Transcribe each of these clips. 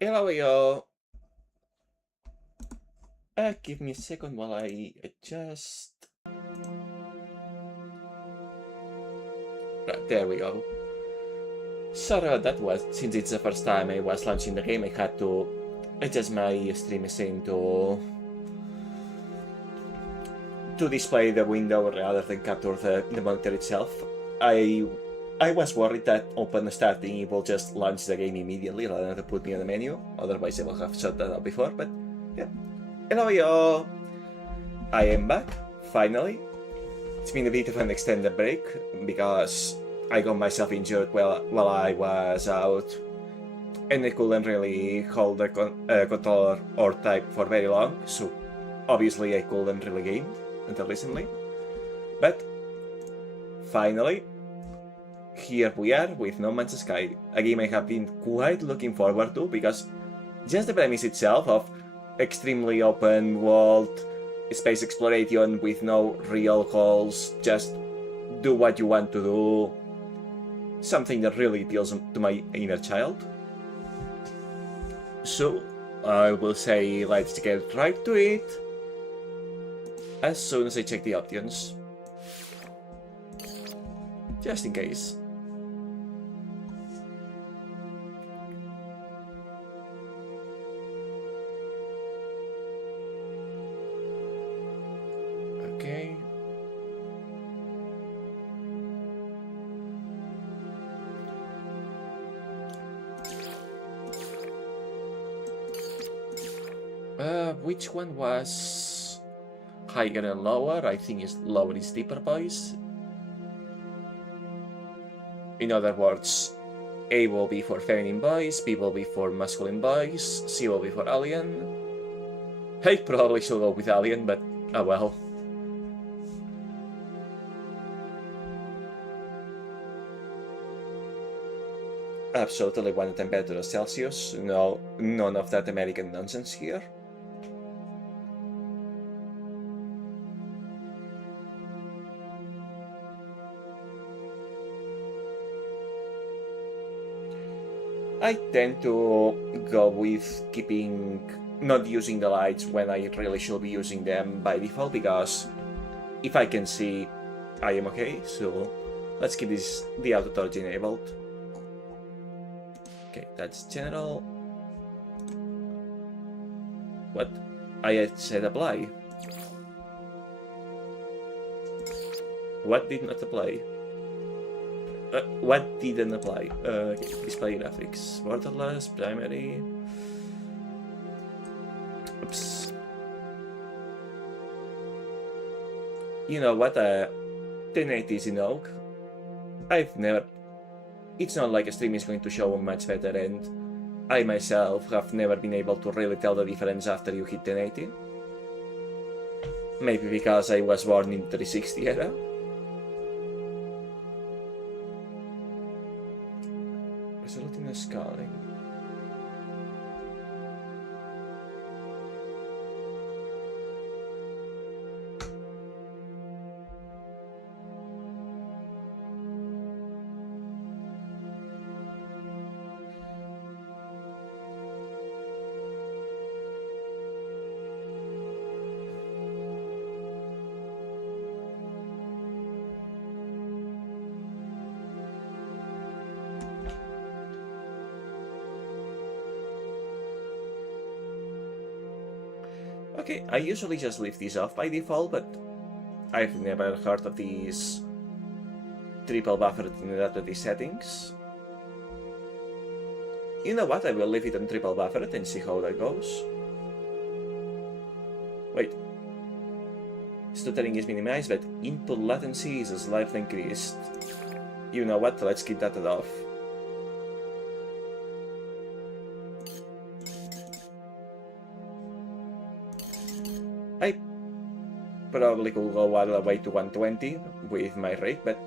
Hello, yo. Give me a second while I adjust. Right, there we go. Sorry that was. Since it's the first time I was launching the game, I had to adjust my stream scene to display the window rather than capture the monitor itself. I was worried that upon starting it will just launch the game immediately rather than put me in the menu. Otherwise I would have shut that out before, but yeah. Hello, yo. I am back, finally. It's been a bit of an extended break because I got myself injured while I was out, and I couldn't really hold the controller or type for very long, so obviously I couldn't really game until recently. But finally, here we are with No Man's Sky, a game I have been quite looking forward to because just the premise itself of extremely open world space exploration with no real goals, just do what you want to do, something that really appeals to my inner child. So I will say let's get right to it as soon as I check the options, just in case. Okay. Which one was higher and lower? I think it's lower is deeper, boys. In other words, A will be for feminine boys, B will be for masculine boys, C will be for alien. I probably should go with alien, but oh well. Absolutely 1 temperature Celsius. No, none of that American nonsense here. I tend to go with not using the lights when I really should be using them by default, because if I can see, I am okay. So let's keep the auto torch enabled. Okay, that's general. What? I had said apply. What did not apply? What didn't apply? Okay, display graphics. Borderless, primary. Oops. You know what? 1080 is in oak. It's not like a stream is going to show much better, and I myself have never been able to really tell the difference after you hit 1080. Maybe because I was born in the 360 era. Resulting in scaling. Okay, I usually just leave these off by default, but I've never heard of these triple buffered in settings. You know what, I will leave it on triple buffered and see how that goes. Wait. Stuttering is minimized, but input latency is slightly increased. You know what, let's keep that off. I probably could go all the way to 120 with my rate, but...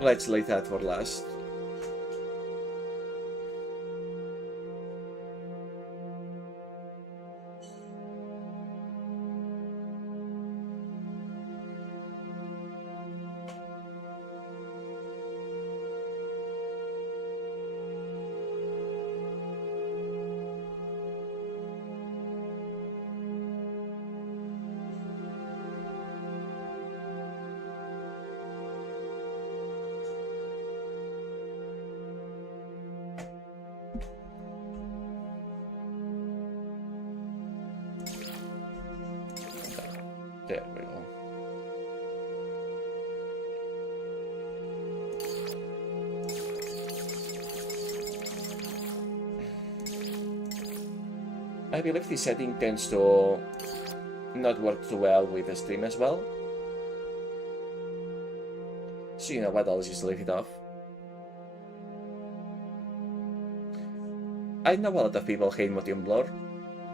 Let's leave that for last. There we go. I believe this setting tends to not work too well with the stream as well. So you know what, I'll just leave it off. I know a lot of people hate motion blur.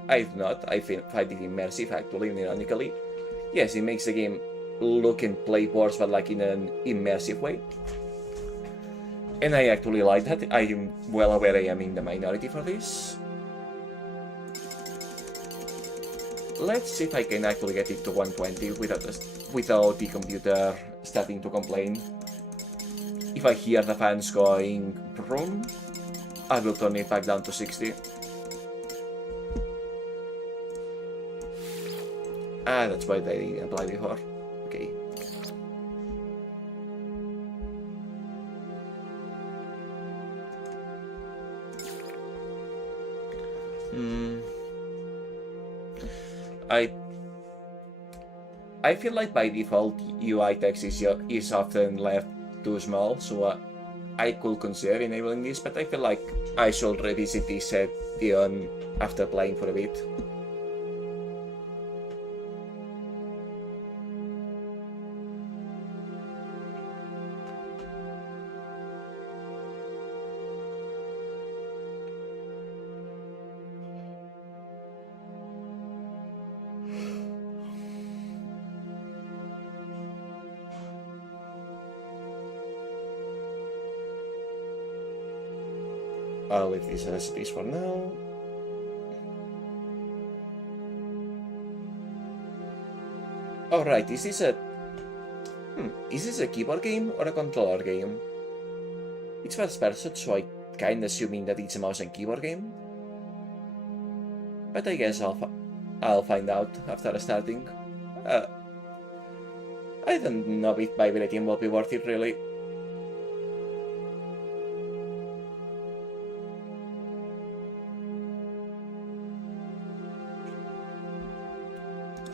I do not. I find it immersive, actually, ironically. Yes, it makes the game look and play worse, but like in an immersive way. And I actually like that. I am well aware I am in the minority for this. Let's see if I can actually get it to 120 without the computer starting to complain. If I hear the fans going vroom, I will turn it back down to 60. Ah, that's why they didn't apply before. Okay. I feel like by default UI text is often left too small, so I could consider enabling this, but I feel like I should revisit this setting after playing for a bit. I'll leave this as it is for now. Alright, is this a keyboard game or a controller game? It's first person, so I kinda assuming that it's a mouse and keyboard game. But I guess I'll find out after starting. I don't know if vibrating will be worth it, really.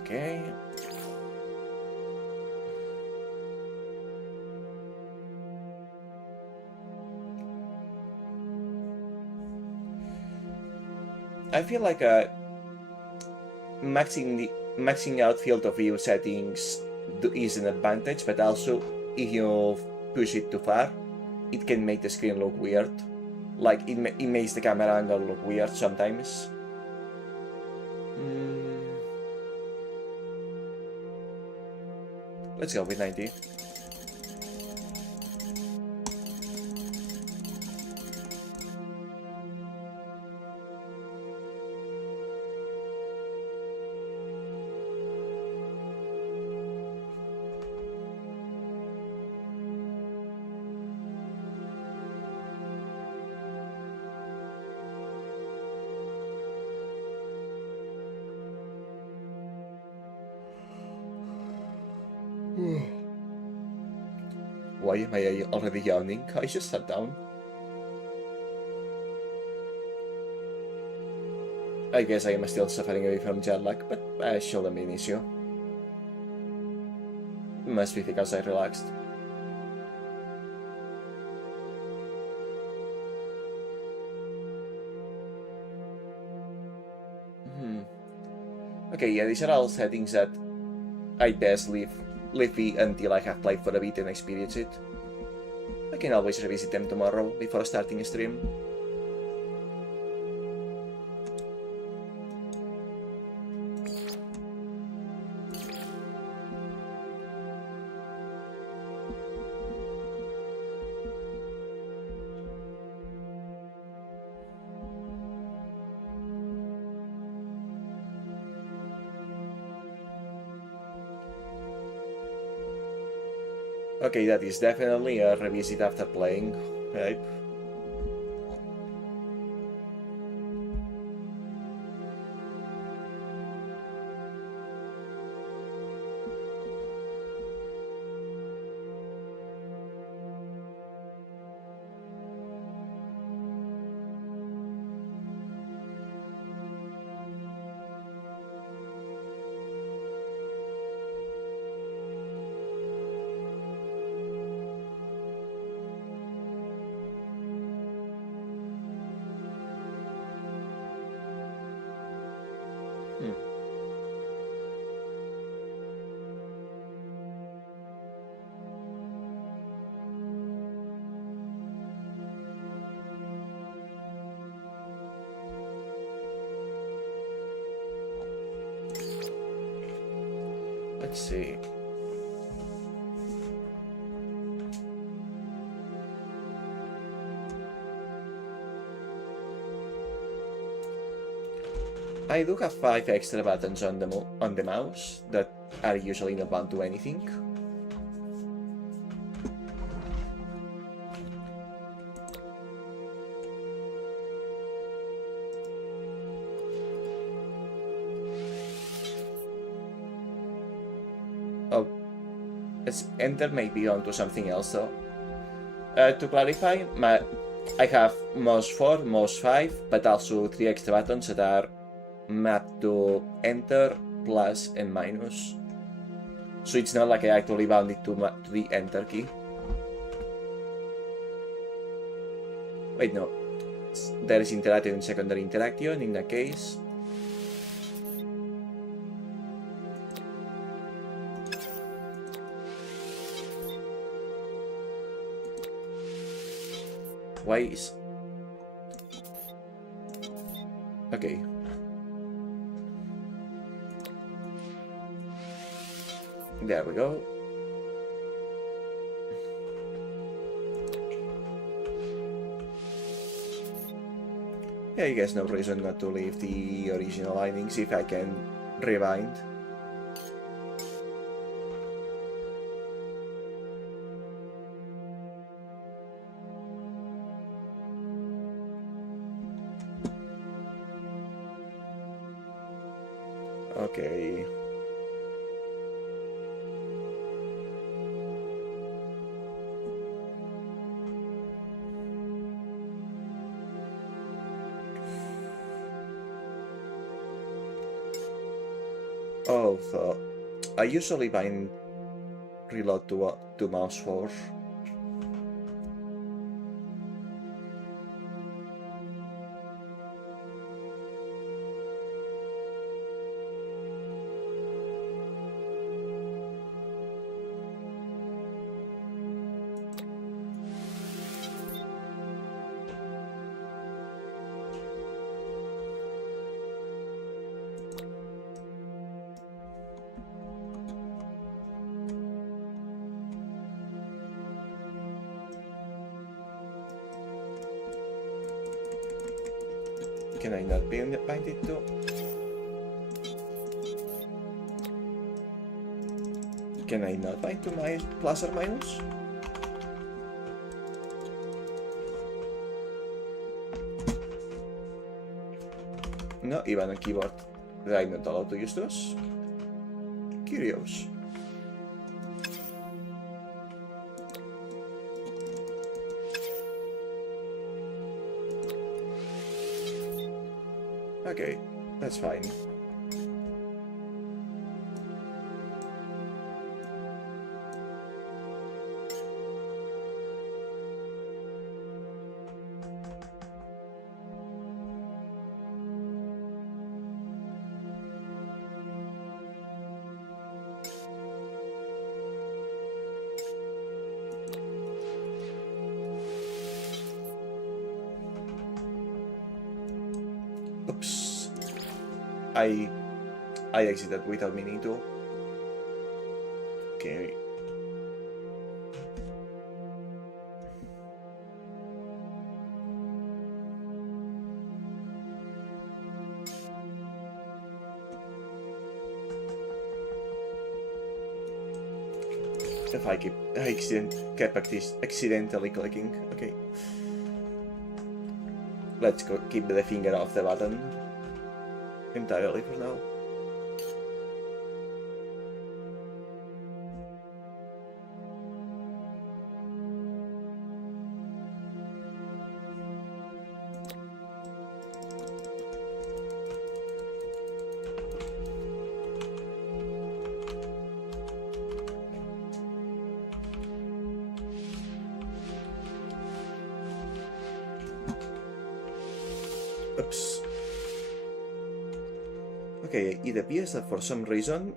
Okay. I feel like maxing out field of view settings is an advantage, but also if you push it too far, it can make the screen look weird. Like it makes the camera angle look weird sometimes. Let's go with 90. Why am I already yawning? I just sat down. I guess I am still suffering away from jet lag, but shouldn't be an issue. Must be because I relaxed. Okay, yeah, these are all settings that I best leave be until I have played for a bit and experience it. I can always revisit them tomorrow before starting a stream. Okay, that is definitely a revisit after playing, right? Let's see. I do have 5 extra buttons on the mouse that are usually not bound to anything. Oh, let's enter maybe onto something else though. To clarify, I have mouse 4, mouse 5, but also 3 extra buttons that are mapped to enter, plus, and minus. So it's not like I actually bound it to the enter key. Wait, no. There is interactive and secondary interaction in that case. Why is... Okay. There we go. Yeah, I guess no reason not to leave the original linings if I can rewind. Okay. Oh, so I usually bind reload to mouse 4. Can I not bind it to? Can I not bind to my plus or minus? No, even on keyboard. I'm not allowed to use those. Curious. Okay, that's fine. Oops. I exited without meaning to. Okay. If I kept accidentally clicking. Okay. Let's keep the finger off the button entirely for now. Oops. Okay, it appears that for some reason,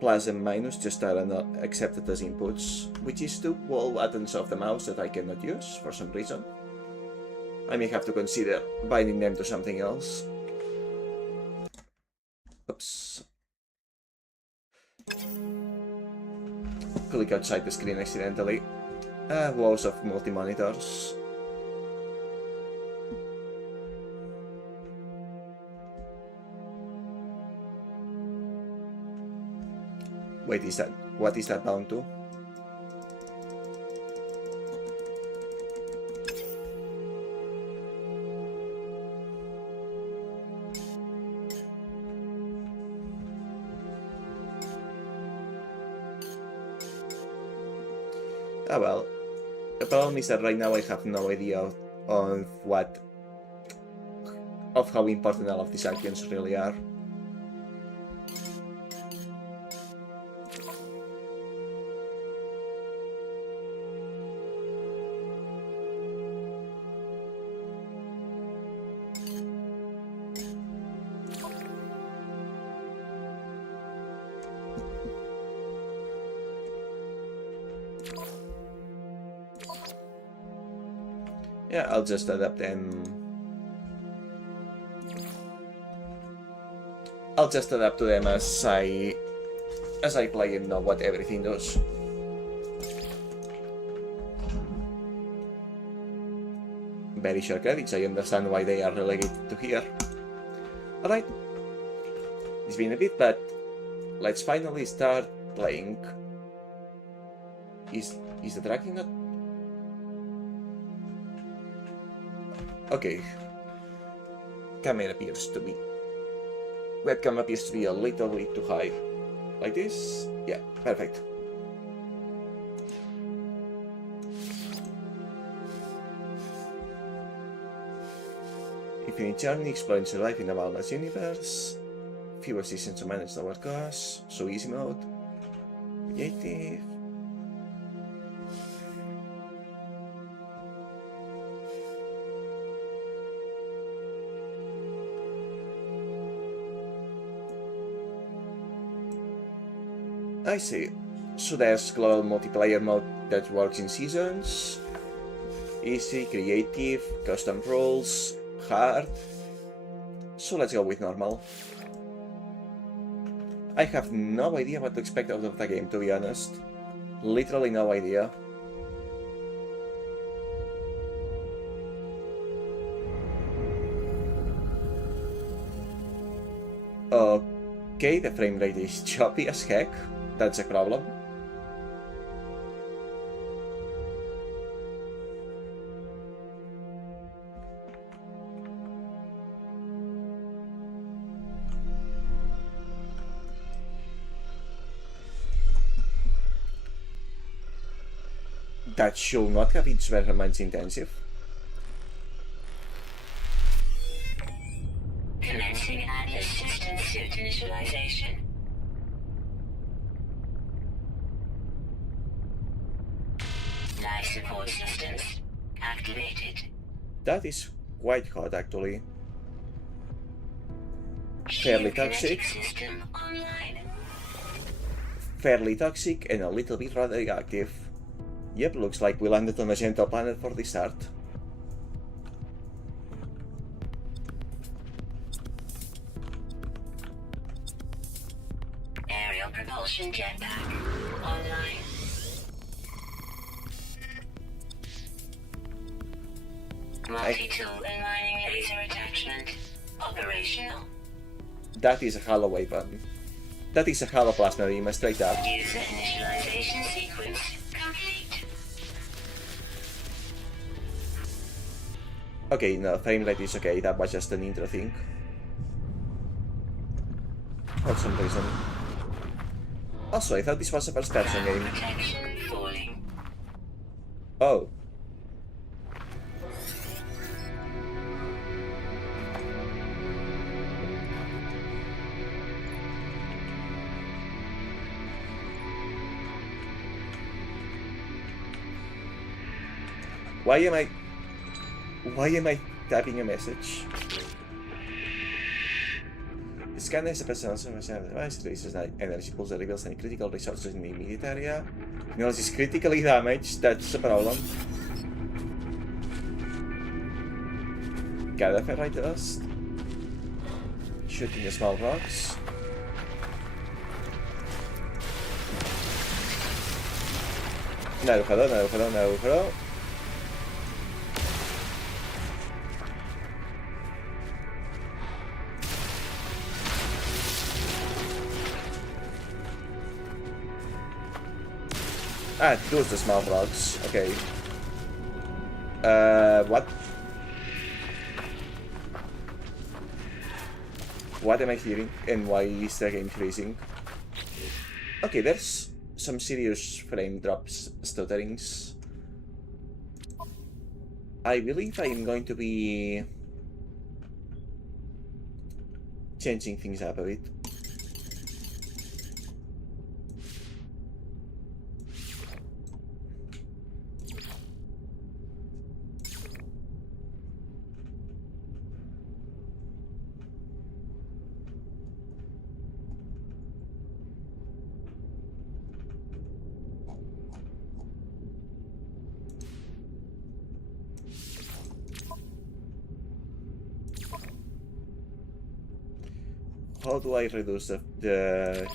plus and minus just are not accepted as inputs, which is two wall buttons of the mouse that I cannot use for some reason. I may have to consider binding them to something else. Oops. Click outside the screen accidentally. Woes of multi-monitors. Wait, what is that bound to? Ah well, the problem is that right now I have no idea of how important all of these actions really are. Yeah, I'll just adapt them. I'll just adapt to them as I play and know what everything does. Very sure credits, I understand why they are relegated to here. Alright. It's been a bit, but let's finally start playing. Is the tracking not? Okay. Webcam appears to be a little bit too high. Like this? Yeah, perfect. Infinite journey, exploring your life in a boundless universe. Fewer seasons to manage lower costs. So easy mode. Creative. I see. So there's global multiplayer mode that works in seasons. Easy, creative, custom rules, hard. So let's go with normal. I have no idea what to expect out of the game, to be honest. Literally no idea. Okay, the frame rate is choppy as heck. That's a problem. That should not have been very much intensive. Commencing Atlas system suit initialization. Life support systems activated. That is quite hot, actually. Fairly toxic. System online. Fairly toxic and a little bit radioactive. Yep, looks like we landed on a gentle planet for the start. Aerial propulsion jetpack online. Multi-tool and mining laser attachment operational. That is a hollow weapon. That is a hollow plasma beam, straight up. User initialization sequence complete. Okay, no, frame rate is okay, that was just an intro thing. For some reason. Also, I thought this was a first person game. Protection falling. Oh. Why am I typing a message? Scanner is a personal device, releases energy pulse that reveals any critical resources in the immediate area. Unless it's critically damaged, that's a problem. Gather ferrite dust. Shooting the small rocks. Naるほど。Ah, those are the small rocks. Okay. What? What am I hearing? And why is the game freezing? Okay, there's some serious frame drops, stutterings. I believe I'm going to be changing things up a bit. How do I reduce the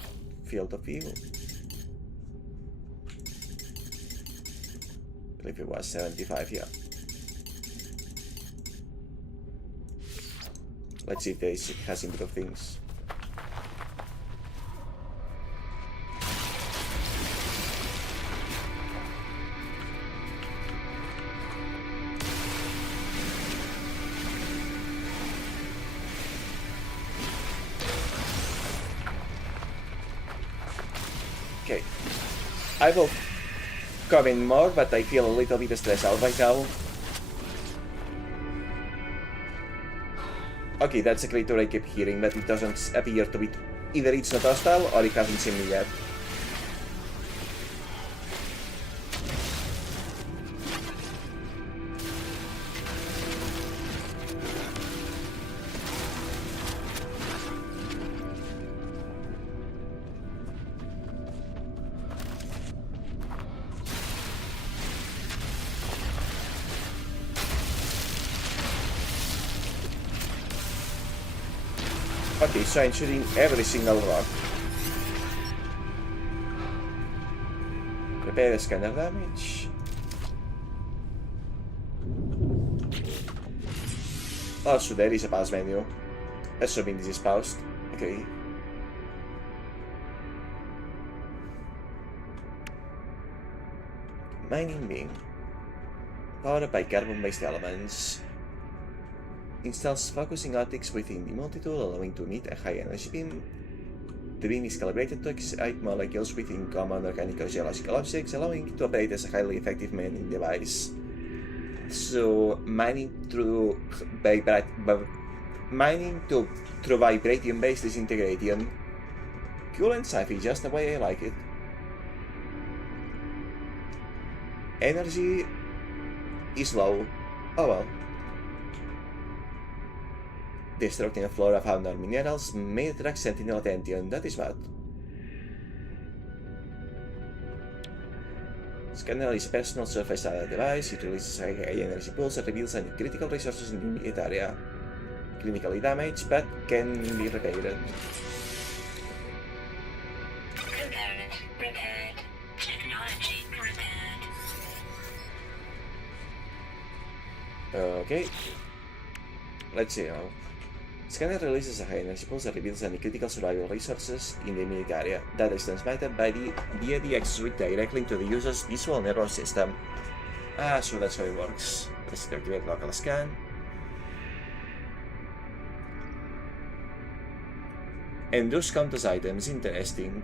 field of view? I believe it was 75, yeah. Let's see if this has improved things. Okay, I will come in more, but I feel a little bit stressed out right now. Okay, that's a creature I keep hearing, but it doesn't appear to be... Either it's not hostile, or it hasn't seen me yet. Okay, so I'm shooting every single rock. Repair scanner damage. Also, there is a pause menu. Assuming this is paused. Okay. Mining beam. Powered by carbon-based elements. Installs focusing optics within the multi-tool, allowing to emit a high energy beam. The beam is calibrated to excite molecules within common organic or geological objects, allowing it to operate as a highly effective mining device. So, mining through vibranium-based disintegration. Cool and sci-fi, just the way I like it. Energy is low. Oh well. Destructing a flora, fauna, or minerals may attract sentinel attention, that is bad. Scanner is a personal surface device. It releases a high energy pulse that reveals any critical resources in the immediate area. Clinically damaged, but can be repaired. Repaired. Technology repaired. Okay. Let's see now. Scanner releases a high energy pulse that reveals any critical survival resources in the immediate area. Data is transmitted via the access route directly into the user's visual nervous system. Ah, so that's how it works. Let's activate local scan. And those count as items, interesting.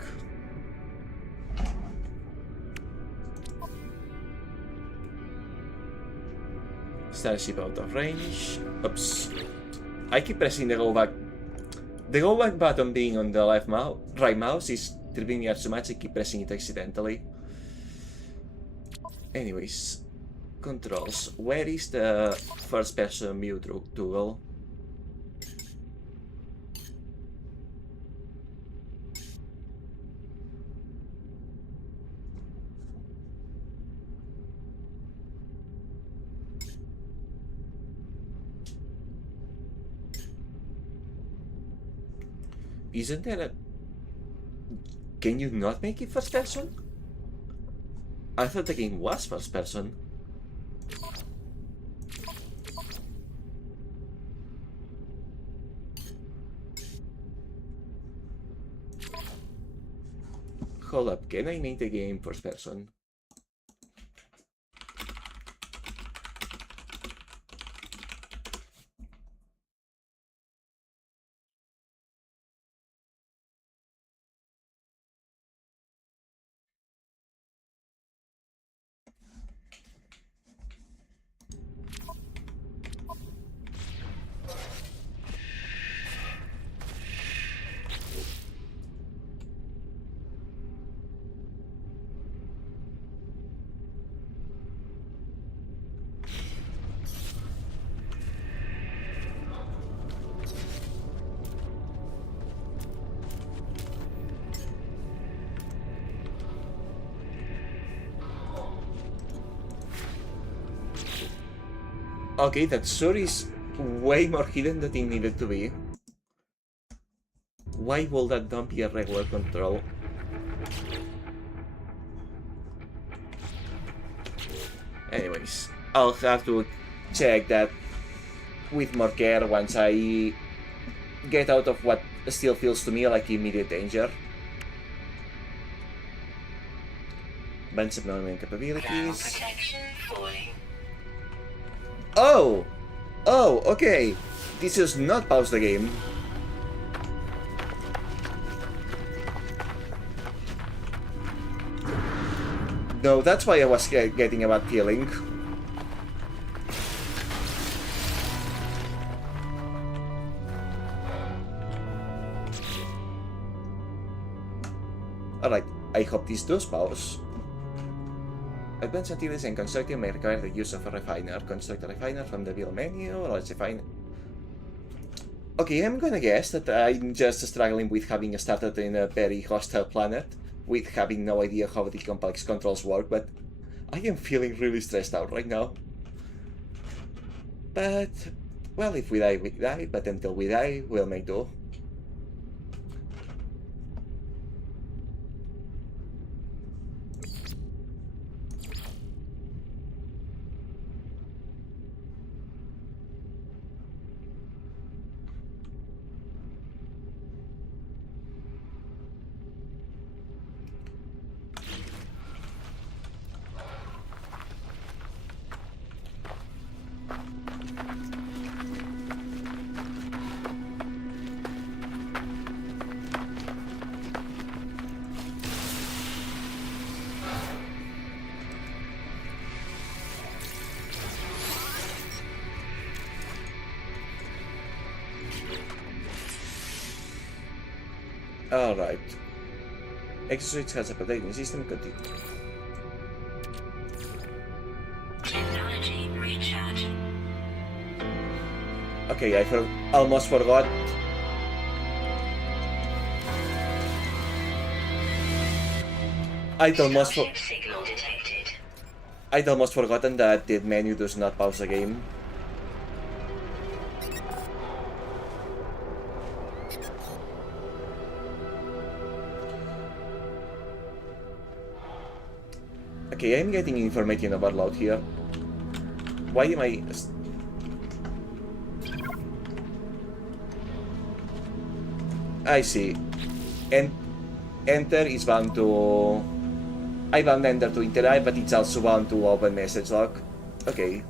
Starship out of range. Oops. I keep pressing the go back. The go back button being on the right mouse is tripping me out so much I keep pressing it accidentally. Anyways, controls. Where is the first person view toggle? Isn't there a... Can you not make it first person? I thought the game was first person. Hold up, can I make the game first person? Okay, that sure is way more hidden than it needed to be. Why will that not be a regular control? Anyways, I'll have to check that with more care once I get out of what still feels to me like immediate danger. Band subnormal capabilities. Protection falling. Oh! Oh, okay. This is not pause the game. No, that's why I was getting a bad feeling. Alright, I hope this does pause. Advanced materials and constructing may require the use of a refiner. Construct a refiner from the build menu, or let's refine. Okay, I'm gonna guess that I'm just struggling with having started in a very hostile planet, with having no idea how the complex controls work, but I am feeling really stressed out right now. But, well, if we die, we die, but until we die, we'll make do. Alright. Exoswitch has a protecting system, continue. Technology recharge. Okay, I almost forgot. I'd almost Signal detected. I'd almost forgotten that the menu does not pause the game. Okay, I'm getting information overload here. Why am I... I see. And enter is bound to... I bound enter to interact, but it's also bound to open message log. Okay.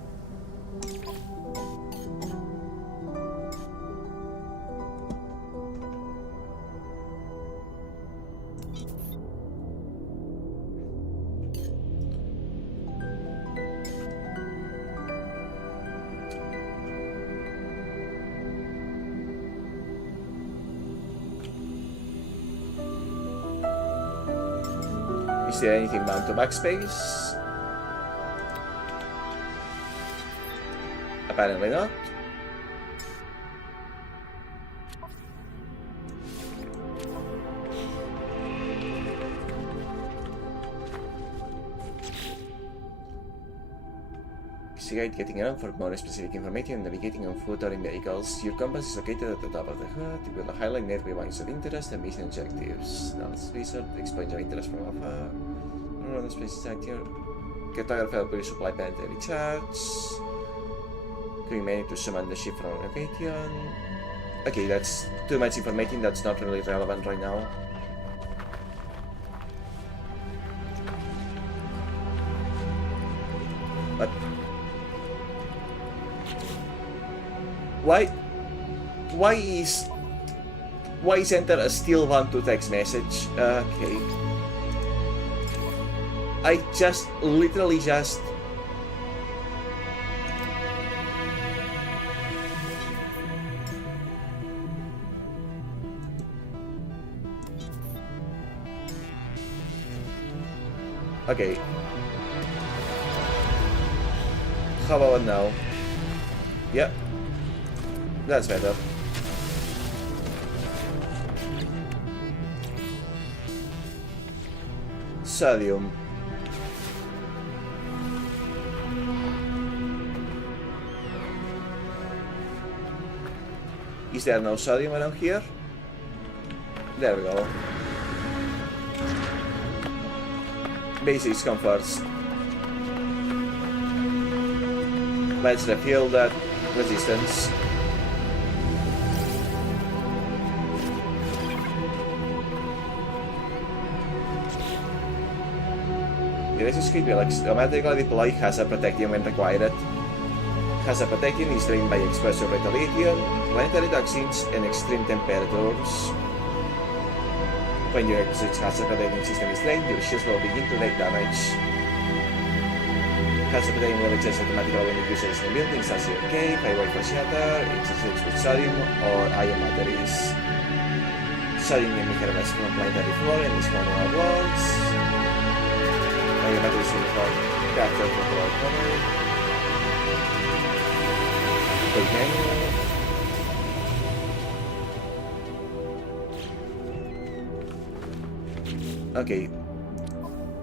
Is there anything bound to backspace? Apparently not. Is investigate, getting around for more specific information, navigating on foot or in vehicles. Your compass is located at the top of the hood. It will highlight nearby points of interest and mission objectives. Now let's research, explain your interest from afar. Run the space attack here. Cartography will be supply band and recharge. Going many to summon the ship from location. Okay, that's too much information that's not really relevant right now. But why is enter a still want to text message? Okay. I just literally just okay. How about now? Yep. That's better. Sodium. Is there no sodium around here? There we go. Basics come first. Let's refuel that resistance. The resistance could be like automatically deploy hazard protection when required. Hazard protection is drained by exposure retaliation, planetary toxins, and extreme temperatures. When your hazard protection system is drained, your shields will begin to take damage. Hazard protection will adjust automatically when the user is in the building, such as cave, highway for shelter, it's with sodium or ion batteries. Sodium can be harvested from planetary floor and is manual works. Ion batteries in the front, capture for the cover. Quick menu. Okay,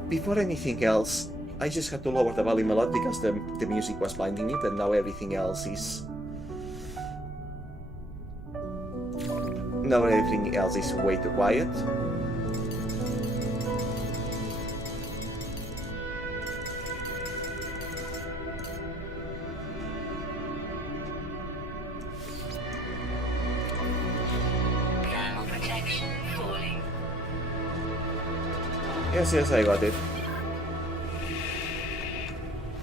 before anything else, I just had to lower the volume a lot because the music was blinding me, but now everything else is... Now everything else is way too quiet. Yes, I got it.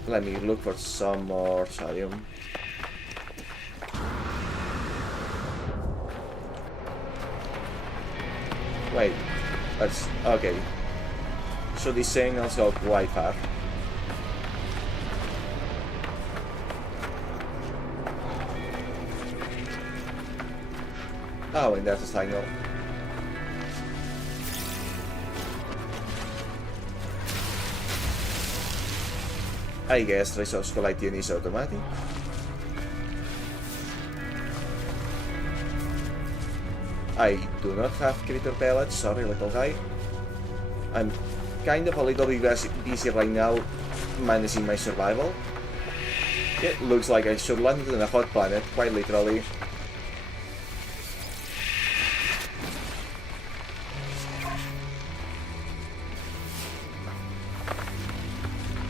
Let me look for some more sodium. Wait, that's okay. So this signals go quite far. Oh, and that's a signal. I guess resource collection is automatic. I do not have critter pellets, sorry little guy. I'm kind of a little bit busy right now managing my survival. It looks like I should land on a hot planet, quite literally.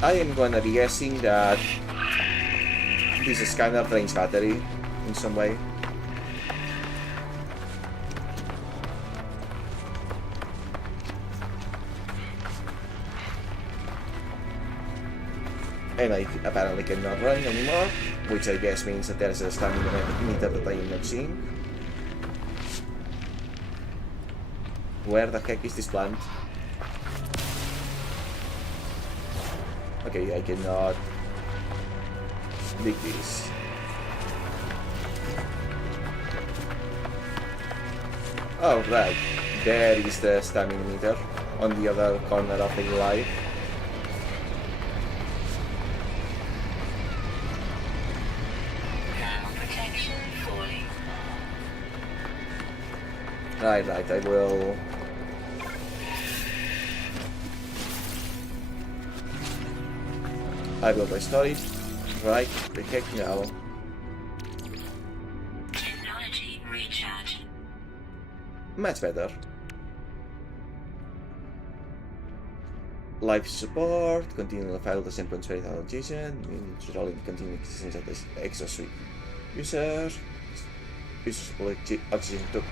I am gonna be guessing that this scanner drains battery in some way. And I apparently cannot run anymore, which I guess means that there's a stamina meter that I am not seeing. Where the heck is this plant? Okay, I cannot dig this. Oh, right. There is the stamina meter on the other corner of the UI. Right, I will... I will restore it. Right the heck now. Technology recharge. Much better. Life support, continue the file the sample trade allocation, rolling continue existence of this extra suite. User oxygen to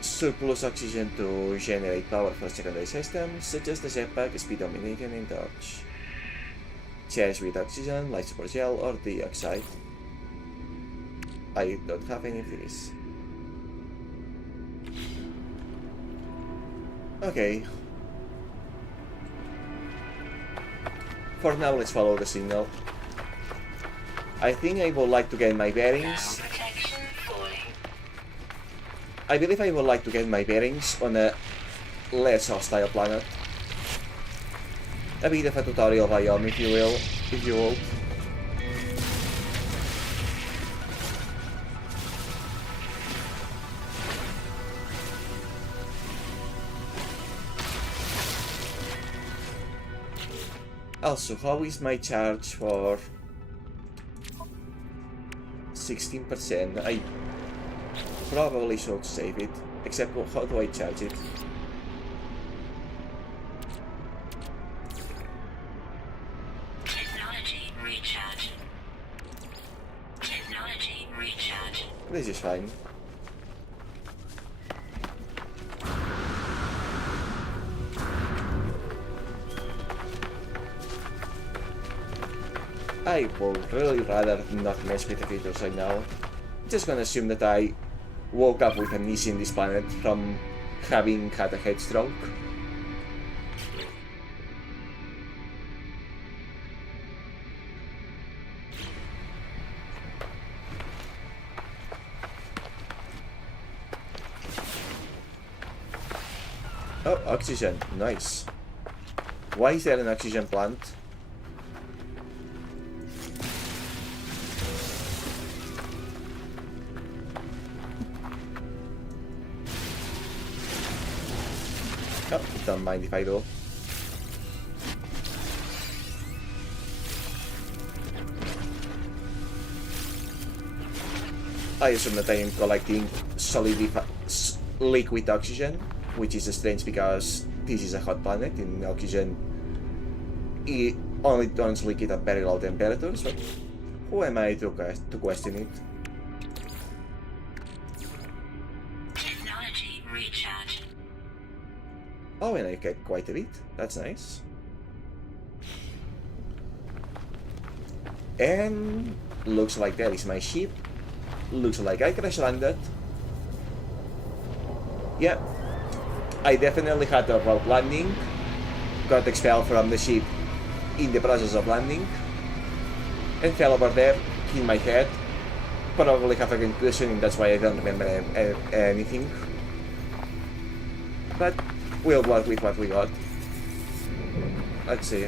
surplus oxygen to generate power for secondary systems, such as the jetpack, speed domination, and torch. Charge with oxygen, life support gel, or dioxide. I don't have any of these. Okay. For now, let's follow the signal. I think I would like to get my bearings. Protection falling. I believe I would like to get my bearings on a less hostile planet. A bit of a tutorial biome, if you will. If you will. Also, how is my charge for 16%? I probably should save it. Except, how do I charge it? Technology recharge. Technology recharge. This is fine. I would really rather not mess with the creatures right now. Just gonna assume that I woke up with amnesia in this planet from having had a head stroke. Oh, oxygen. Nice. Why is there an oxygen plant? Oh, don't mind if I do. I assume that I am collecting liquid oxygen, which is strange because this is a hot planet and oxygen only turns liquid at very low temperatures, but who am I to question it? Technology recharge. Oh, and I get quite a bit. That's nice. And looks like that is my ship. Looks like I crash landed. Yeah. I definitely had a rough landing. Got expelled from the ship in the process of landing. And fell over there, hit my head. Probably have a concussion and that's why I don't remember anything. But we'll work with what we got. Let's see.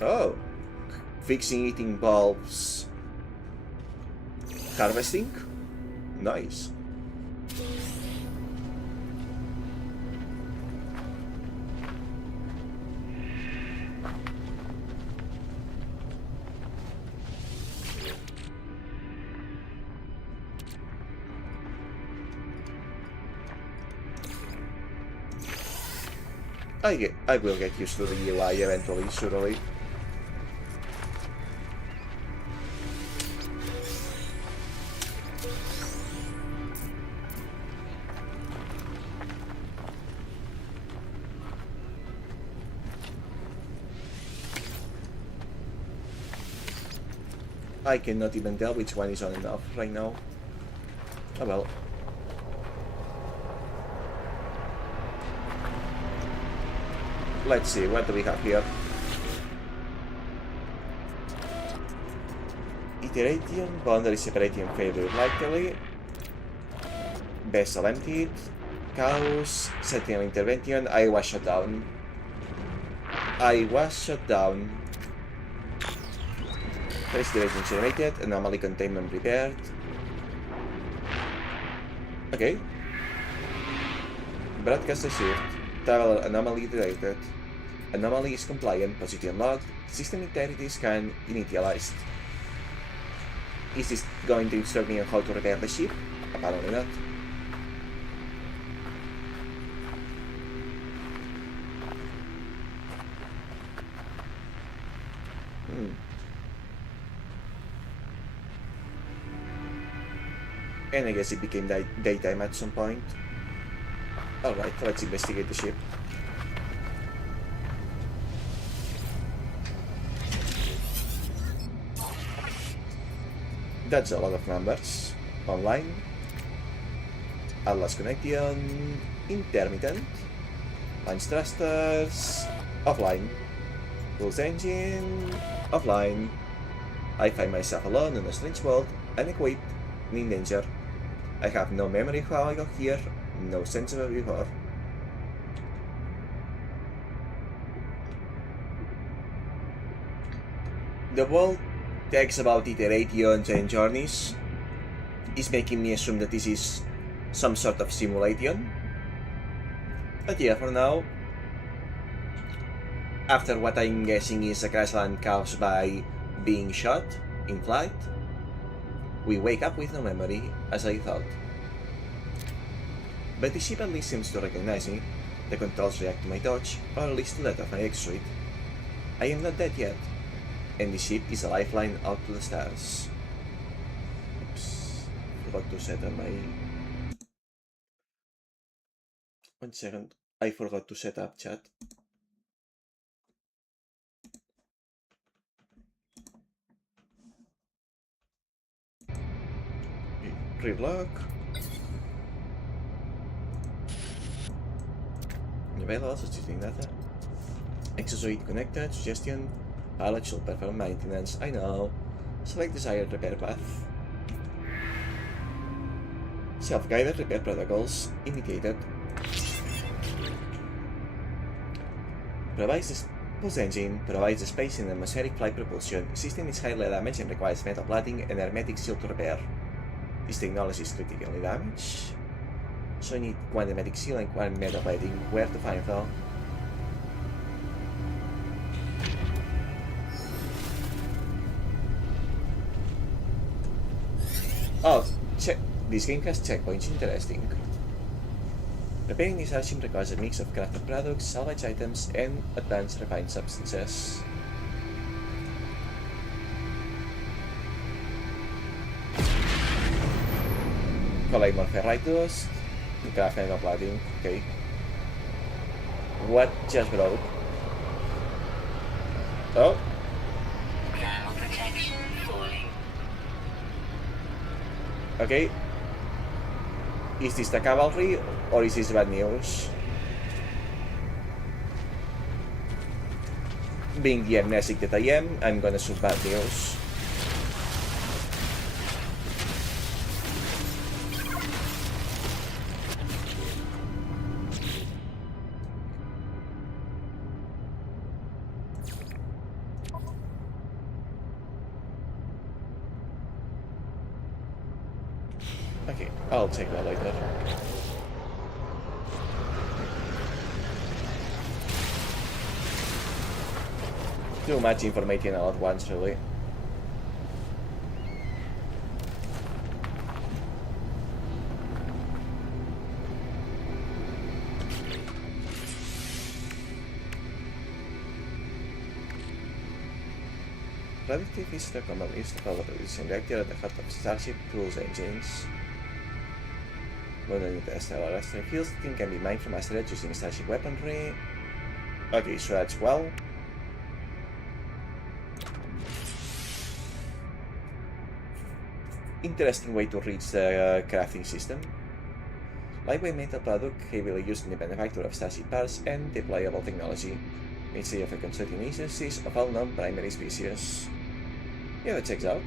Oh. Fixing it involves harvesting? Nice. I will get used to the UI eventually, surely. I cannot even tell which one is on and off right now. Oh well. Let's see, what do we have here? Iteration, boundary separating failure likely. Vessel emptied. Chaos. Sentinel intervention. I was shot down. Restoration generated. Anomaly containment repaired. Okay. Broadcast received. Traveler anomaly detected. Anomaly is compliant. Position logged. System integrity scan initialized. Is this going to instruct me on how to repair the ship? Apparently not. And I guess it became daytime at some point. Alright, let's investigate the ship. That's a lot of numbers. Online. Atlas connection. Intermittent. Launch thrusters. Offline. Pulse engine. Offline. I find myself alone in a strange world, unequipped, and in danger. I have no memory of how I got here, no sense of it before. The world takes about iterations and journeys is making me assume that this is some sort of simulation. But yeah, for now, after what I'm guessing is a crash land caused by being shot in flight, we wake up with no memory, as I thought. But the ship at least seems to recognize me. The controls react to my touch, or at least to that of my X-suite. I am not dead yet, and the ship is a lifeline out to the stars. Oops, forgot to set up my... 1 second, I forgot to set up chat. Relock. Available, substituting data. Exosuite connected, suggestion. Pilot should perform maintenance. I know. Select desired repair path. Self-guided repair protocols indicated. Pulse engine provides the space in atmospheric flight propulsion. System is highly damaged and requires metal plating and hermetic seal to repair. This technology is critically damaged, so I need quantum seal and quantum metal plating. Where to find though? Oh, check. This game has checkpoints. Interesting. Repairing this airship requires a mix of crafted products, salvage items, and advanced refined substances. Collect more ferrite dust. Craft metal plating. Okay. What just broke? Oh. Thermal protection falling. Okay. Is this the cavalry or is this bad news? Being the amnesic that I am, I'm gonna assume bad news. Okay, I'll take that later. Too much information all at once, really. Radioactive is the common use of a producing reactor at the heart of Starship Pulse engines. When an interstellar asteroid fields, the thing can be mined from asteroids using Starship weaponry. Okay, so that's well. Interesting way to reach the crafting system. Lightweight metal product heavily used in the manufacture of Starship parts and deployable technology. Meets the effect on certain instances of all known primary species. Yeah, that checks out.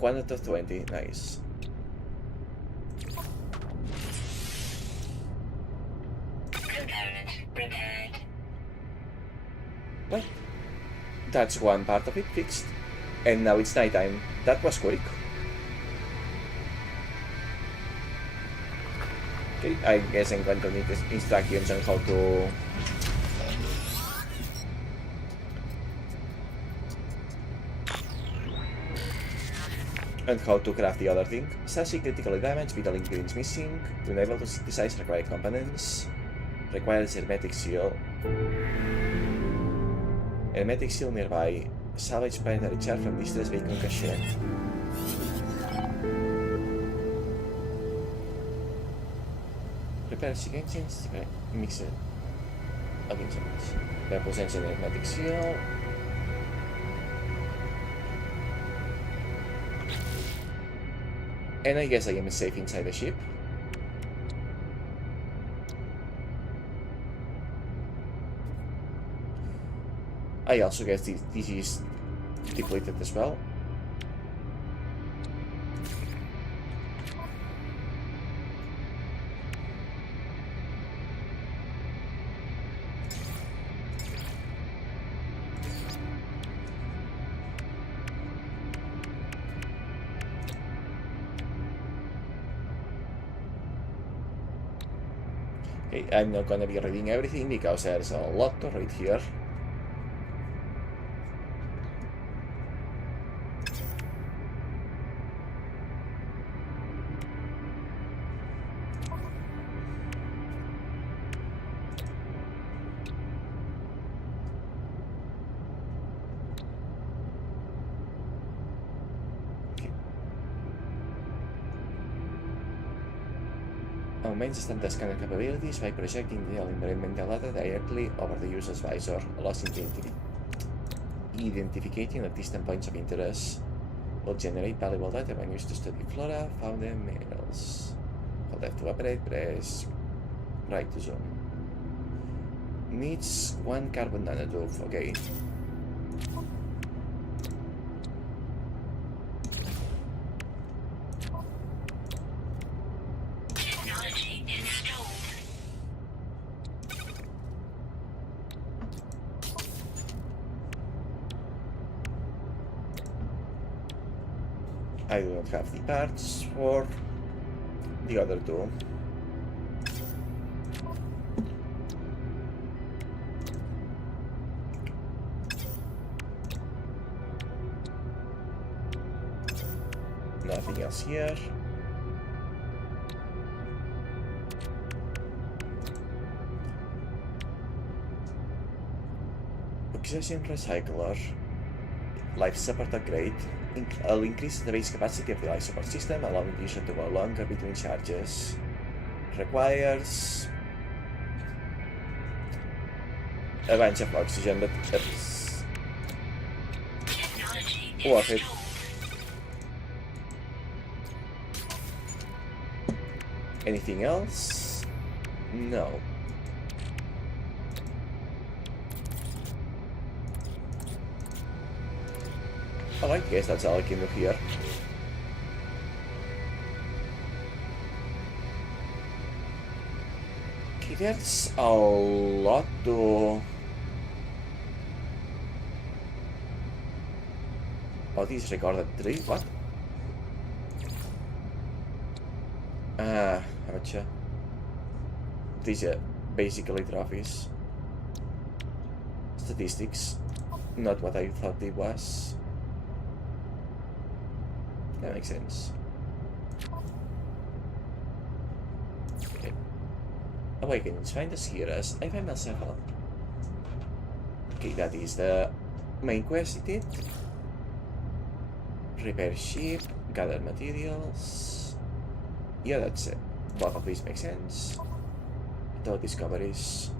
1 out of 20, nice. Component repaired. Well, that's one part of it fixed. And now it's nighttime. That was quick. Okay, I guess I'm going to need instructions on how to... and how to craft the other thing. Sassy critically damaged, vital ingredients missing, unable to synthesize required components, requires hermetic seal. Hermetic seal nearby, salvage planetary charge from distress vehicle cache. Repair sig engines, mix it. Against it. Represents an hermetic seal. And I guess I am safe inside the ship. I also guess this is depleted as well. Okay, I'm not gonna be reading everything because there's a lot to read here. Augments standard scanner capabilities by projecting the environmental data directly over the user's visor, allows identification of distant points of interest, will generate valuable data when used to study flora, fauna, and minerals. Hold F to operate, press right to zoom. Needs 1 carbon nanotube, okay. I do not have the parts for the other two. Nothing else here. Oxygen recycler. Life support upgrade. I'll increase the base capacity of the life support system, allowing the user to go longer between charges. Requires a bunch of oxygen, but it's worth it. Anything else? No. Alright, guess that's all I can do here. Okay, there's a lot to... Oh, this is recorded 3, what? Ah, gotcha. These are basically trophies. Statistics. Not what I thought it was. That makes sense. Okay. Awakenings. Find us heroes. I find myself out. Okay, that is the main quest, it? Repair ship, gather materials. Yeah, that's it. Both of these make sense. Though discoveries.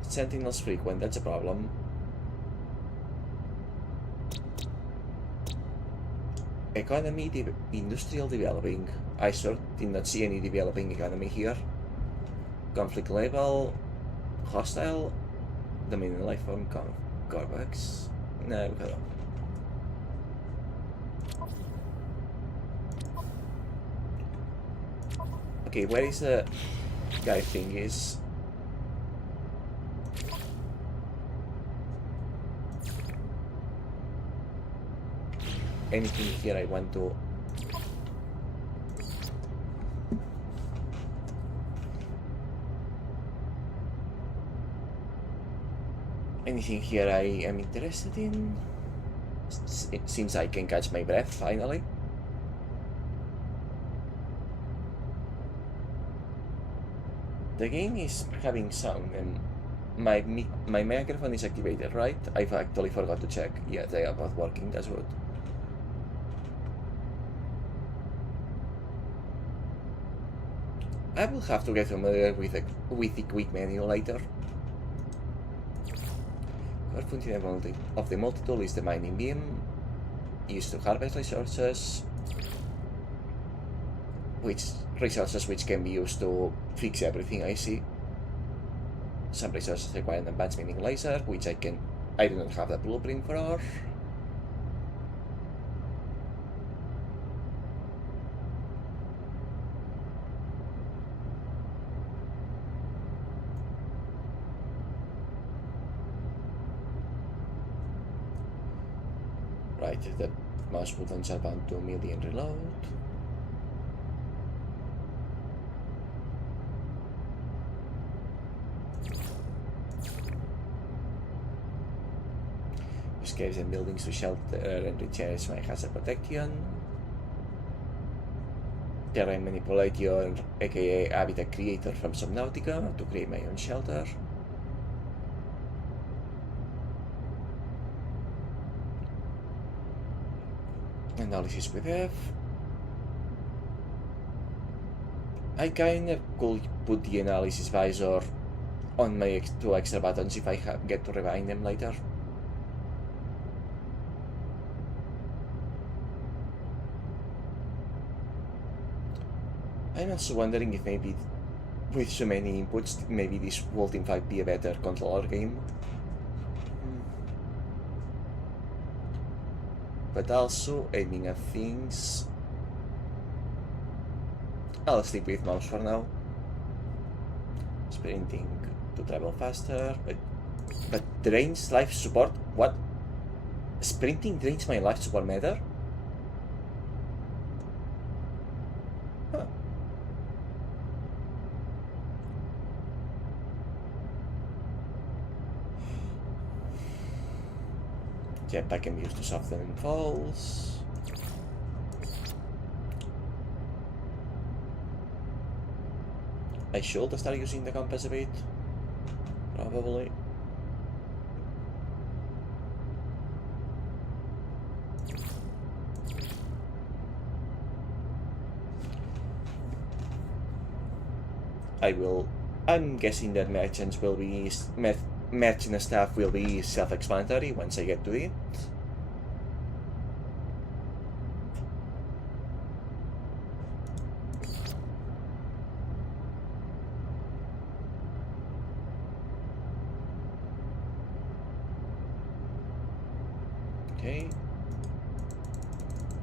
Sentinels frequent, that's a problem. Economy, industrial developing. I sure did not see any developing economy here. Conflict level, hostile, dominant life form, Corvax. No, hello. Okay, where is the guy thing is? Anything here I want to... Anything here I am interested in? It seems I can catch my breath finally. The game is having sound and my microphone is activated, right? I've actually forgot to check. Yeah, they are both working, that's good. I will have to get familiar with the quick menu later. Core functionality of the multi-tool is the mining beam, used to harvest resources, which can be used to fix everything I see. Some resources require an advanced mining laser, which I do not have the blueprint for. Right, the mouse buttons are bound to immediate reload. Use caves and buildings to shelter and recharge my hazard protection. Terrain manipulation, aka habitat creator from Subnautica, to create my own shelter. Analysis with F. I kinda could put the analysis visor on my two extra buttons if I get to rewind them later. I'm also wondering if maybe with so many inputs, maybe this would in fact be a better controller game. But also aiming at things. I'll stick with mouse for now. Sprinting to travel faster, but drains life support. What? Sprinting drains my life support meter? Huh. Jetpack can be used to soften falls. I should start using the compass a bit. Probably. I'm guessing that merchants will be merchant staff will be self-explanatory once I get to it. Okay.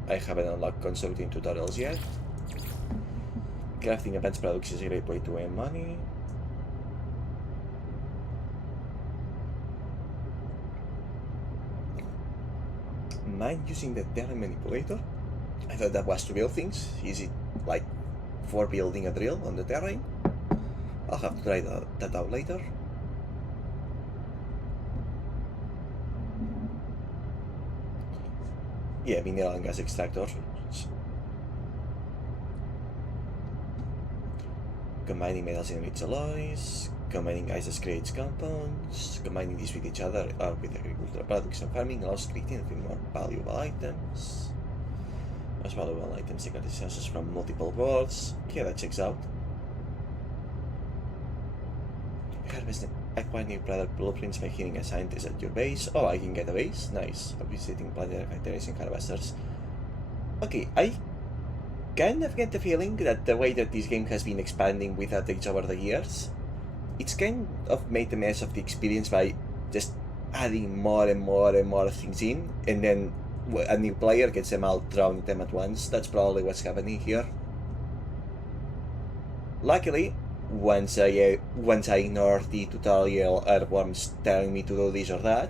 I haven't unlocked constructing tutorials yet. Crafting advanced products is a great way to earn money. Mind using the terrain manipulator? I thought that was to build things. Is it like for building a drill on the terrain? I'll have to try that out later. Yeah, mineral and gas extractor. Combining metals in rich alloys, combining ices creates compounds, combining these with each other or with agricultural products and farming allows creating a few more valuable items. Most valuable items take resources from multiple worlds. Yeah, that checks out. Harvest acquire new product blueprints by hitting a scientist at your base. Oh, I can get a base? Nice. I'll be visiting planetary factories and harvesters. Okay, I kind of get the feeling that the way that this game has been expanding with updates over the years, it's kind of made a mess of the experience by just adding more and more and more things in, and then a new player gets them all thrown at them at once. That's probably what's happening here. Luckily, once I ignore the tutorial earthworms telling me to do this or that,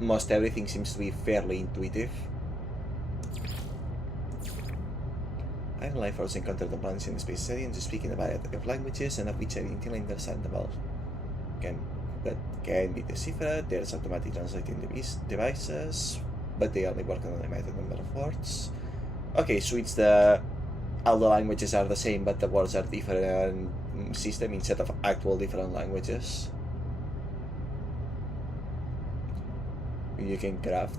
most everything seems to be fairly intuitive. I've life force encountered the plants in the space setting to speak in a variety of languages and of which I didn't understand them all. But can be deciphered. There's automatic translating devices, but they only work on a limited number of words. Okay, so it's all the languages are the same, but the words are different system instead of actual different languages. You can craft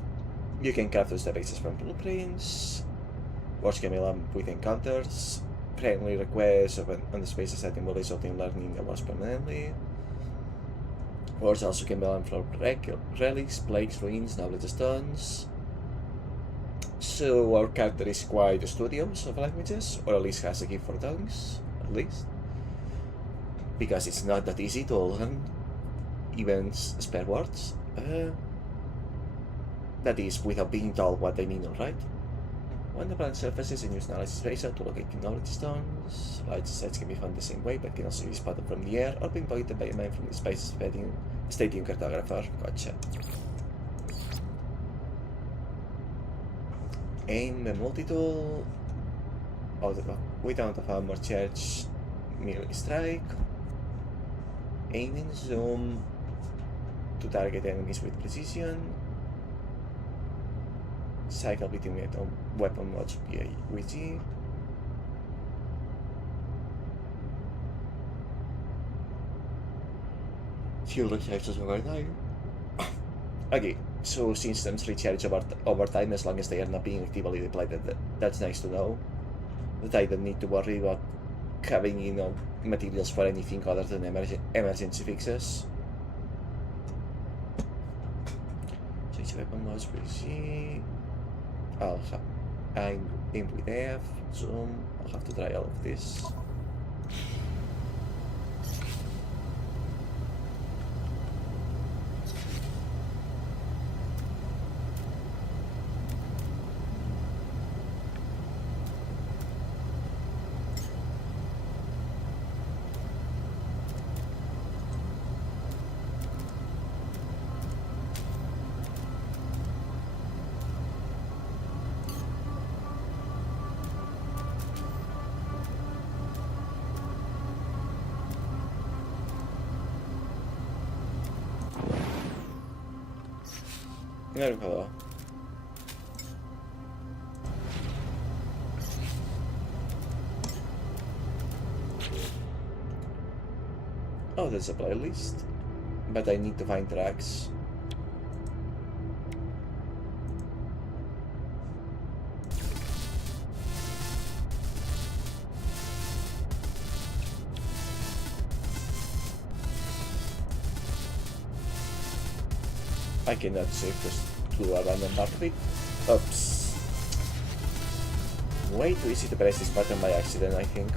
those databases from blueprints. Words can be learned with encounters. Friendly requests on the space setting will result in learning the words permanently. Words also can be learned from relics, plagues, ruins, knowledge stones. So our character is quite studious of languages, or at least has a gift for tongues, at least. Because it's not that easy to learn even spare words. That is, without being told what they mean, alright? When the planet surfaces, and use knowledge spacer to locate knowledge stones. Large sites can be found the same way, but can also be spotted from the air or pinpointed by a man from the space stadium cartographer. Gotcha. Aim a multi-tool. Without a armor charge, melee strike. Aim and zoom to target enemies with precision. Cycle between weapon modes via WG. Shield recharges over time. Okay, so systems recharge over time as long as they are not being actively deployed. That's nice to know. That I don't need to worry about having, materials for anything other than emergency fixes. Switch weapon modes, WG. I'm in with F, zoom. I'll have to try all of this. Nervo. Oh, there's a playlist, but I need to find tracks. I cannot save this to a random part of it. Oops. Way too easy to press this button by accident, I think.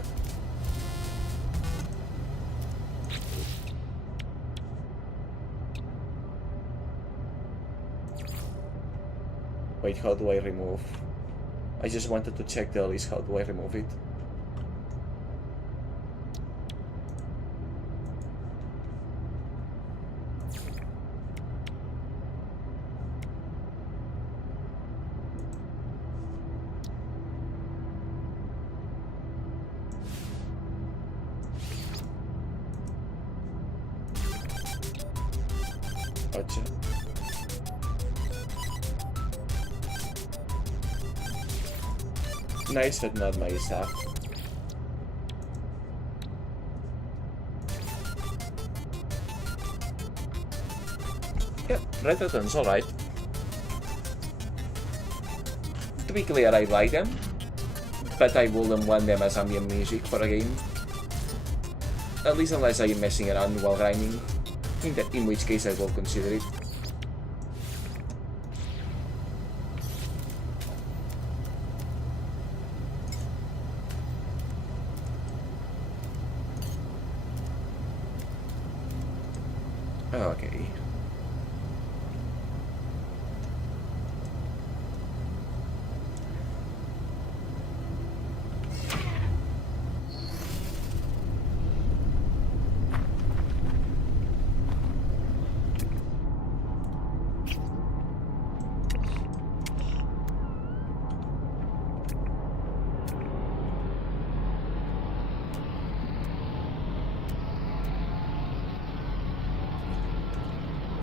Wait, how do I remove? I just wanted to check the list. How do I remove it? Gotcha. Nice, but not my stuff. Yep, red buttons, alright. To be clear, I like them, but I wouldn't want them as ambient music for a game. At least unless I am messing around while grinding, in which case I will consider it. Okay.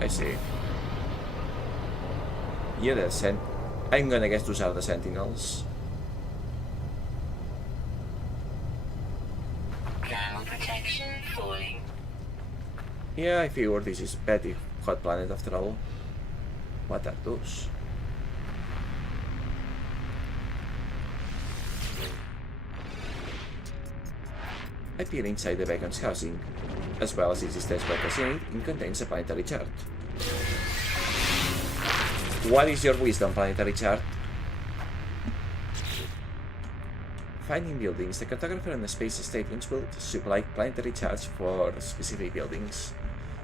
I see. Yeah, I'm gonna guess those are the sentinels. Thermal protection falling. Yeah, I figured this is petty hot planet after all. What are those? I peer inside the beacon's housing, as well as its test records in it, and contains a planetary chart. What is your wisdom, planetary chart? Finding buildings. The cartographer and the space statements will supply planetary charts for specific buildings.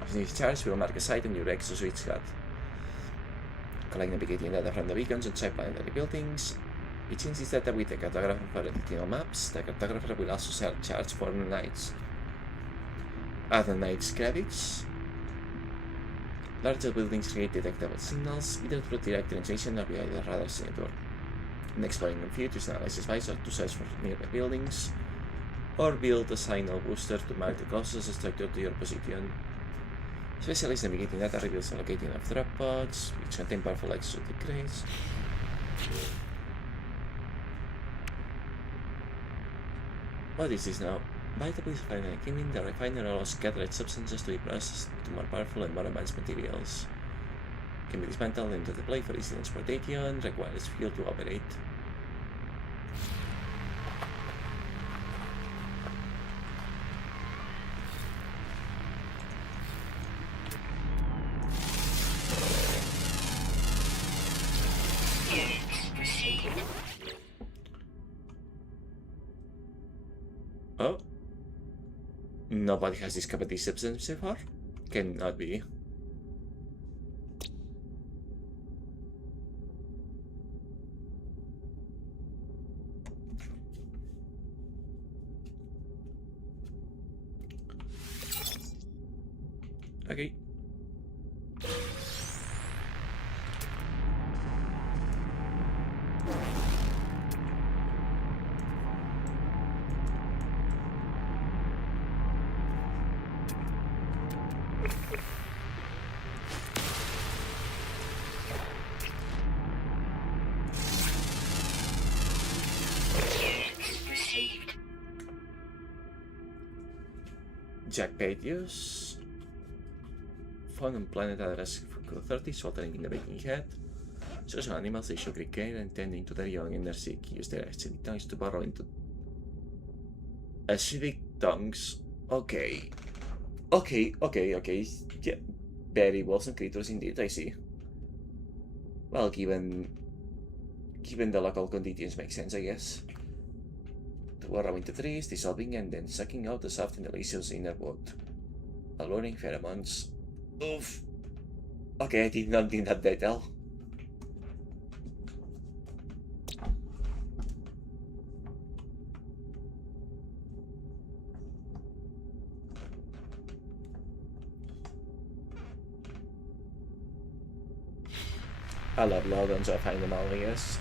Using these charts will mark a site on your exosuit's HUD. Collect navigating data from the beacons inside planetary buildings. It changes data with the cartographer for additional maps. The cartographer will also sell charts for the nights. Other nights credits. Larger buildings create detectable signals, either through direct transmission or via the radar network. In exploring a few, use analysis visor to search for nearby buildings, or build a signal booster to mark the closest structure to your position. Specialist navigating data reveals the locating of drop pods, which contain powerful exotic crates. What is this now? By the police refinery cheming, the refiner allows scattered substances to be processed to more powerful and more advanced materials. Can be dismantled into the plate for easy transportation, requires fuel to operate. Oh? Nobody has discovered this substance so far? Cannot be. Okay. Jack Padius. Found on planet address 30, sweltering in the baking head. Social animals, they show great care and tending to their young and their sick. Use their acidic tongues to burrow into... Acidic tongues? Okay. Okay. Yeah. Very wholesome creatures indeed, I see. Well, given the local conditions, makes sense, I guess. To burrow into trees, dissolving and then sucking out the soft and delicious inner wood. Alluring pheromones. Oof. Okay, I did not need that detail. I love Loudon, so I find them all, I guess.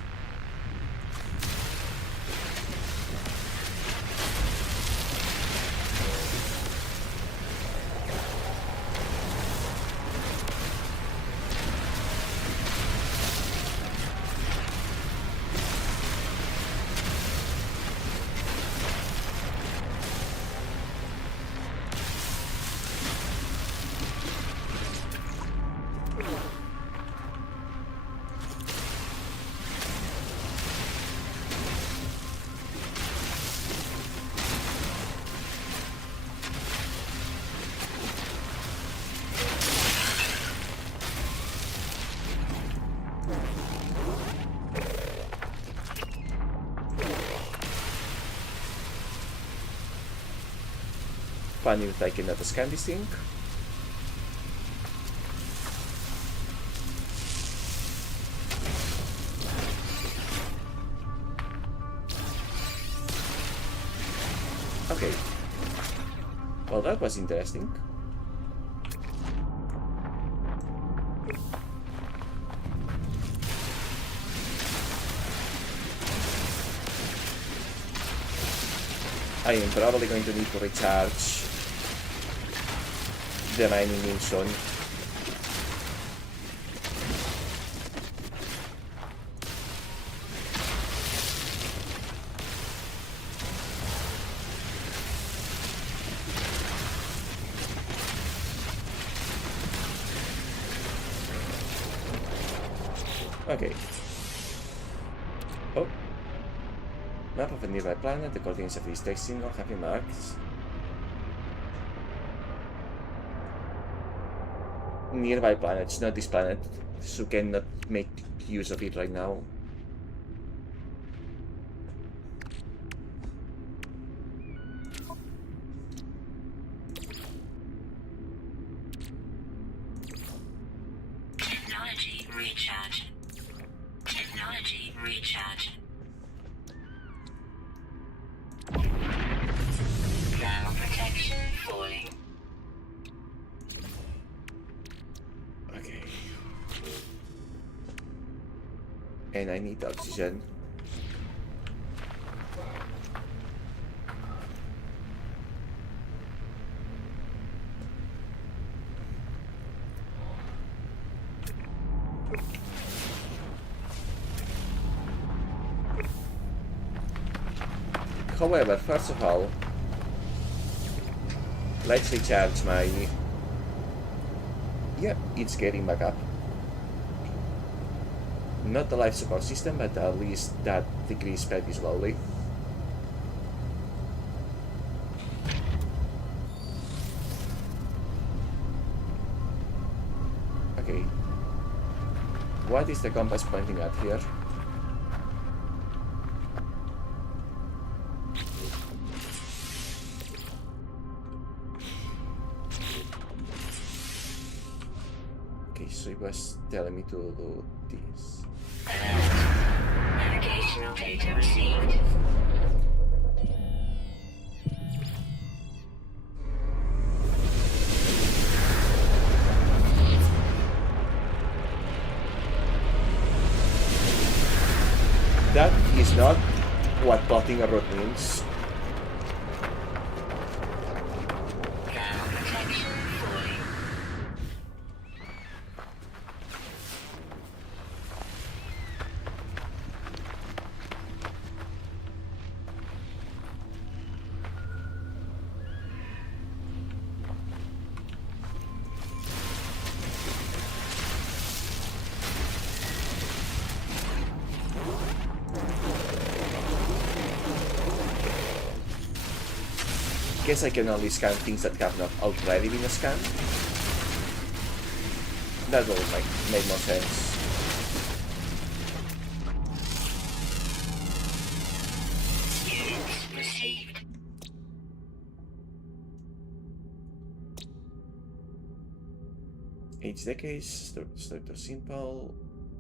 Funny if I cannot scan this thing. Okay. Well, that was interesting. I am probably going to need to recharge the mining mission Okay. Oh. Map of a nearby planet. The coordinates of this text signal have been marked. Nearby planets, not this planet. So cannot make use of it right now. Technology recharge. Technology recharge. Thermal protection falling. Okay. And I need oxygen. However, first of all, let's recharge my... Yep, it's getting back up. Not the life support system, but at least that decrease pretty slowly. Okay. What is the compass pointing at here? Okay, so it was telling me to do this. Navigational data received. That is not what plotting a road means. Thermal protection falling. Guess I can only scan things that have not already been scanned. That will make more sense. Units received. Age decades, start of simple,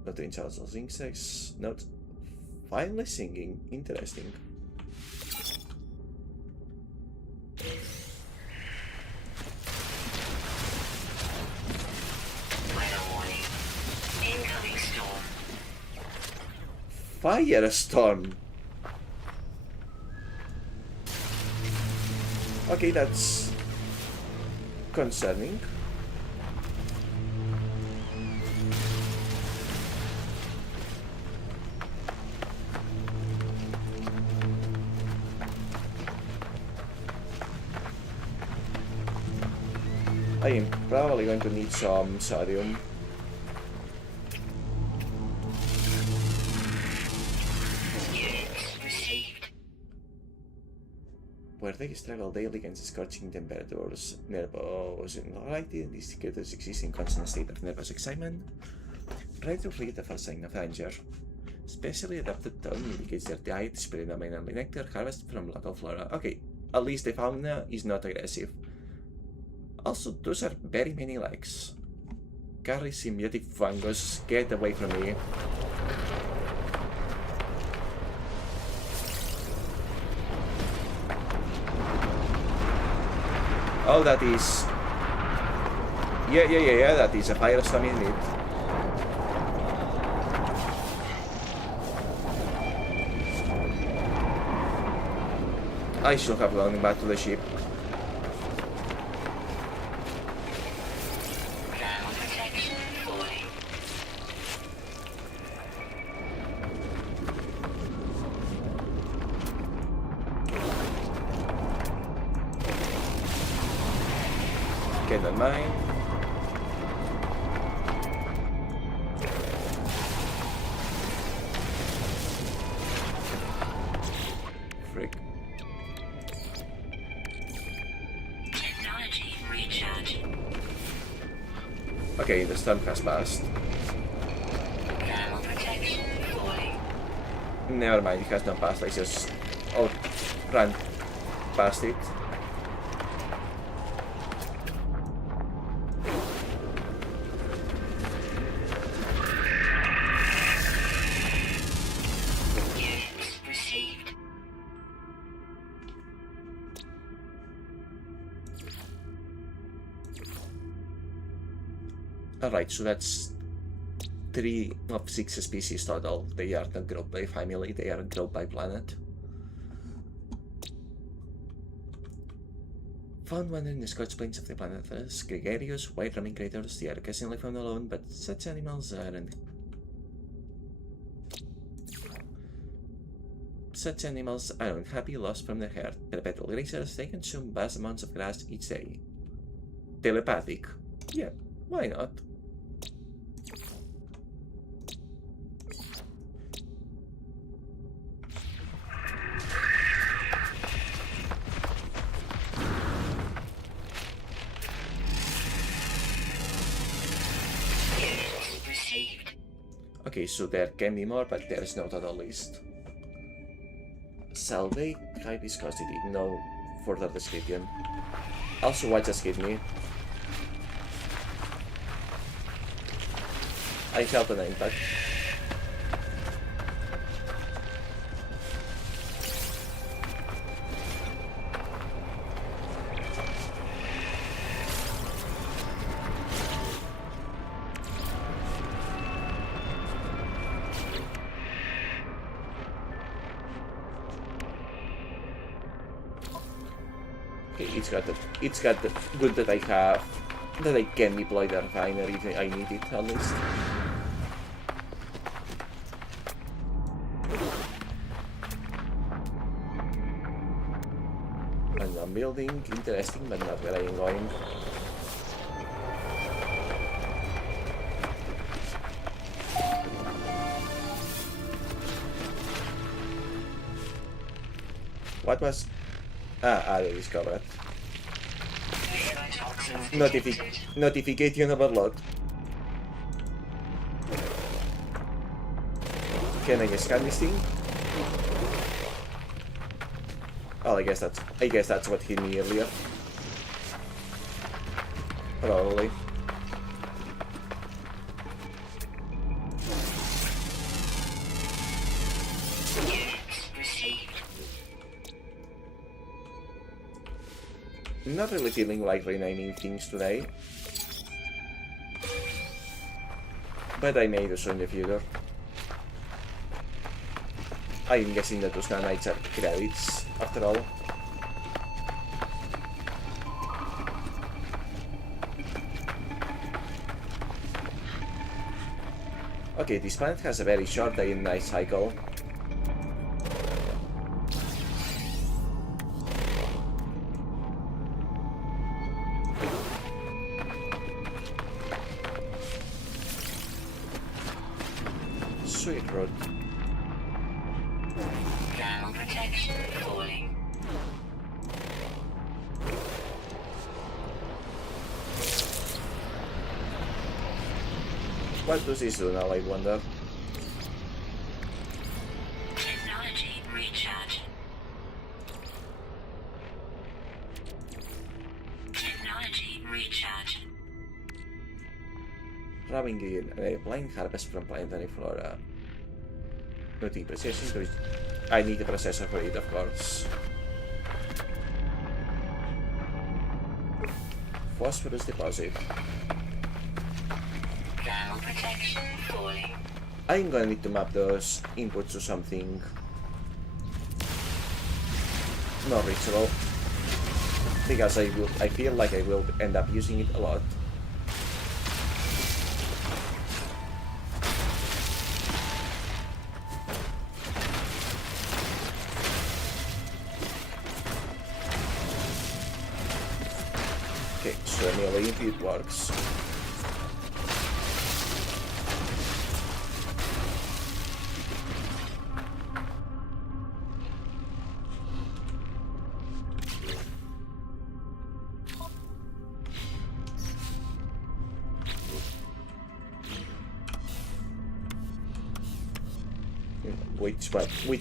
not in charge of insects, not finally singing, interesting. Weather warning. Incoming storm. Firestorm! Okay, that's concerning. I am probably going to need some sodium. Units received. Where they struggle daily against scorching temperatures, nervous anxiety, and indicators exist in constant state of nervous excitement. Right to flee the first sign of danger. Specially adapted tone indicates their diet is predominantly nectar harvested from local flora. Okay, at least the fauna is not aggressive. Also, those are very many likes. Carry symbiotic fungus, get away from me. Oh, that is... Yeah, that is a firestorm, isn't it? I should have gone back to the ship. Thermal protection falling. Canon mine. Okay, the storm has passed. Thermal protection falling. Never mind, it has not passed. I just ran past it. Units received. Alright, so that's 3 of 6 species total. They are not grouped by family, they are grouped by planet. Found wandering the Scots plains of the planet Earth, gregarious, white roaming creatures. They are occasionally found alone, but such animals aren't. Such animals are unhappy, lost from their herd. Perpetual grazers, they consume vast amounts of grass each day. Telepathic. Yeah, why not? Units received. Okay, so there can be more, but there is no total list. Salve, high viscosity, no further description. Also, what just hit me? I felt an impact. Okay, it's got the good that I have, that I can deploy the refiner if I need it at least. And I'm building, interesting, but not where I am going. What was... I discovered. Notification overload. Can I scan this thing? Oh, I guess that's what hit me earlier. Probably. Units received. Not really feeling like renaming things today. But I may do so in the future. I'm guessing that those nanites are credits, after all. Okay, this planet has a very short day and night cycle. Sweet road. Thermal protection falling. What does this do now, I wonder? Technology recharge. Technology recharge. Rubbing in blind harvest from planetary flora. Noting precision, I need a processor for it, of course. Phosphorus deposit. Thermal protection falling. I'm gonna need to map those inputs to something not reachable, because I feel like I will end up using it a lot. Okay, so anyway, if it works. Which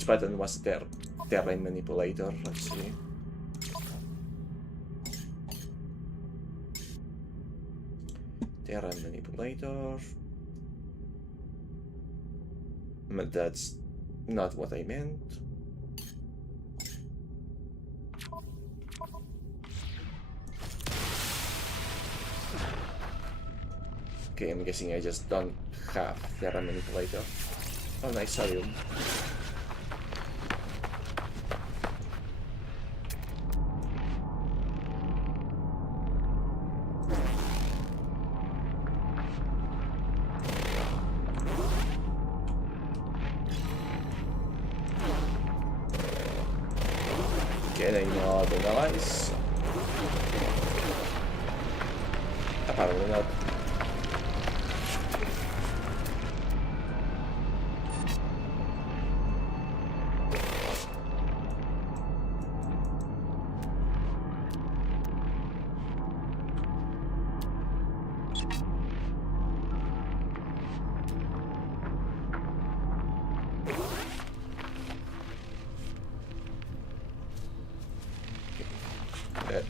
button was terrain manipulator? Let's see. Terrain manipulator. But that's not what I meant. Okay, I'm guessing I just don't have Terra Manipulator. Oh, nice, sorry. Can I not analyze? Apparently not.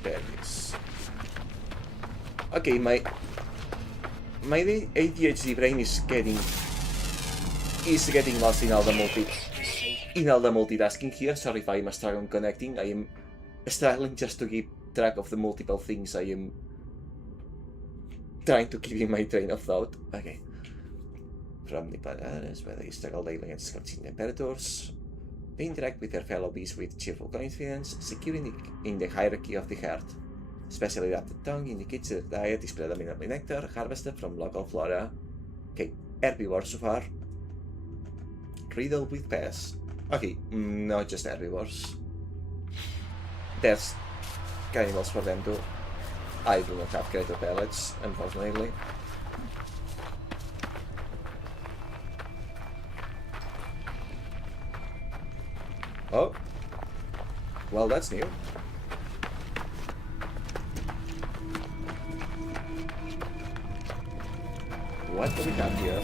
There it is. Okay, my ADHD brain is getting lost in all the multitasking here. Sorry if I'm struggling connecting. I am struggling just to keep track of the multiple things I am trying to keep in my train of thought. Okay. From the bananas, where they struggle daily against scorching temperatures. They interact with their fellow bees with cheerful confidence, secure in the hierarchy of the herd. Specially adapted tongue indicates that the diet is predominantly nectar, harvested from local flora. Okay, herbivores so far. Riddled with pests. Okay, not just herbivores. There's cannibals for them too. I do not have greater pellets, unfortunately. Oh. Well, that's new. What do we have here?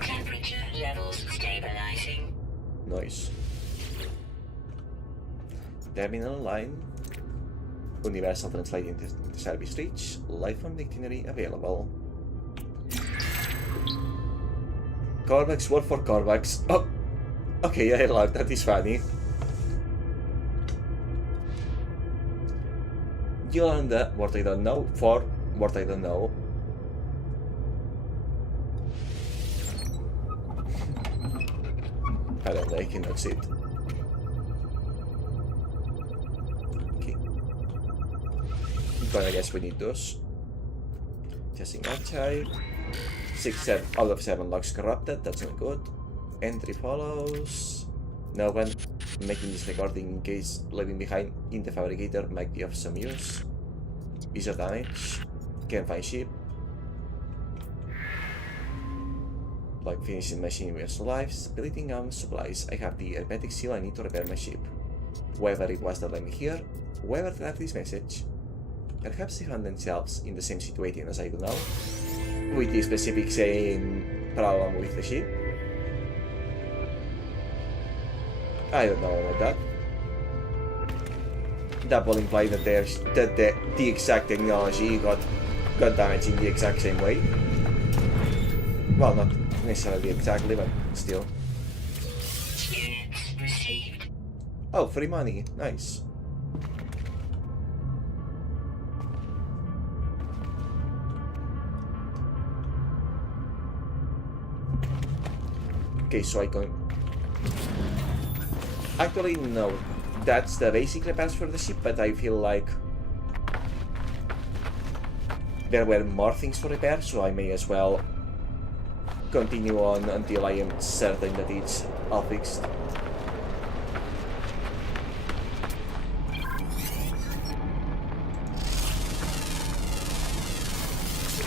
Temperature levels stabilizing. Nice. Terminal line. Universal translating to service reach. Life form dictionary available. Corvax, word for Corvax. Oh! Okay, I love that, is funny. You learn the word I don't know for word I don't know. Apparently I cannot see it. Okay. But I guess we need those. Testing archive. 6 out of 7 logs corrupted, that's not good. Entry follows. No one making this recording in case leaving behind in the fabricator might be of some use. Visual damage. Can't find ship. Like finishing machine with lives. Bleeding arms, supplies. I have the hermetic seal, I need to repair my ship. Whoever it was that led me here, whoever left this message, perhaps they found themselves in the same situation as I do now, with the specific same problem with the ship. I don't know about that. That will imply that the exact technology got damaged in the exact same way. Well, not necessarily exactly, but still. Units received. Oh, free money. Nice. Okay, so I can... Actually, no. That's the basic repairs for the ship, but I feel like there were more things to repair, so I may as well continue on until I am certain that it's all fixed.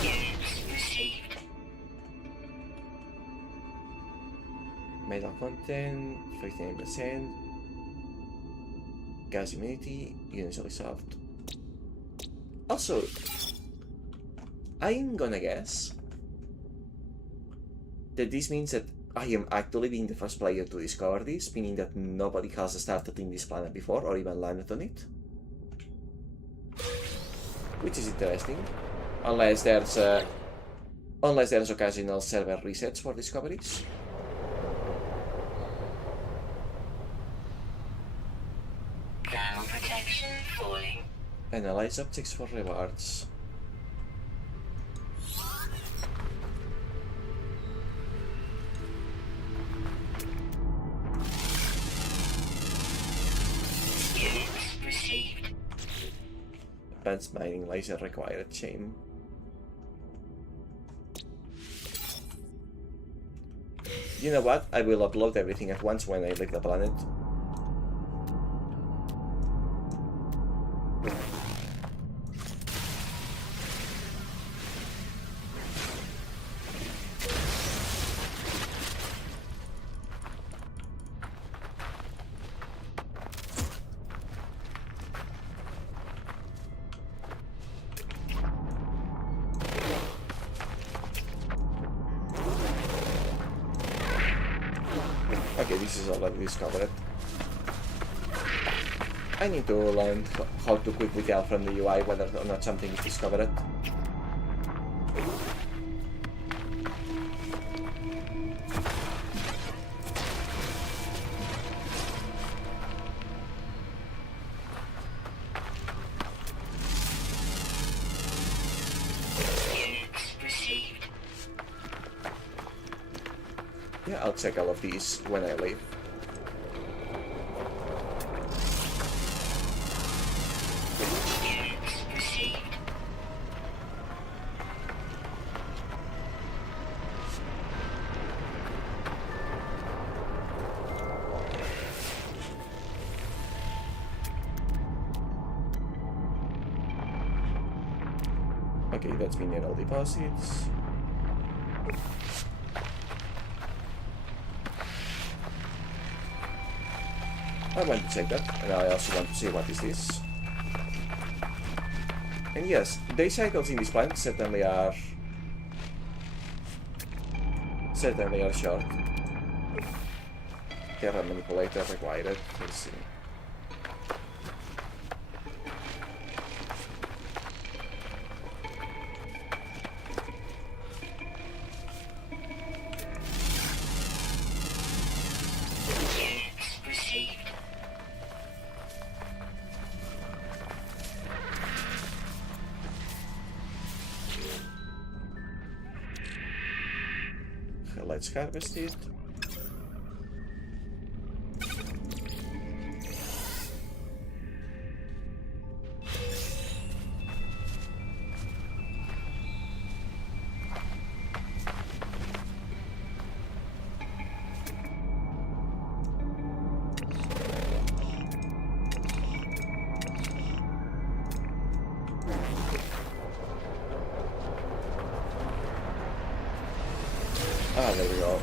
Units received. Metal content, 59%. gas immunity, initially soft. Also, I'm gonna guess that this means that I am actually being the first player to discover this, meaning that nobody has started in this planet before or even landed on it. Which is interesting. Unless there's occasional server resets for discoveries. Thermal protection falling. Analyze objects for rewards. Units received. Advanced mining laser required. Shame. You know what? I will upload everything at once when I leave the planet. Okay, this is already discovered. I need to learn how to quickly tell from the UI whether or not something is discovered. Units received. Yeah, I'll check all of these when I leave. Units received. Okay, that's mineral deposits. I want to check that, and I also want to see what is this. And yes, day cycles in this planet certainly are short. Terra manipulator required. Let's see. Units received. Let's harvest it. Ah, there we go.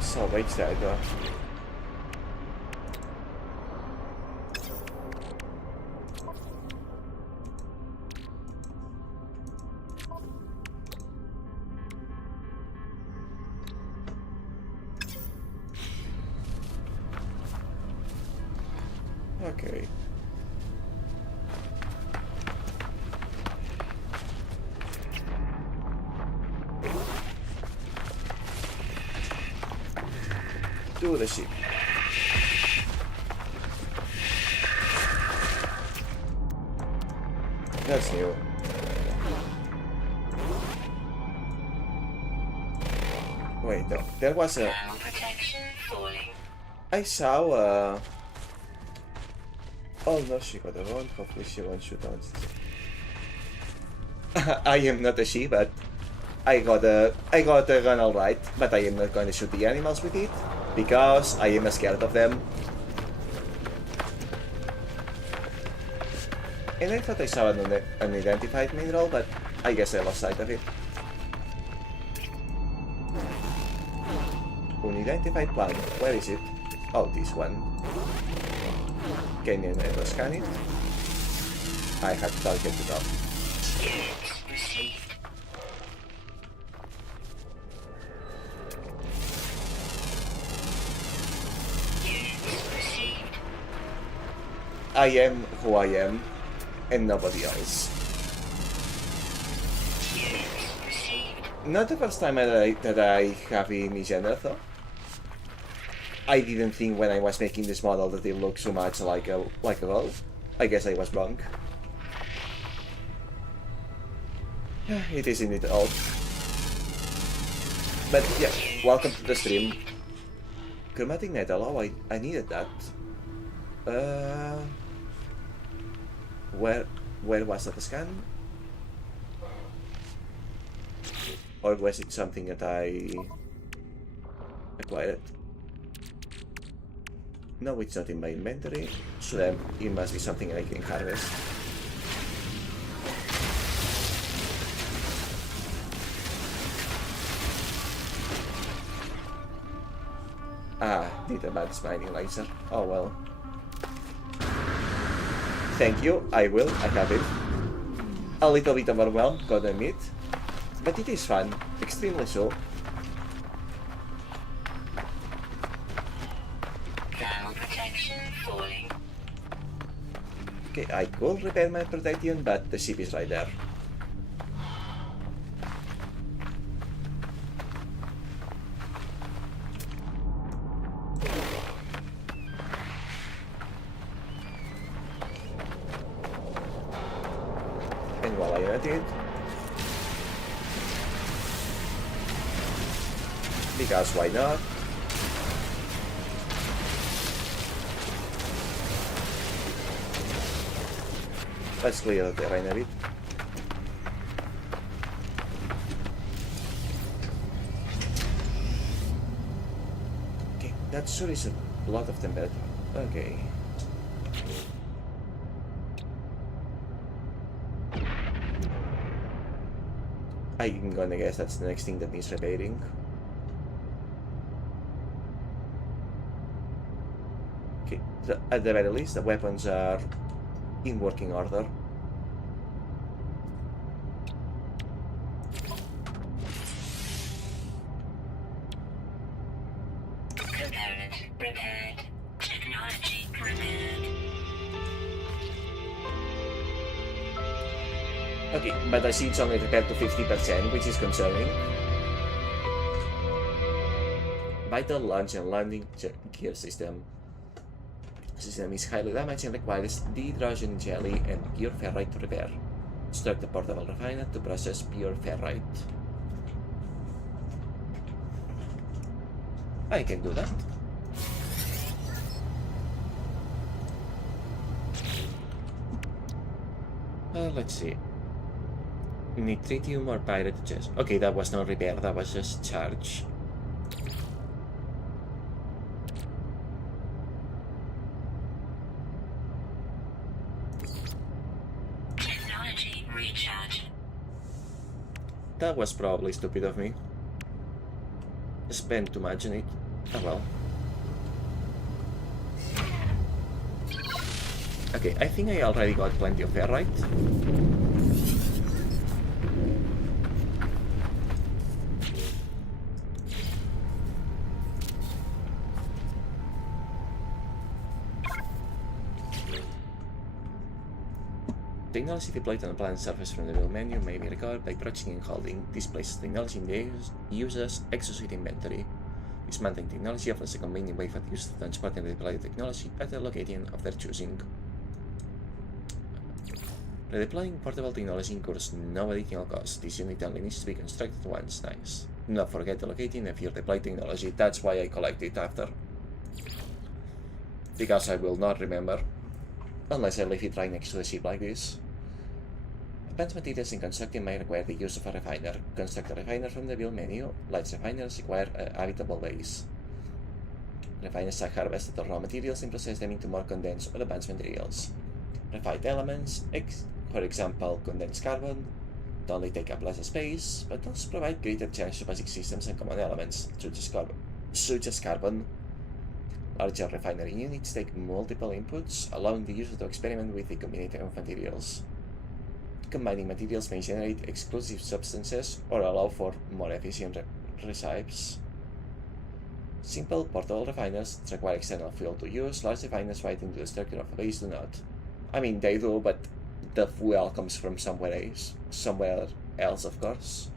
Salvage that though. Okay. To the ship. That's new. Wait, no. There was a... Thermal protection falling. I saw a... Oh no, she got a gun. Hopefully she won't shoot on. I am not a she, but I got a gun alright, but I am not going to shoot the animals with it because I am scared of them. And I thought I saw an unidentified mineral, but I guess I lost sight of it. Unidentified plant. Where is it? Oh, this one. Can you scan it? I had to target it up. Units received. Units received. I am who I am, and nobody else. Units received. Not the first time that I have in genre, though. I didn't think when I was making this model that it looked so much like a girl. I guess I was wrong. It is indeed odd. But yeah, welcome to the stream. Chromatic metal, oh, I needed that. Where was that scan? Or was it something that I acquired? No, it's not in my inventory, so then it must be something I can harvest. Ah, did a bad mining laser. Oh well. Thank you, I will, I have it. A little bit overwhelmed, gotta admit. But it is fun, extremely so. Thermal protection falling. Okay, I could repair my protection, but the ship is right there. And while I am at it, because why not? Let's clear the terrain a bit. Okay, that sure is a lot of them better. Okay. I'm gonna guess that's the next thing that needs repairing. Okay, at the very least, the weapons are in working order. Component repaired. Technology repaired. Okay, but I see it's only repaired to 50%, which is concerning. Vital launch and landing gear system. System is highly damaged and requires dehydrogen jelly and pure ferrite to repair. Instruct the portable refiner to process pure ferrite. I can do that. Let's see. Nitritium or pirate chest. Okay, that was not repair, that was just charge. Technology recharge. That was probably stupid of me. Spent too much on it. Oh well. Okay, I think I already got plenty of ferrite. Technology deployed on the planet's surface from the middle menu may be recovered by crouching and holding. This places technology in the user's exosuit inventory. Dismantling technology offers a convenient way for the user to transport and deploy the technology at a location of their choosing. Redeploying portable technology incurs no additional cost. This unit only needs to be constructed once. Nice. Do not forget to locate in if you deploy technology. That's why I collect it after. Because I will not remember. Unless I leave it right next to the ship like this. Advanced materials in constructing may require the use of a refiner. Construct a refiner from the build menu. Large refiners require a habitable base. Refiners are harvested the raw materials and process them into more condensed or advanced materials. Refined elements, for example, condensed carbon, not only take up less space, but also provide greater chance to basic systems and common elements, such as carbon. Larger refinery units take multiple inputs, allowing the user to experiment with the combination of materials. Combining materials may generate exclusive substances or allow for more efficient recipes. Simple portable refiners require external fuel to use. Large refiners right into the structure of a base do not. I mean, they do, but the fuel comes from somewhere else, of course.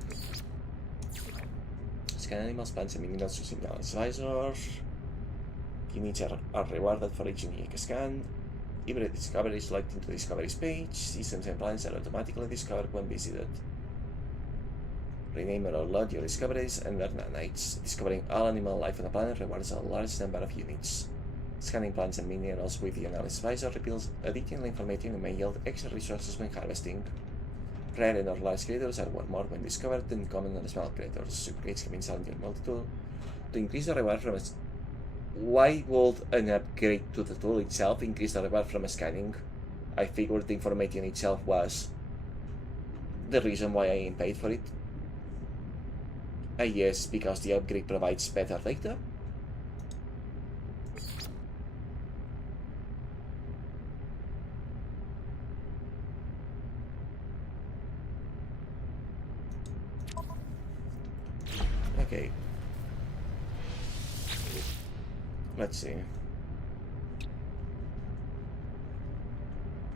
Scan animals, plants, and minerals using the analysis visor. Units are rewarded for each unique scan. Every discovery is logged into the discoveries page. Systems and plants are automatically discovered when visited. Rename or load your discoveries and learn nanites. Discovering all animal life on the planet requires a large number of units. Scanning plants and minerals with the analysis visor reveals additional information and may yield extra resources when harvesting. Rare and or large creatures are worth more when discovered than common or small creatures. Upgrades can be installed in your multi-tool. To increase the reward from a... Why would an upgrade to the tool itself increase the reward from a scanning? I figured the information itself was the reason why I ain't paid for it. I guess because the upgrade provides better data. Okay. Let's see.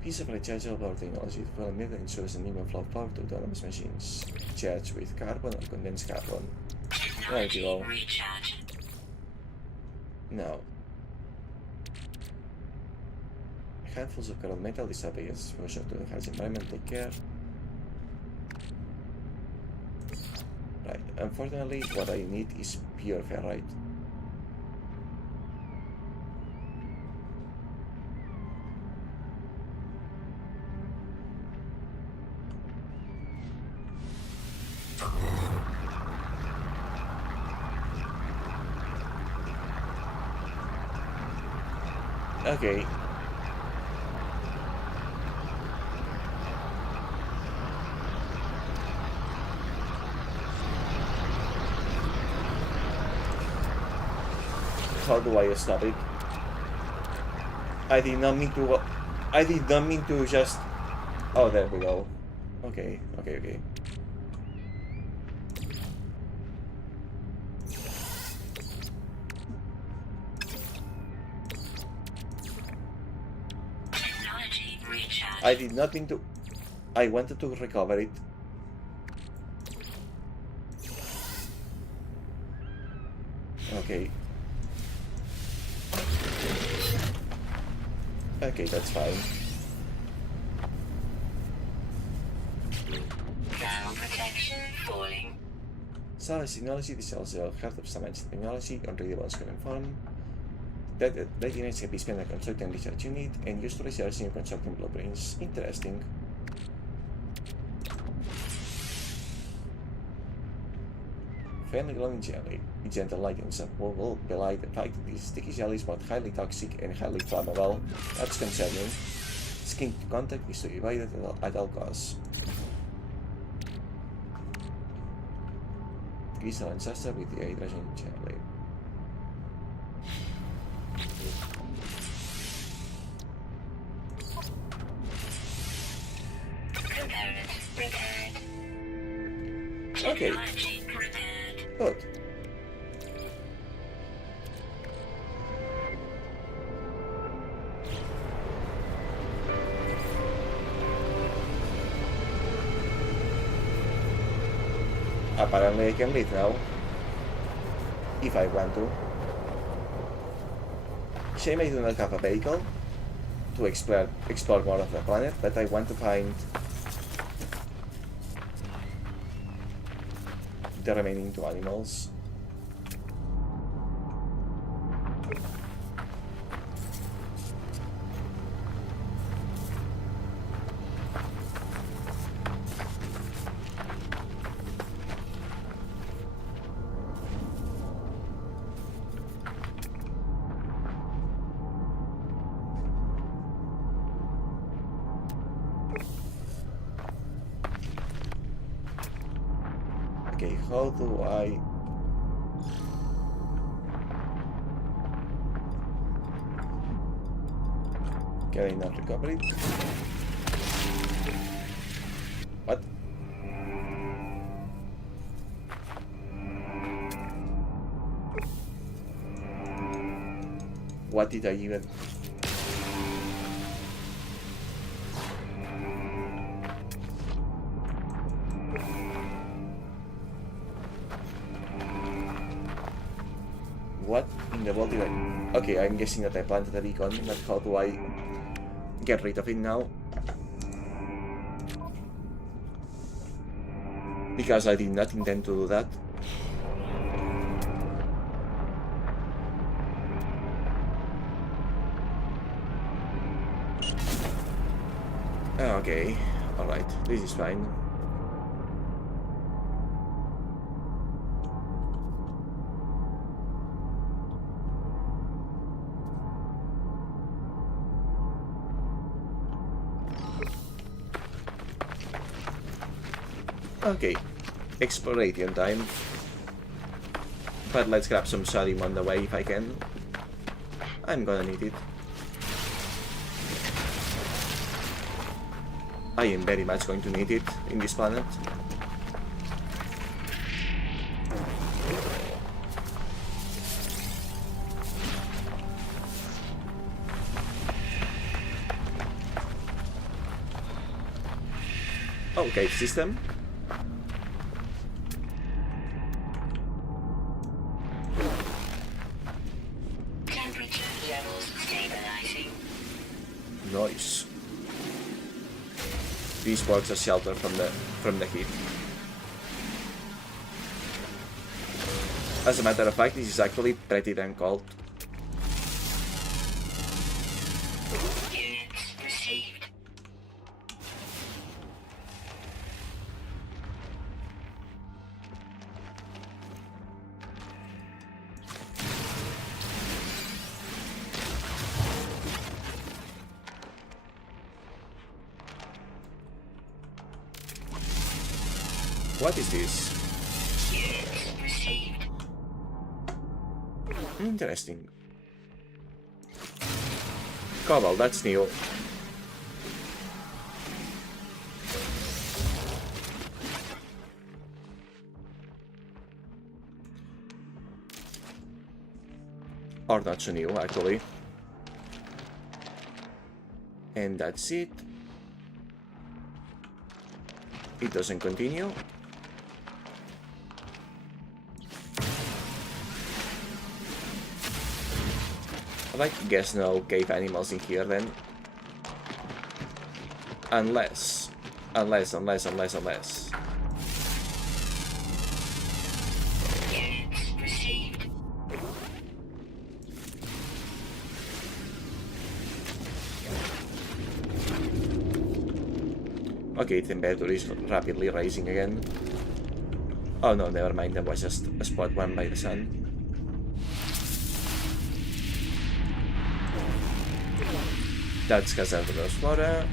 Piece of rechargeable power technology to fuel milk ensures an even flow of power to autonomous machines. Charged with carbon or condensed carbon. Right, you go. Now. Handfuls of colored metal disappear exposure to the harsh environment. Take care. Right. Unfortunately, what I need is pure ferrite. Okay. How do I stop it? I did not mean to just... Oh, there we go. Okay. I did not mean to... I wanted to recover it. Okay. Okay, that's fine. Thermal protection falling. Salvage technology, this is also a heart of salvage technology, unreadable scan form. That units can be spent on constructing a research unit and used to research in constructing blueprints. Interesting. Fairly glowing jelly. The gentle lightnings of will belie the fact that this sticky jelly is both highly toxic and highly flammable. That's concerning. Skin contact is to be avoided at all costs. Crystal ancestor with the hydrogen jelly. Okay. Good. Apparently I can leave now. If I want to. Shame I do not have a vehicle to explore more of the planet, but I want to find the remaining two animals. Okay, how do I... Can I not recover it? What? What did I even... What in the world did I... Okay, I'm guessing that I planted a beacon, but how do I get rid of it now? Because I did not intend to do that. Okay, alright, this is fine. Okay, exploration time. But let's grab some sodium on the way if I can. I'm gonna need it. I am very much going to need it in this planet. Okay, system. Temperature levels stabilizing. Nice. These blocks are shelter from the heat. As a matter of fact, this is actually pretty damn cold. Units received. What is this? Units received. Interesting. Cobalt, that's new. Or not so new, actually. And that's it. It doesn't continue. I guess no cave animals in here then. Unless. Units received. Okay, temperature is rapidly rising again. Oh no, never mind, that was just a spot warmed by the sun. That's hazardous flora.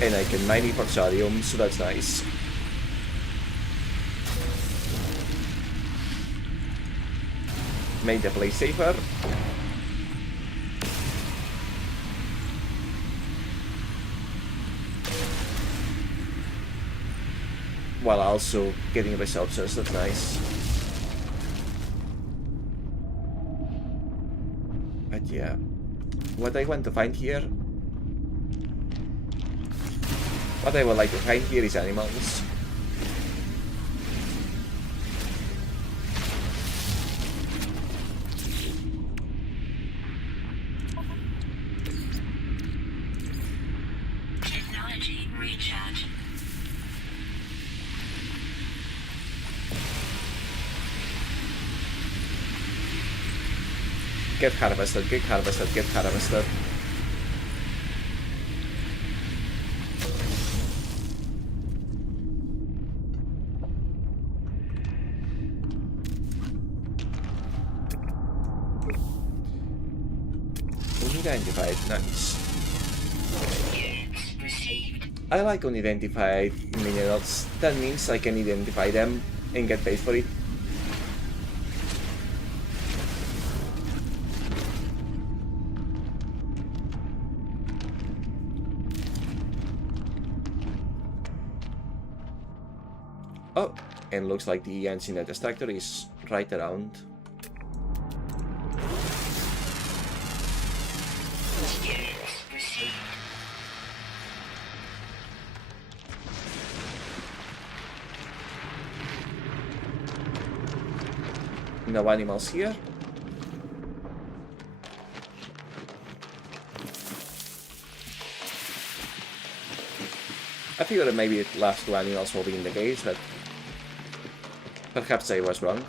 And I can mine it for sodium, so that's nice. Made the place safer. While also getting resources, that's nice. But yeah, what I want to find here, what I would like to find here is animals. Technology recharge. Get harvested, get harvested, get harvested. Unidentified, nice. Units received. I like unidentified minerals. That means I can identify them and get paid for it. Oh, and looks like the ancient extractor is right around. No animals here. I figured maybe the last 2 animals will be in the case, but perhaps I was wrong.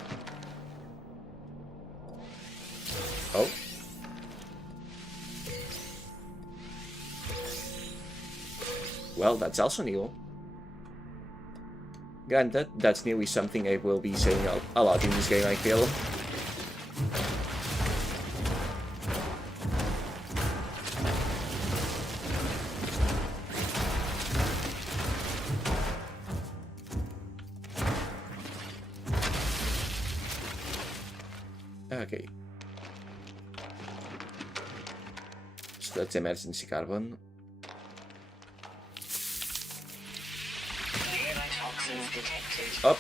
Oh. Well, that's also new. Granted, that's new is something I will be saying a lot in this game, I feel. Okay. So that's emergency carbon. Up.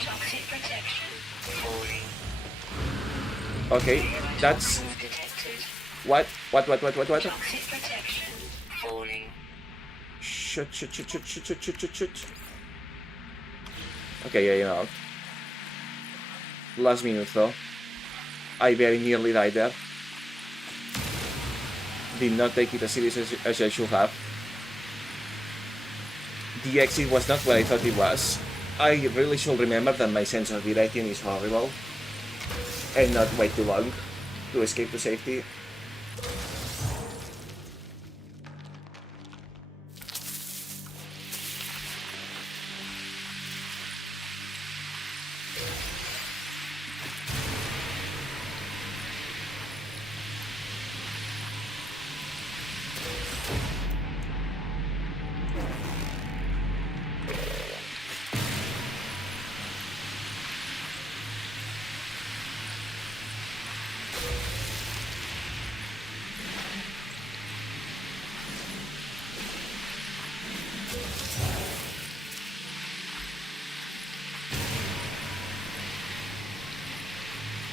Toxic protection. Falling. Okay, that's... What? What? Toxic protection. Falling. Shit. Okay, yeah, out. Last minute though. I very nearly died there. Did not take it as serious as I should have. The exit was not what I thought it was. I really should remember that my sense of direction is horrible. And not wait too long to escape to safety.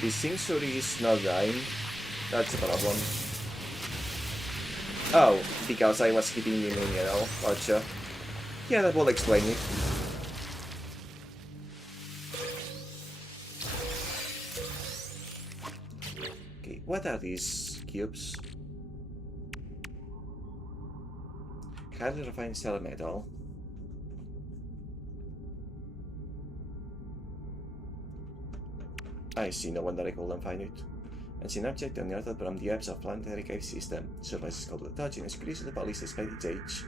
The Singstory is not dying. That's a problem. Oh, because I was hitting the mineral. Gotcha. Yeah, that will explain it. Okay, what are these cubes? Highly refined stellar metal. I see, no wonder I couldn't find it. Ancient object unearthed from the depths of planetary cave system. Surface is cold to the touch and is curiously polished despite its age.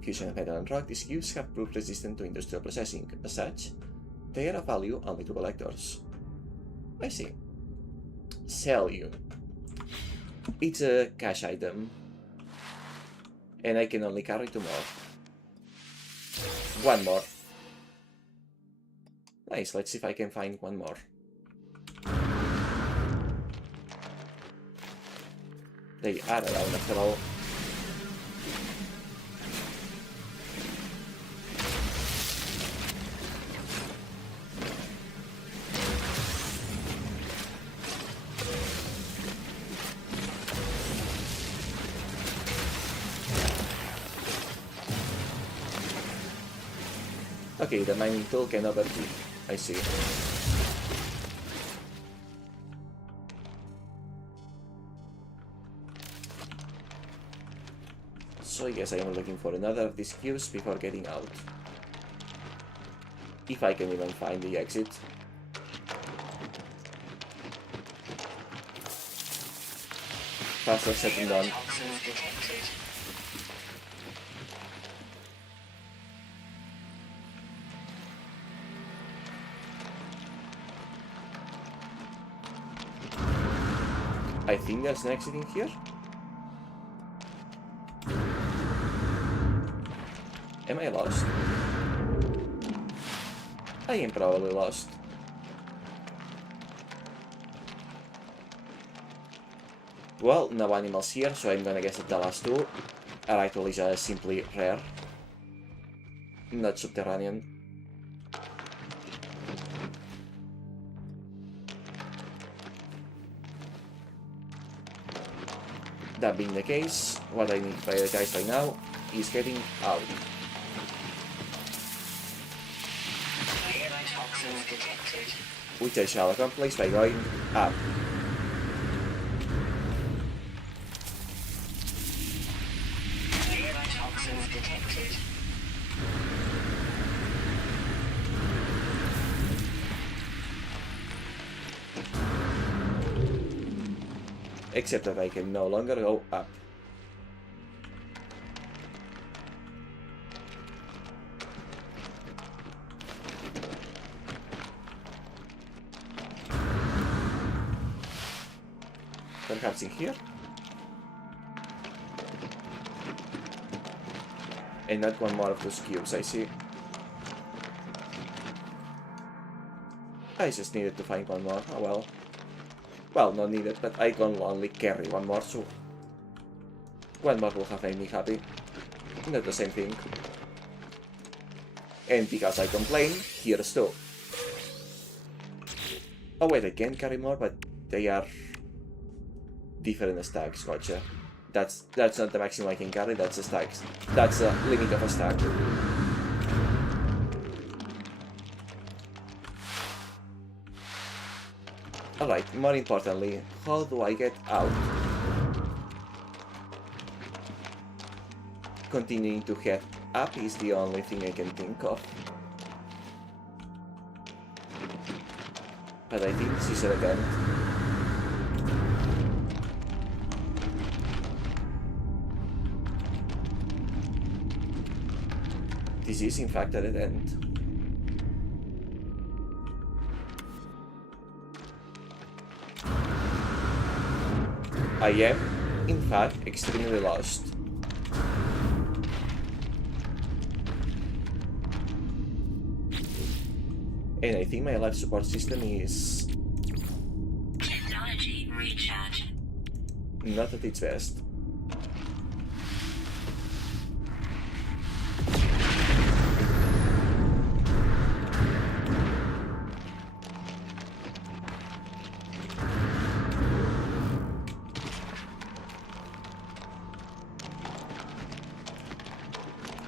Fusion of metal and rock, these cubes have proved resistant to industrial processing. As such, they are of value only to collectors. I see. Sell you. It's a cash item. And I can only carry 2 more. 1 more. Nice, let's see if I can find 1 more. They are around after all. Okay, the mining tool can overheat. I see. So I guess I am looking for another of these cubes before getting out. If I can even find the exit. Faster said than done. I think there's an exit in here. Am I lost? I am probably lost. Well, no animals here, so I'm gonna guess that the last two are actually just simply rare. Not subterranean. That being the case, what I need to prioritize right now is getting out. Toxins detected. Which I shall accomplish by going up. Toxins detected. Except that I can no longer go up. Perhaps in here? And not one more of those cubes, I see. I just needed to find one more, oh well. Well, not needed, but I can only carry one more, so one more will have made me happy. Not the same thing. And because I complain, here's two. Oh wait, I can carry more, but they are different stacks, gotcha. That's not the maximum I can carry, that's the stacks. That's the limit of a stack. Alright, more importantly, how do I get out? Continuing to head up is the only thing I can think of. But I think this is an event. This is in fact a dead end. I am, in fact, extremely lost. And I think my life support system is Technology recharge. not at its best.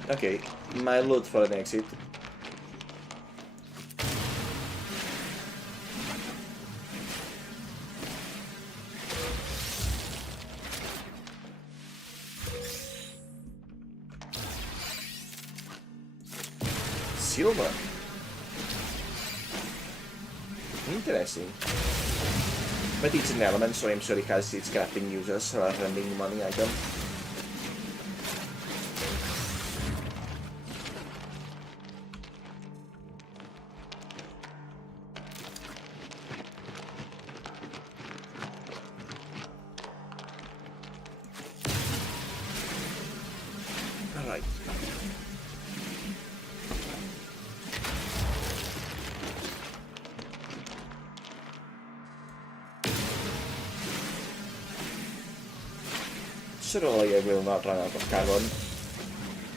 Okay, my loot for an exit. Silver. Interesting. But it's an element, so I'm sure it has its crafting uses rather than being money item. Alright. Surely I will not run out of carbon.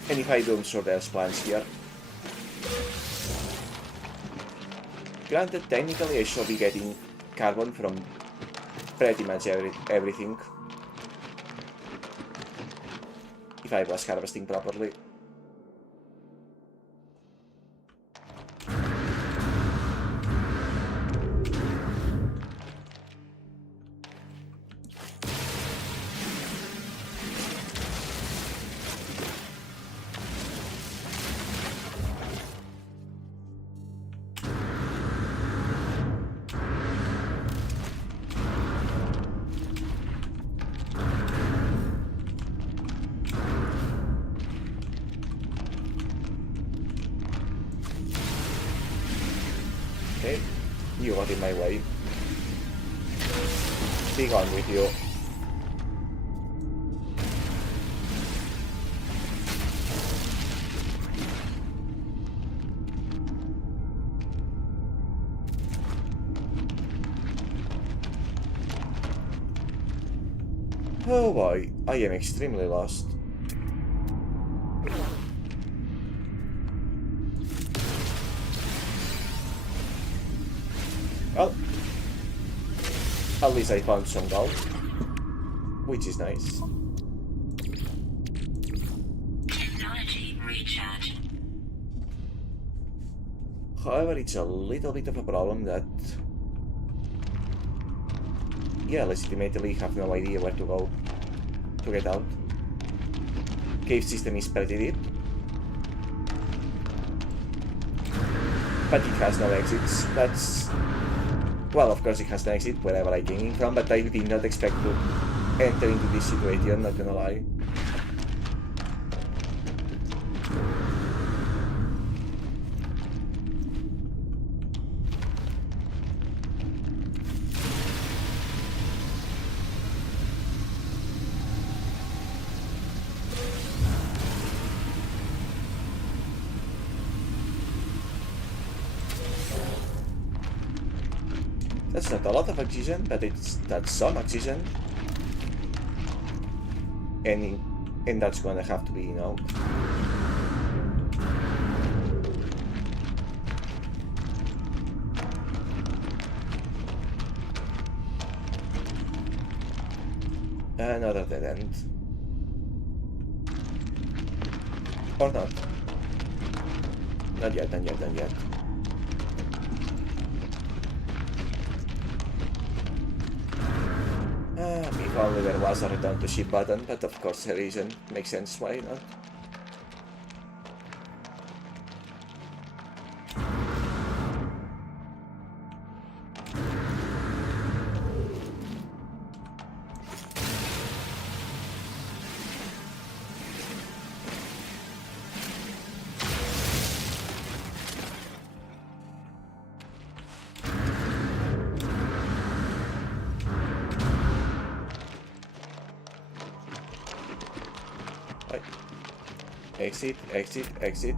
And if I do, I'm sure there's plants here. Granted, technically I should be getting carbon from pretty much everything. If I was harvesting properly. Okay, you got in my way. Be gone with you. Oh boy, I am extremely lost. Well, at least I found some gold, which is nice. Technology recharge. However, it's a little bit of a problem that, yeah, legitimately have no idea where to go to get out. Cave system is pretty deep, but it has no exits. That's... well, of course it has no exit wherever I came in from, but I did not expect to enter into this situation, not gonna lie. That's not a lot of oxygen, but that's some oxygen. And that's gonna have to be, you know. Another dead end. Or not. Not yet, not yet, not yet. If only there was a return to ship button, but of course there isn't. Makes sense, why not? Exit, exit, exit.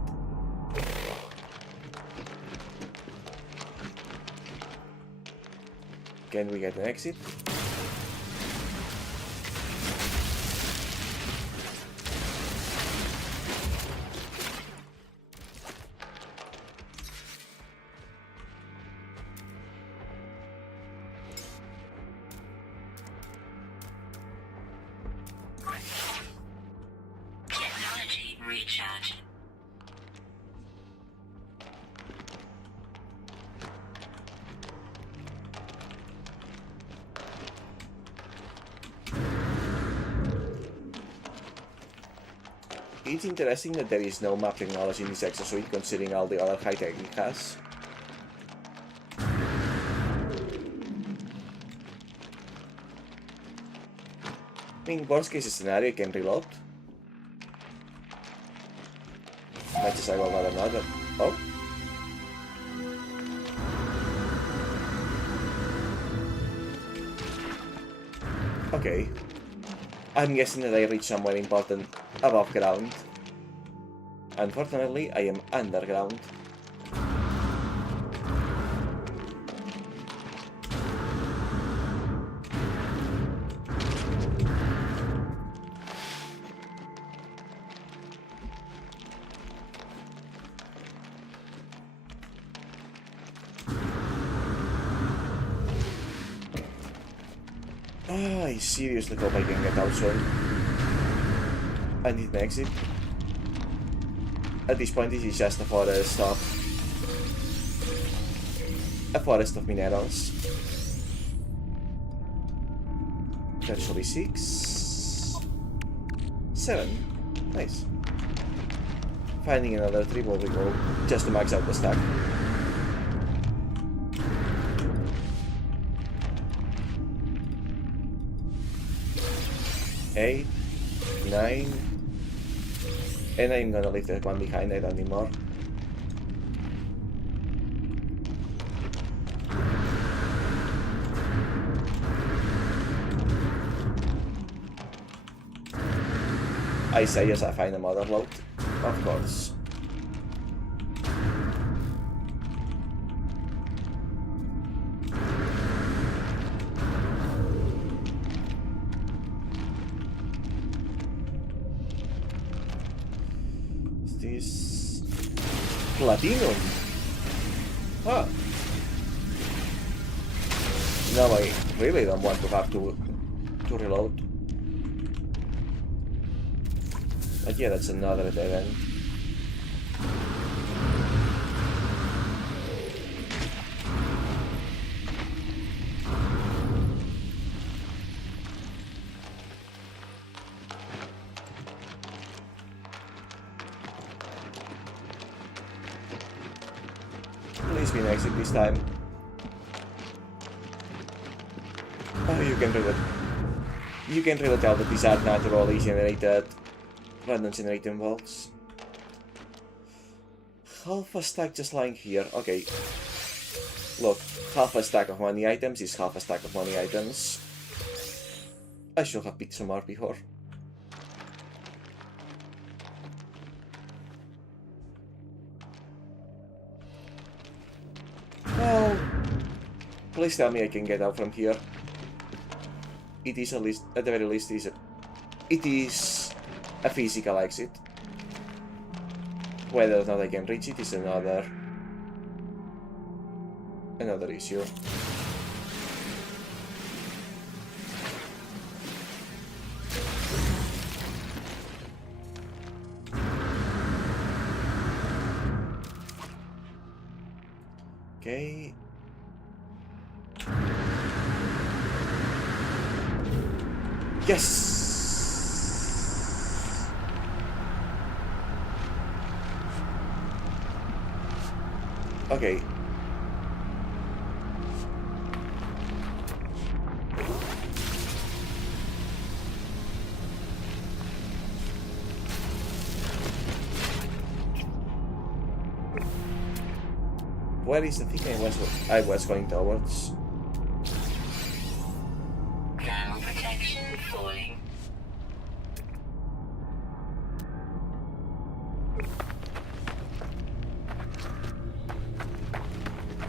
Can we get an exit? Recharge. It's interesting that there is no map technology in this exosuit, considering all the other high-tech it has. I mean, worst case scenario, I can reload. Much as I will rather not, but... oh. Okay. I'm guessing that I reached somewhere important above ground. Unfortunately, I am underground. I seriously hope I can get out soon. I need an exit. At this point, this is just a forest of minerals. That should be 6, 7. Nice. Finding another tree will be cool, just to max out the stack. Eight, 9, and I'm gonna leave that one behind, I don't need more. I say as I find a mother load, of course. Is this platinum? Huh. No, I really don't want to have to reload. But yeah, that's another dead end. Please be an exit this time. Oh, you can really tell that these are naturally generated, random generating vaults. Half a stack just lying here. Okay. Look, half a stack of money items is half a stack of money items. I should have picked some more before. Well, please tell me I can get out from here. It is at the very least, it is a physical exit. Whether or not I can reach it is another issue. Okay. Yes! Okay. Where is the thing I was going towards? Thermal protection falling.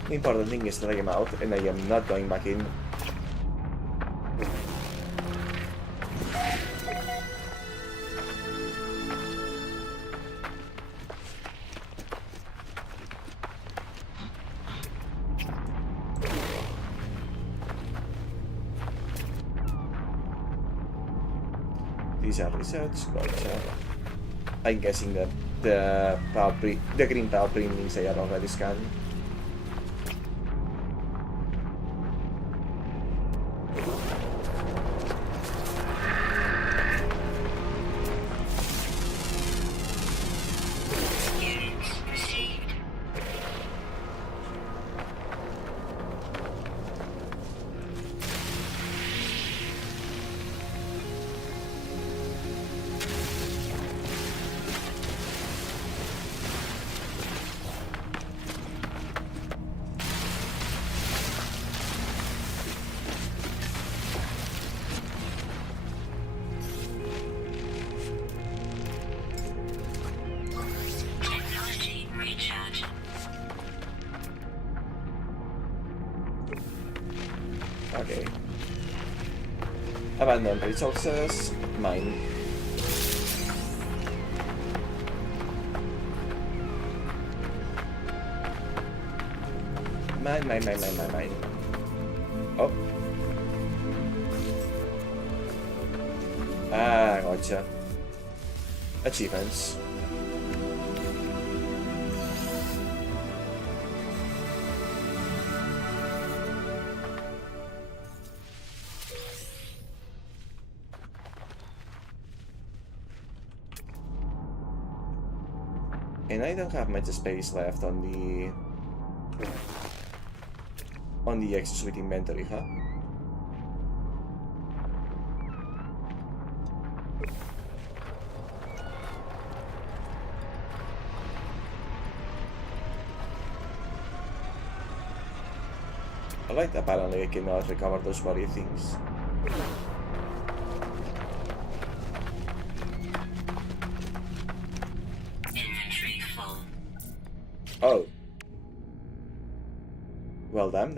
The important thing is that I am out and I am not going back in. These are research, gotcha. I'm guessing that the green power print means they are already scanned. Units received. Technology recharge. Okay. Abandoned resources, mine. Mine. Oh. Ah, gotcha. Achievements. And I don't have much space left on the exosuite inventory, huh? Alright, apparently I cannot recover those body things.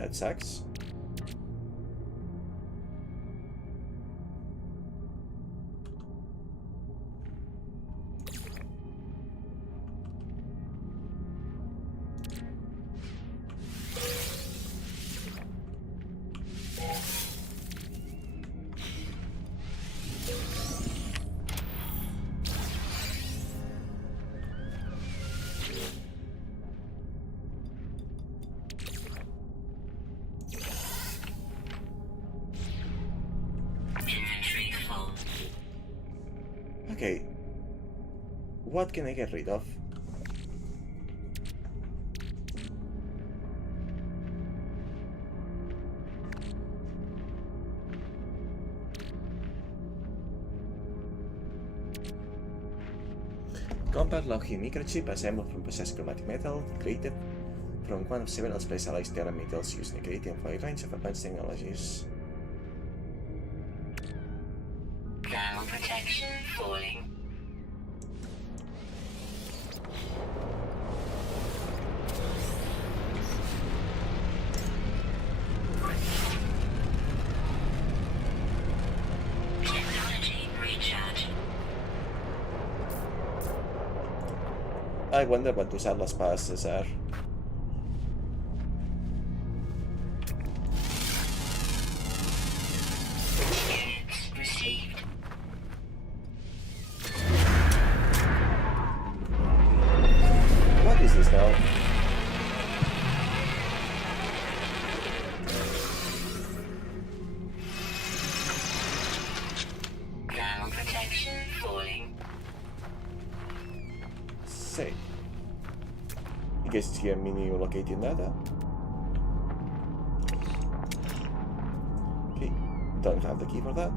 That sucks. Inventory full. Okay. What can I get rid of? Combat lock-in microchip assembled from possessed chromatic metal, created from one of several specialized terra metals used in creating a wide range of advanced technologies. Thermal protection falling. Technology recharge. I wonder what usar las passes are. Units received. What is this now? Thermal protection falling. Say. I guess it's here menu locating data. Okay, don't have the key for that.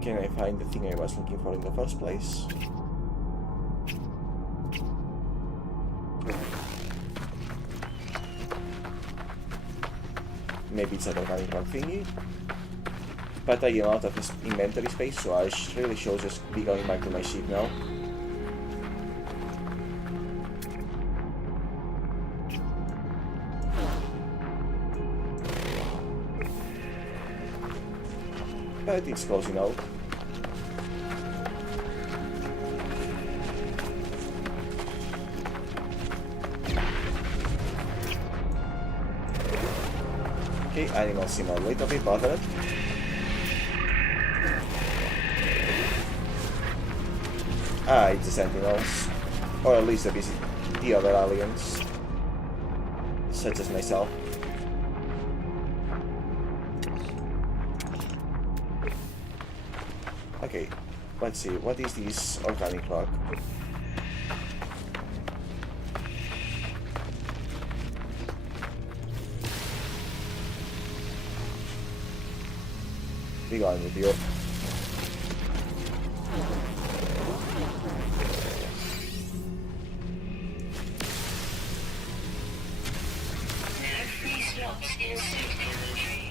Can I find the thing I was looking for in the first place? Maybe it's an organic rock thingy. But I am out of this inventory space, so I really should just be going back to my ship now. But it's closing out. Okay, animals seem a little bit bothered. Ah, it's the Sentinels. Or at least the other aliens. Such as myself. Okay, let's see, what is this organic rock? Be gone with you. No free slots in suit inventory.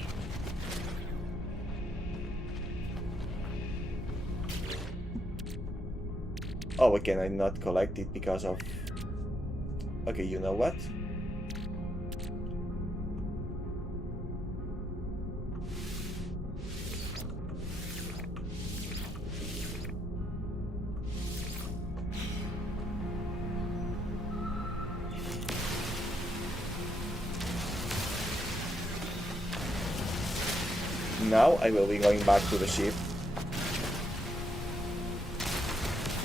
Oh, can I not collect it because of... Okay, you know what? Now I will be going back to the ship.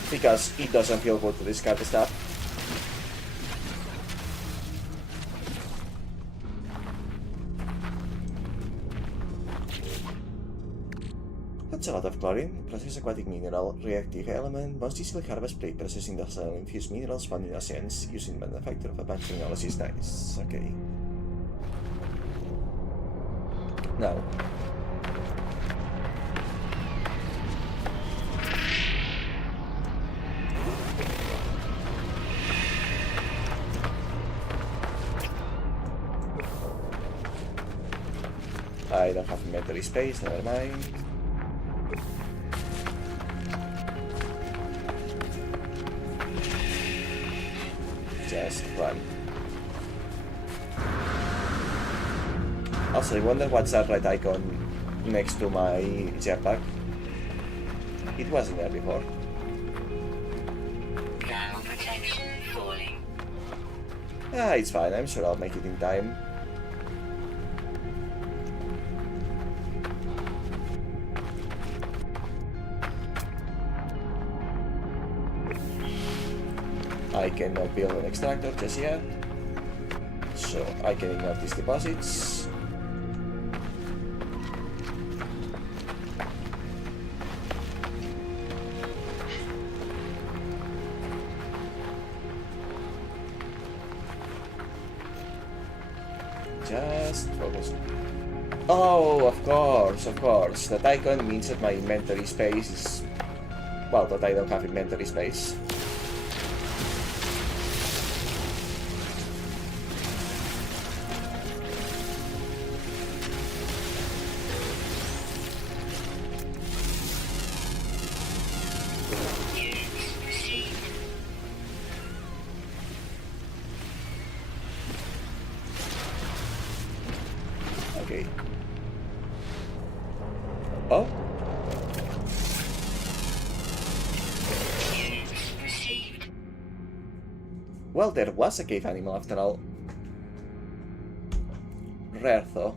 Because it doesn't feel good to discard the stuff. That's a lot of chlorine. Process aquatic mineral, reactive element, most easily harvest plate processing the cell infused minerals found in oceans using manufacture of advanced technologies. Nice. Okay. Now. I don't have inventory space, never mind. Just run. Also, I wonder what's that red icon next to my jetpack. It wasn't there before. Thermal protection falling. Ah, it's fine. I'm sure I'll make it in time. I cannot build an extractor just yet, so I can ignore these deposits. Just focus. Oh, of course, of course. That icon means that my inventory space is... well, that I don't have inventory space. Okay. Oh? Well, there was a cave animal after all. Rare though.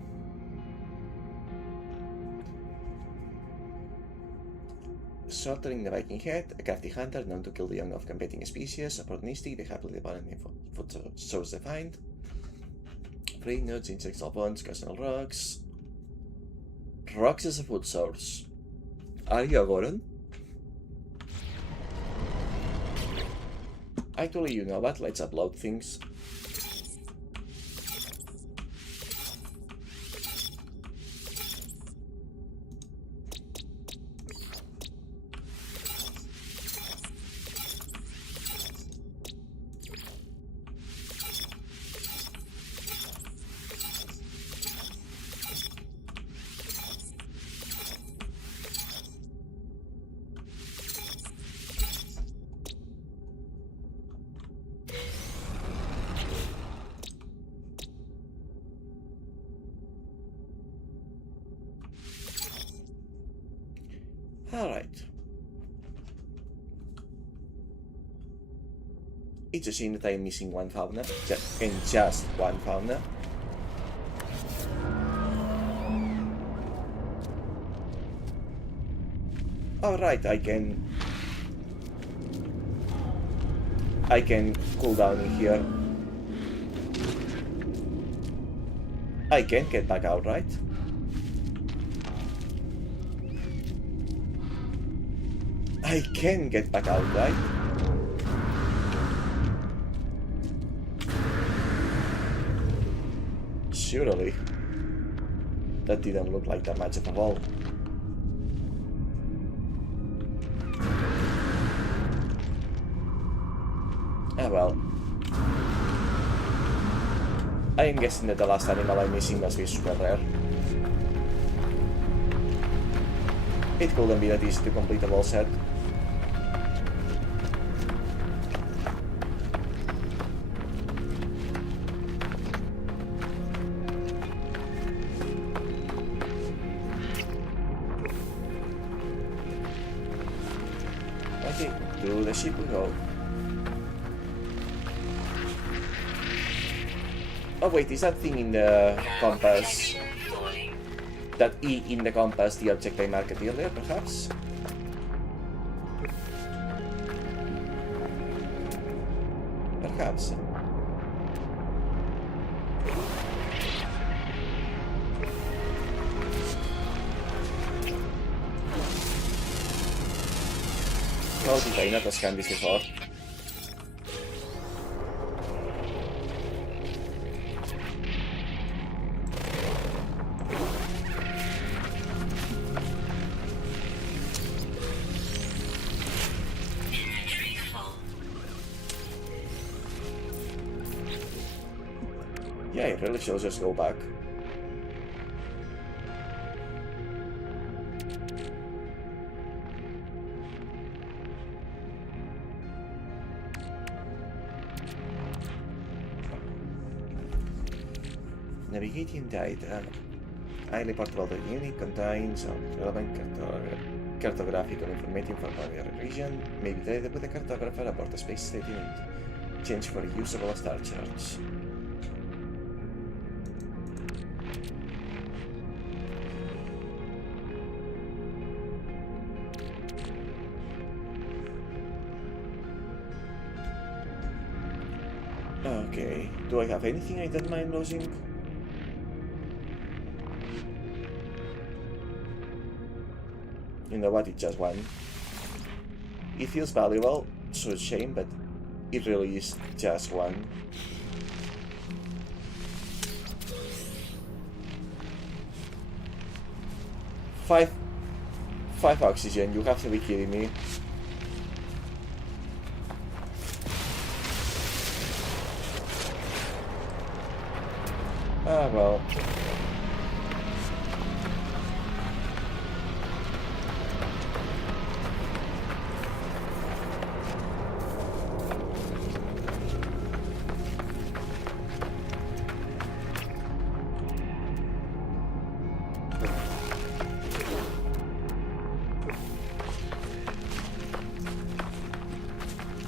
Slaughtering the Viking head, a crafty hunter known to kill the young of competing species, opportunistic, they happily abandon food source they find. Free nuts, insects, all bones, occasional rocks. Rocks as a food source. Are you a Goron? Actually, you know what? Let's upload things. Alright. It's a shame that I'm missing one fauna, and just one fauna. Alright, I can cool down in here. I can get back out, right? I can get back out, right? Surely. That didn't look like that much of a wall. Ah well. I am guessing that the last animal I'm missing must be super rare. It couldn't be that easy to complete a wall set. Okay, to the ship we go. Oh wait, is that thing in the compass? That E in the compass, the object I marked earlier, perhaps? Perhaps. How did I not scan this before? Yeah, it really should just go back. Navigating data. Highly portable unit contains relevant cartographical information for a region. May be traded with a cartographer aboard the space station in exchange for a usable star charge. Okay, do I have anything I don't mind losing? You know what, it's just one. It feels valuable, so it's a shame, but it really is just one. Five oxygen, you have to be kidding me. Ah, well.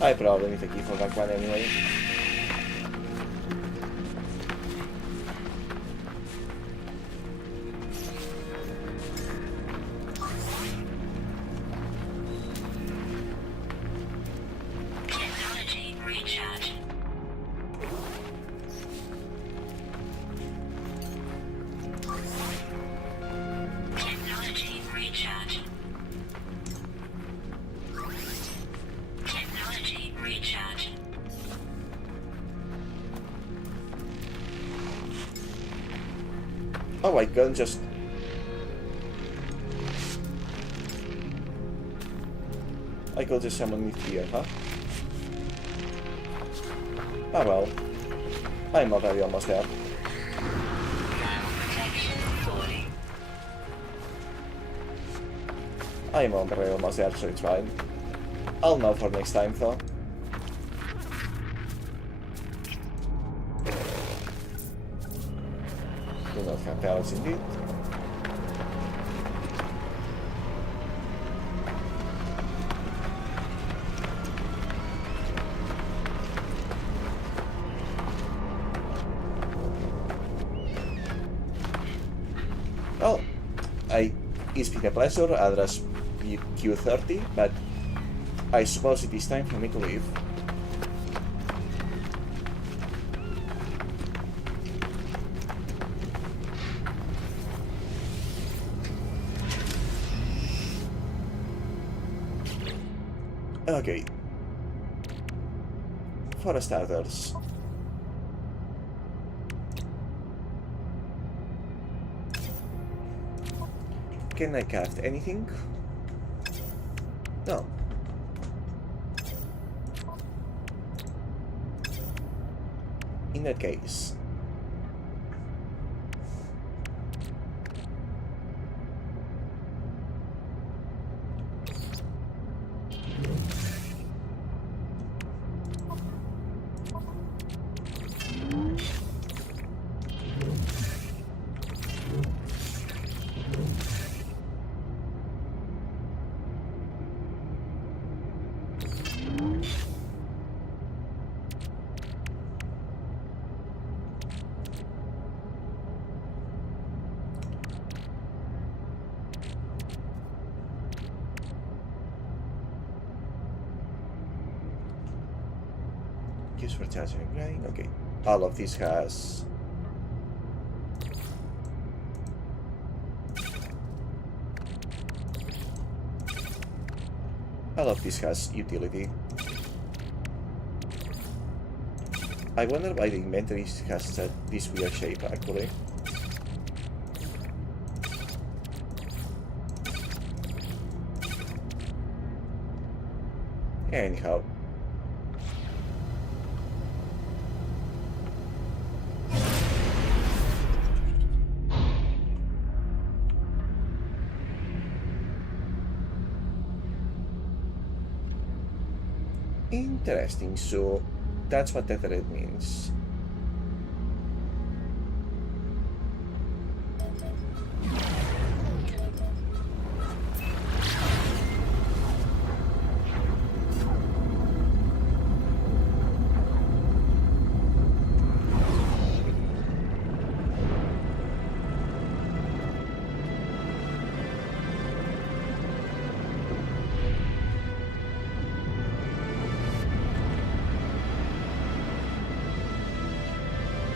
I probably need a key for that one anyway. Technology recharge. Technology recharge. Technology recharge. Oh, I can just... I could just summon it here, huh? Ah well. I'm already almost there. Protection falling. I'm already almost there, so it's fine. I'll know for next time, though. Do not have pallets indeed. Well, it's been a pleasure, address Q30, but I suppose it is time for me to leave. Okay. For starters, can I craft anything? No. In that case, use for charging and grinding. Okay, all of this has utility. I wonder why the inventory has this weird shape, actually. Anyhow. Interesting, so that's what that red means.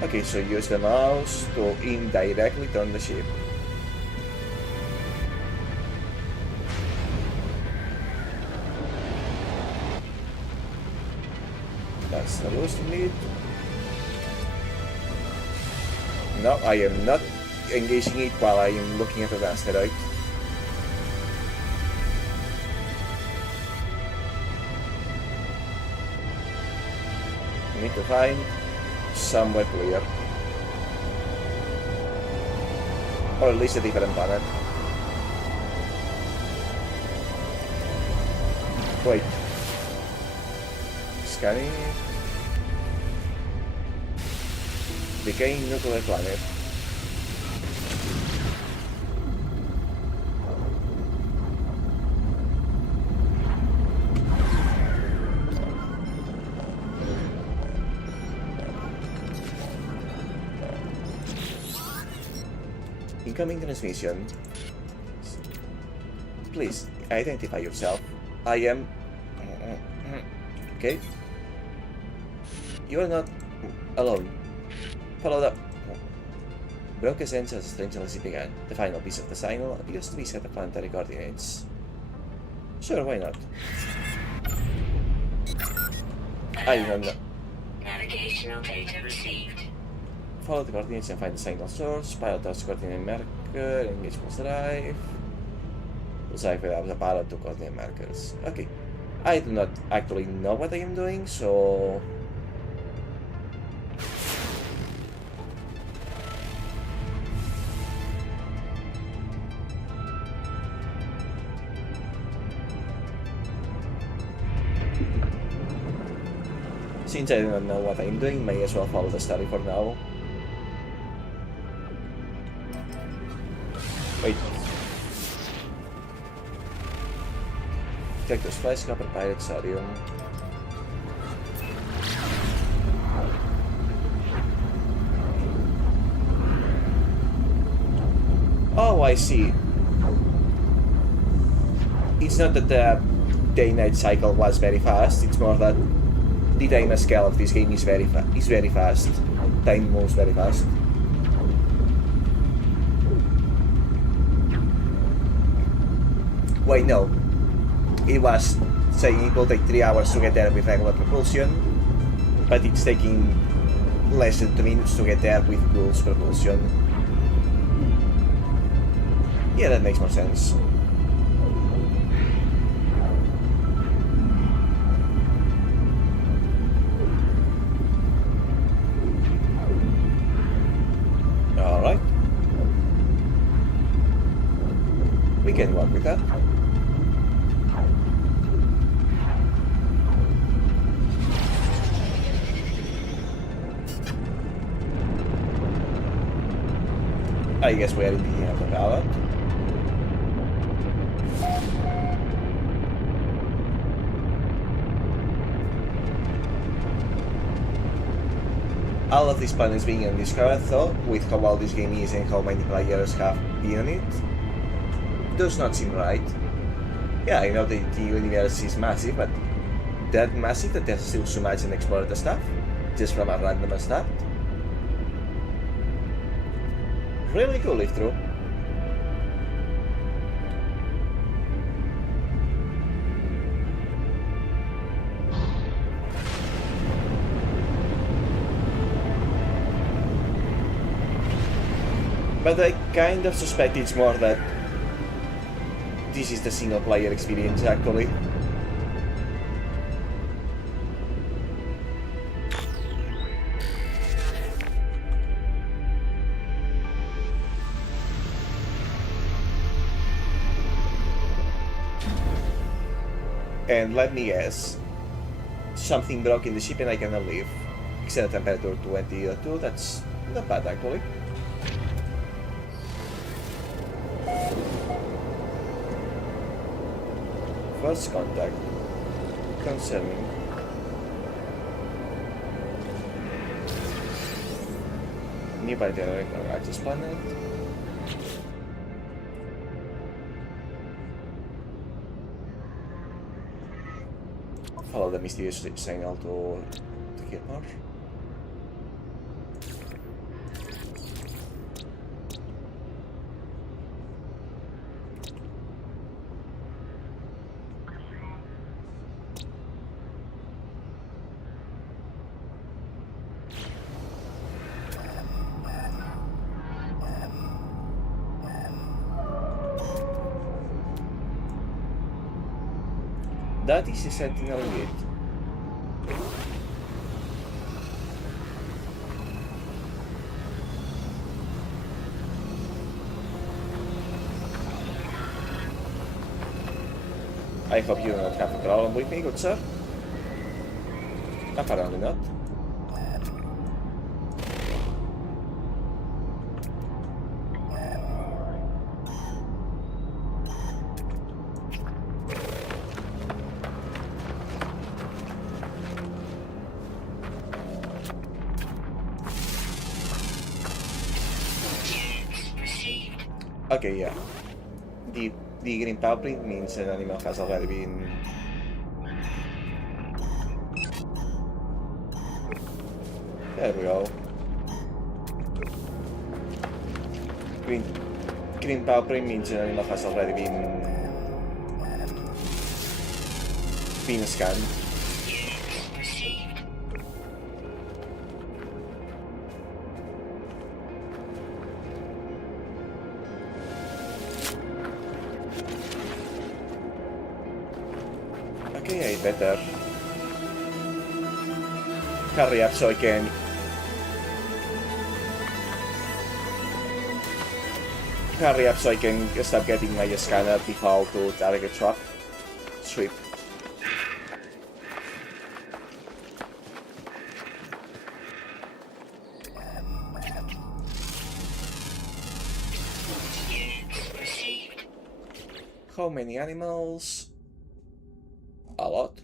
Okay, so use the mouse to indirectly turn the ship. That's the lowest lead. No, I am not engaging it while I am looking at the asteroid. I need to find somewhere clear. Or at least a different planet. Wait. Scanning. Decaying nuclear planet. Incoming transmission. Please identify yourself. I am. Okay. You are not alone. Follow up. Broken sensors strangely began. The final piece of the signal appears to be set of planetary coordinates. Sure, why not? I don't know. Navigational data received. Follow the coordinates and find the signal source. Pilot towards coordinate marker. Engage pulse drive. Pulse drive without a pilot to coordinate markers. Okay. I do not actually know what I am doing, so... Since I do not know what I am doing, may as well follow the story for now. Wait. Check those flies, copper pirate sodium. Oh, I see. It's not that the day-night cycle was very fast, it's more that the time scale of this game is very fast. Time moves very fast. Wait, no. It was saying it will take 3 hours to get there with regular propulsion, but it's taking less than 2 minutes to get there with pulse propulsion. Yeah, that makes more sense. Alright. We can work with that. I guess we are in the beginning of the ballot. All of these planets being undiscovered, though, with how well this game is and how many players have been on it, does not seem right. Yeah, I know that the universe is massive, but that massive that there's still so much unexplored stuff, just from a random start. Really cool, if true. But I kind of suspect it's more that this is the single player experience, actually. And let me guess, something broke in the ship and I cannot leave. Extended temperature 22, that's not bad actually. First contact concerning nearby the access planet. Follow the mysterious signal to Gilmore. That is a sentinel gate. I hope you do not have a problem with me, good sir. Apparently not. Okay, yeah. The green paw print means an animal has already been... There we go. Green paw print means an animal has already been scanned. Okay, I better hurry up so I can stop getting my scanner default to target trap sweep. How many animals? A lot.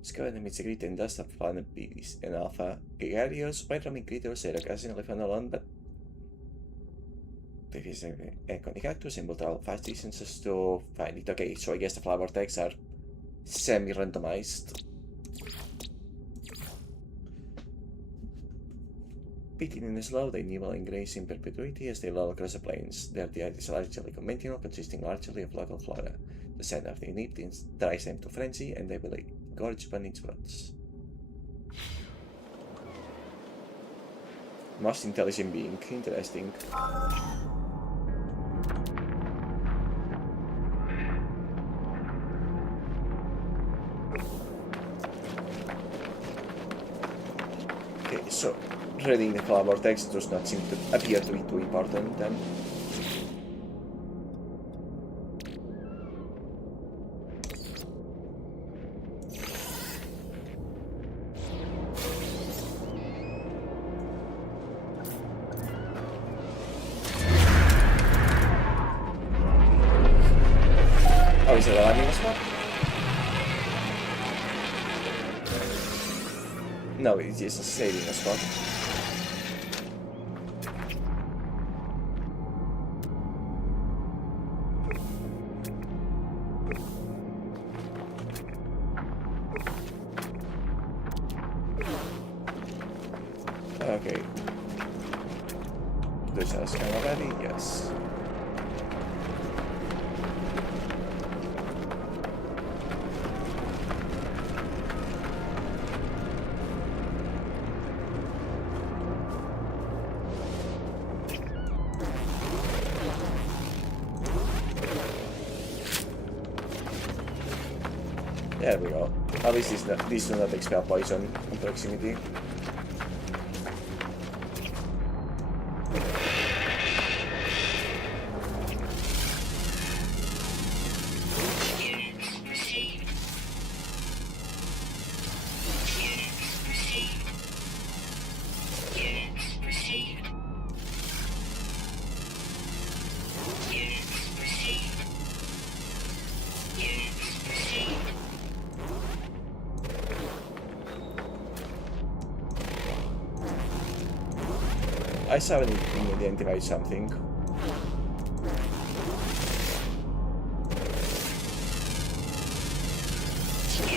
Scour amidst the grit and dust of planet bees and alpha gregarious white roaming creatures that occasionally found alone, but there is a cactus and will travel fast distances to find it. Okay, so I guess the flower tags are semi-randomized. Beating in slow, they nibble and graze in perpetuity as they loll across the plains. Their diet is largely conventional, consisting largely of local flora. The scent of the nip drives them to frenzy, and they will gorge upon its roots. Most intelligent being, interesting. Okay, so reading the flower text does not seem to appear to be too important then. Oh, is it a landing spot? No, it's just a saving spot. Okay. There's a scan already? Yes. There we go. At least these do not expel poison in proximity. I saw it identify something.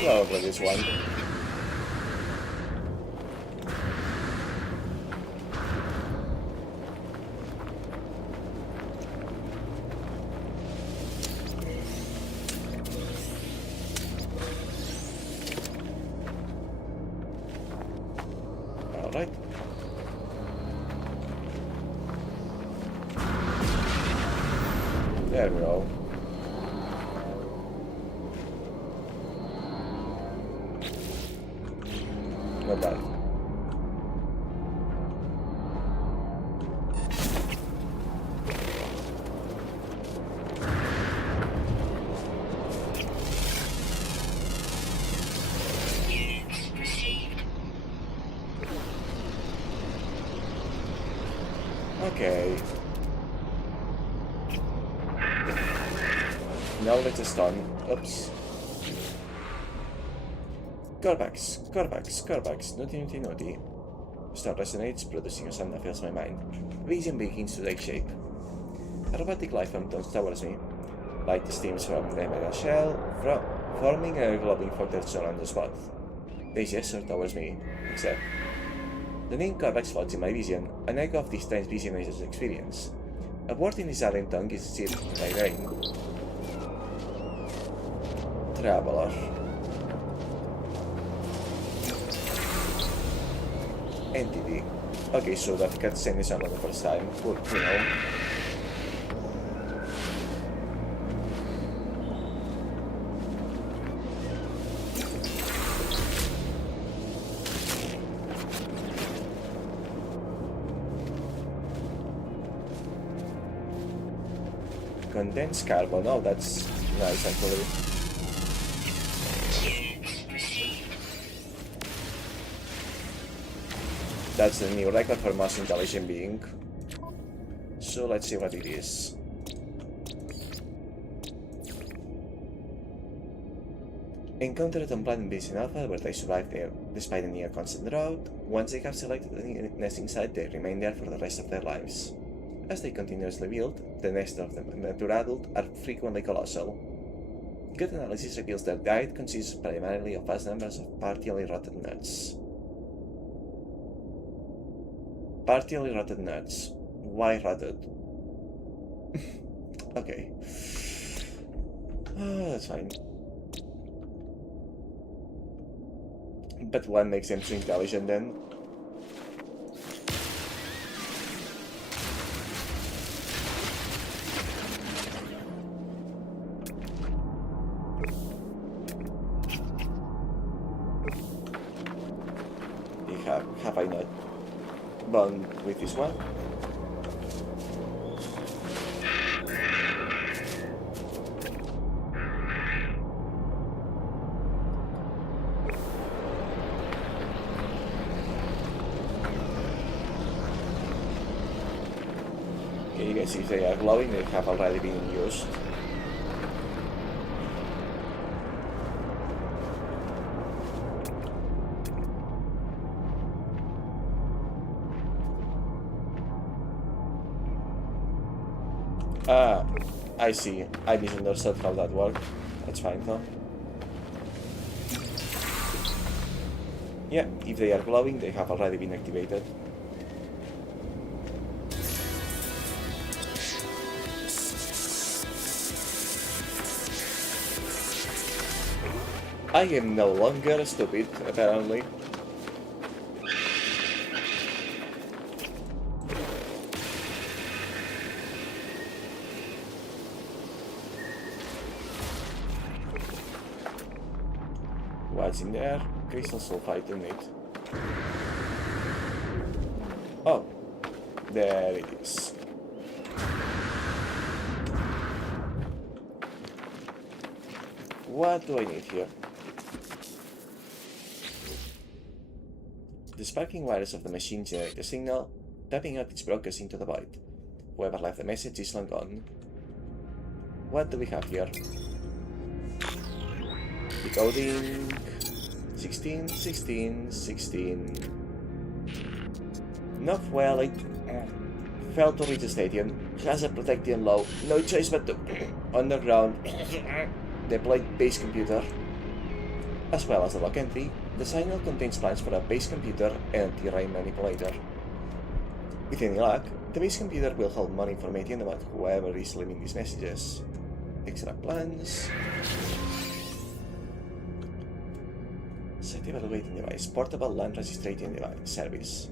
Probably this one. Alright. There we go. Not bad. Okay. Now let us done. Oops. Callbacks, naughty. Start resonates, producing a sound that fills my mind. Vision begins to take shape. A robotic life form turns towards me. Light steams from the metal shell, forming a glowing fortress around the spot. They gesture towards me, except the name callbacks floats in my vision, an echo of this time's visionizer's experience. A word in his alien tongue is seared in my brain. Traveler. Entity. Okay, so that cutscene is on the first time. Cool, you know. Condensed carbon. Oh, that's nice actually. That's the new record for most intelligent being. So let's see what it is. Encountered on planet base in Alpha where they survived there despite a near constant drought. Once they have selected a nesting site, they remain there for the rest of their lives. As they continuously build, the nests of the mature adult are frequently colossal. Good analysis reveals their diet consists primarily of vast numbers of partially rotted nuts. Partially rotted nuts. Why rotted? Okay. That's fine. But what makes them so intelligent then? Have I not bond with this one? Okay, you can see if they are glowing, they have already been used. I see. I misunderstood how that worked. That's fine though. Yeah, if they are glowing, they have already been activated. I am no longer stupid, apparently. What's in there? Crystal sulfite in it. Oh, there it is. What do I need here? The sparking wires of the machine generate a signal, tapping out its brokers into the void. Whoever left the message is long gone. What do we have here? Decoding. 16. Enough, well, Failed to reach the stadium. Hazard protecting low. No choice but to underground. Deploy base computer. As well as the log entry, the signal contains plans for a base computer and terrain manipulator. With any luck, the base computer will hold more information about whoever is leaving these messages. Extra plans. Set evaluating device. Portable land registration device service.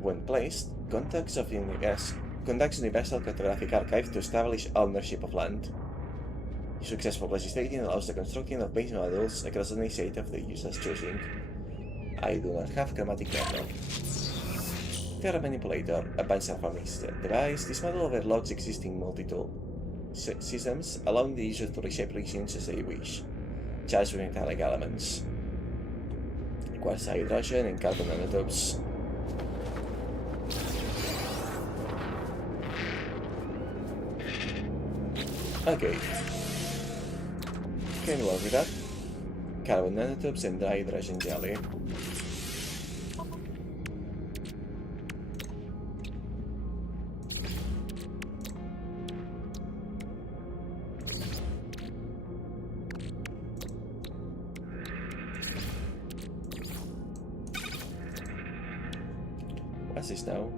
When placed, conducts Universal Cartographic Archive to establish ownership of land. Successful registration allows the construction of base modules across any state of the user's choosing. I do not have chromatic network. Terra Manipulator, advanced informatics device. This module overlooks existing multi-tool systems, allowing the user to reshape regions as they wish, charged with metallic elements. Requires hydrogen and carbon nanotubes. Okay. Can work with that. Carbon nanotubes and dry hydrogen jelly. What's this now?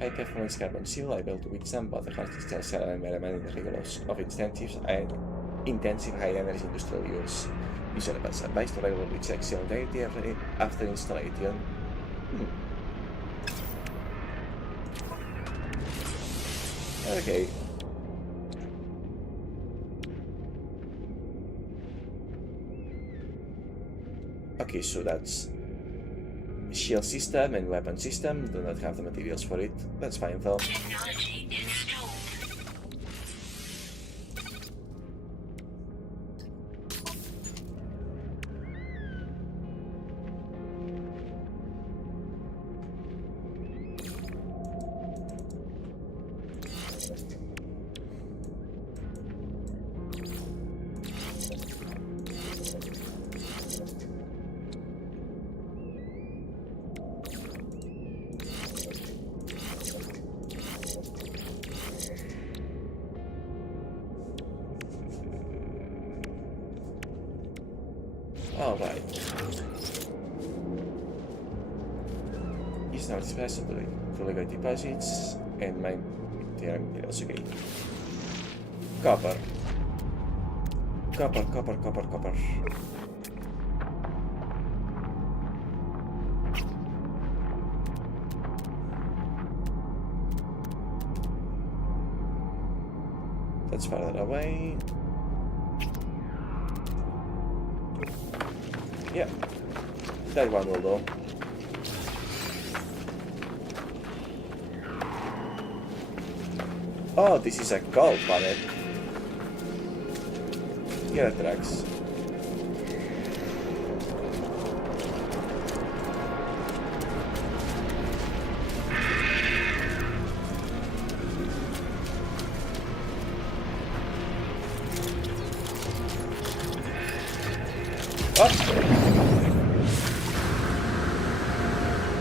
High performance carbon seal able to withstand both the harsh environment and the rigors of intensive high energy industrial use. User is advised to regularly check seal integrity after installation. Okay. Okay, so that's shield system and weapon system. Do not have the materials for it. That's fine though. Technology installed. Alright. It's not expressive to legal deposits and mine materials. Okay. Copper. Copper. That's farther away. Yeah, that one will do. Oh, this is a gold planet. Yeah, that tracks.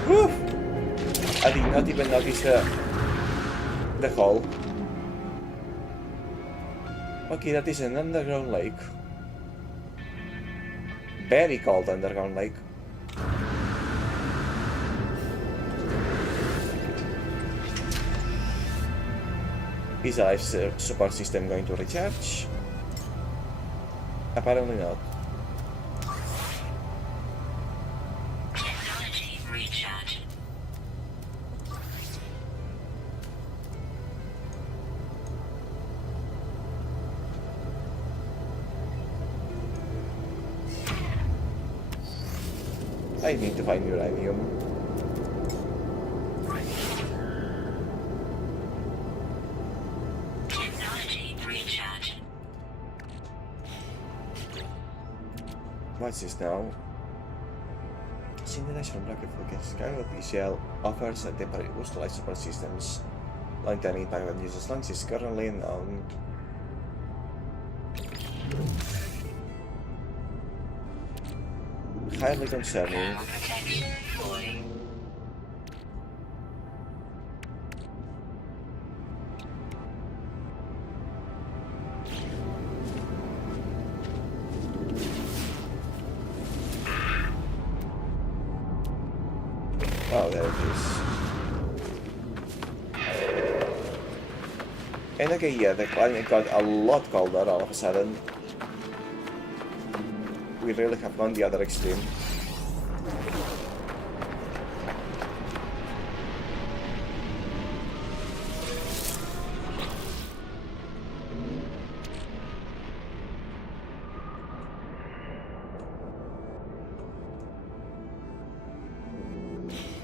Whew. I did not even notice the hole. Okay, that is an underground lake. Very cold underground lake. Is the life support system going to recharge? Apparently not. Technology recharge. I need to find uranium. Technology recharge. What's this now? Synthesized from rocket focus. Cargo official offers a temporary boost to life support systems. Long-term impact on users' lungs is currently unknown. Highly concerning. Protection boarding. Oh, there it is. And okay, yeah, the climate got a lot colder all of a sudden. We really have gone the other extreme.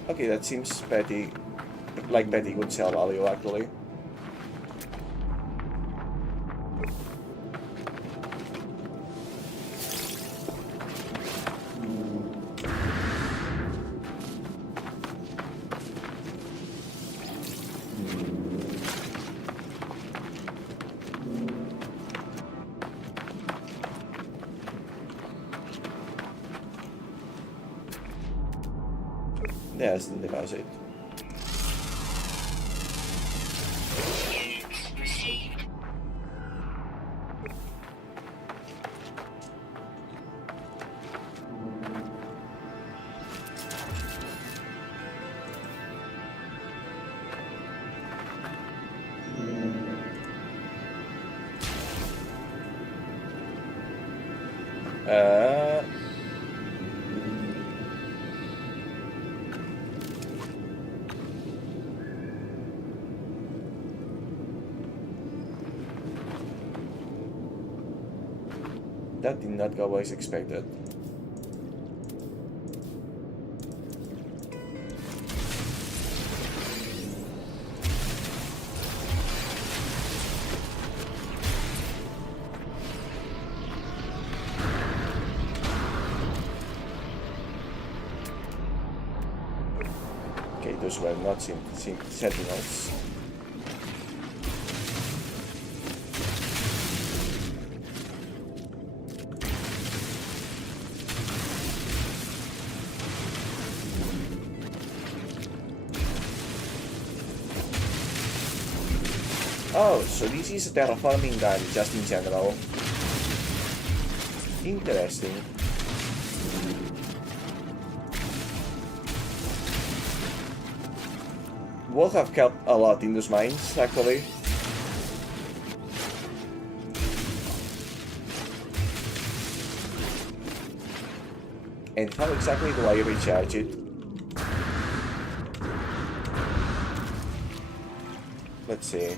Okay, that seems pretty good sell value actually. There's the deposit. Units received. That did not go as expected. Okay, those were not sentinels. Oh, so this is a terraforming gun, just in general. Interesting. Would have helped a lot in those mines, actually. And how exactly do I recharge it? Let's see.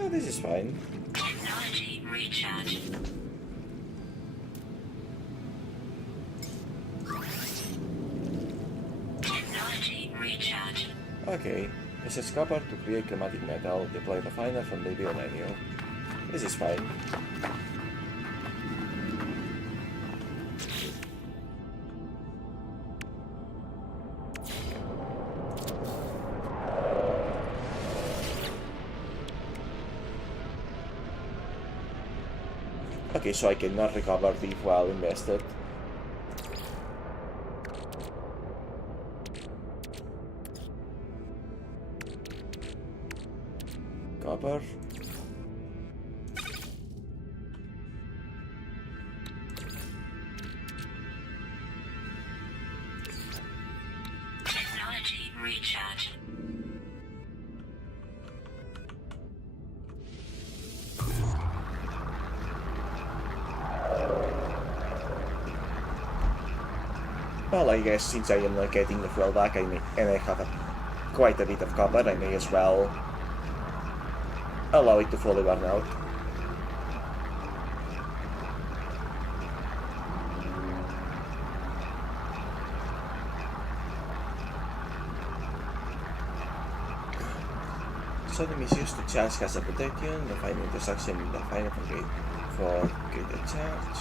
Oh, this is fine. Technology recharge. Technology recharge. Okay. Press copper to create chromatic metal. Deploy refiner from the build menu. This is fine. Okay, so I cannot recover the while invested. Copper. Technology recharge. Well, I guess since I am not getting the fuel back, and I have quite a bit of copper, I may as well allow it to fully burn out. Sodium is used to charge hazard protection, the final intersection in the final for greater charge.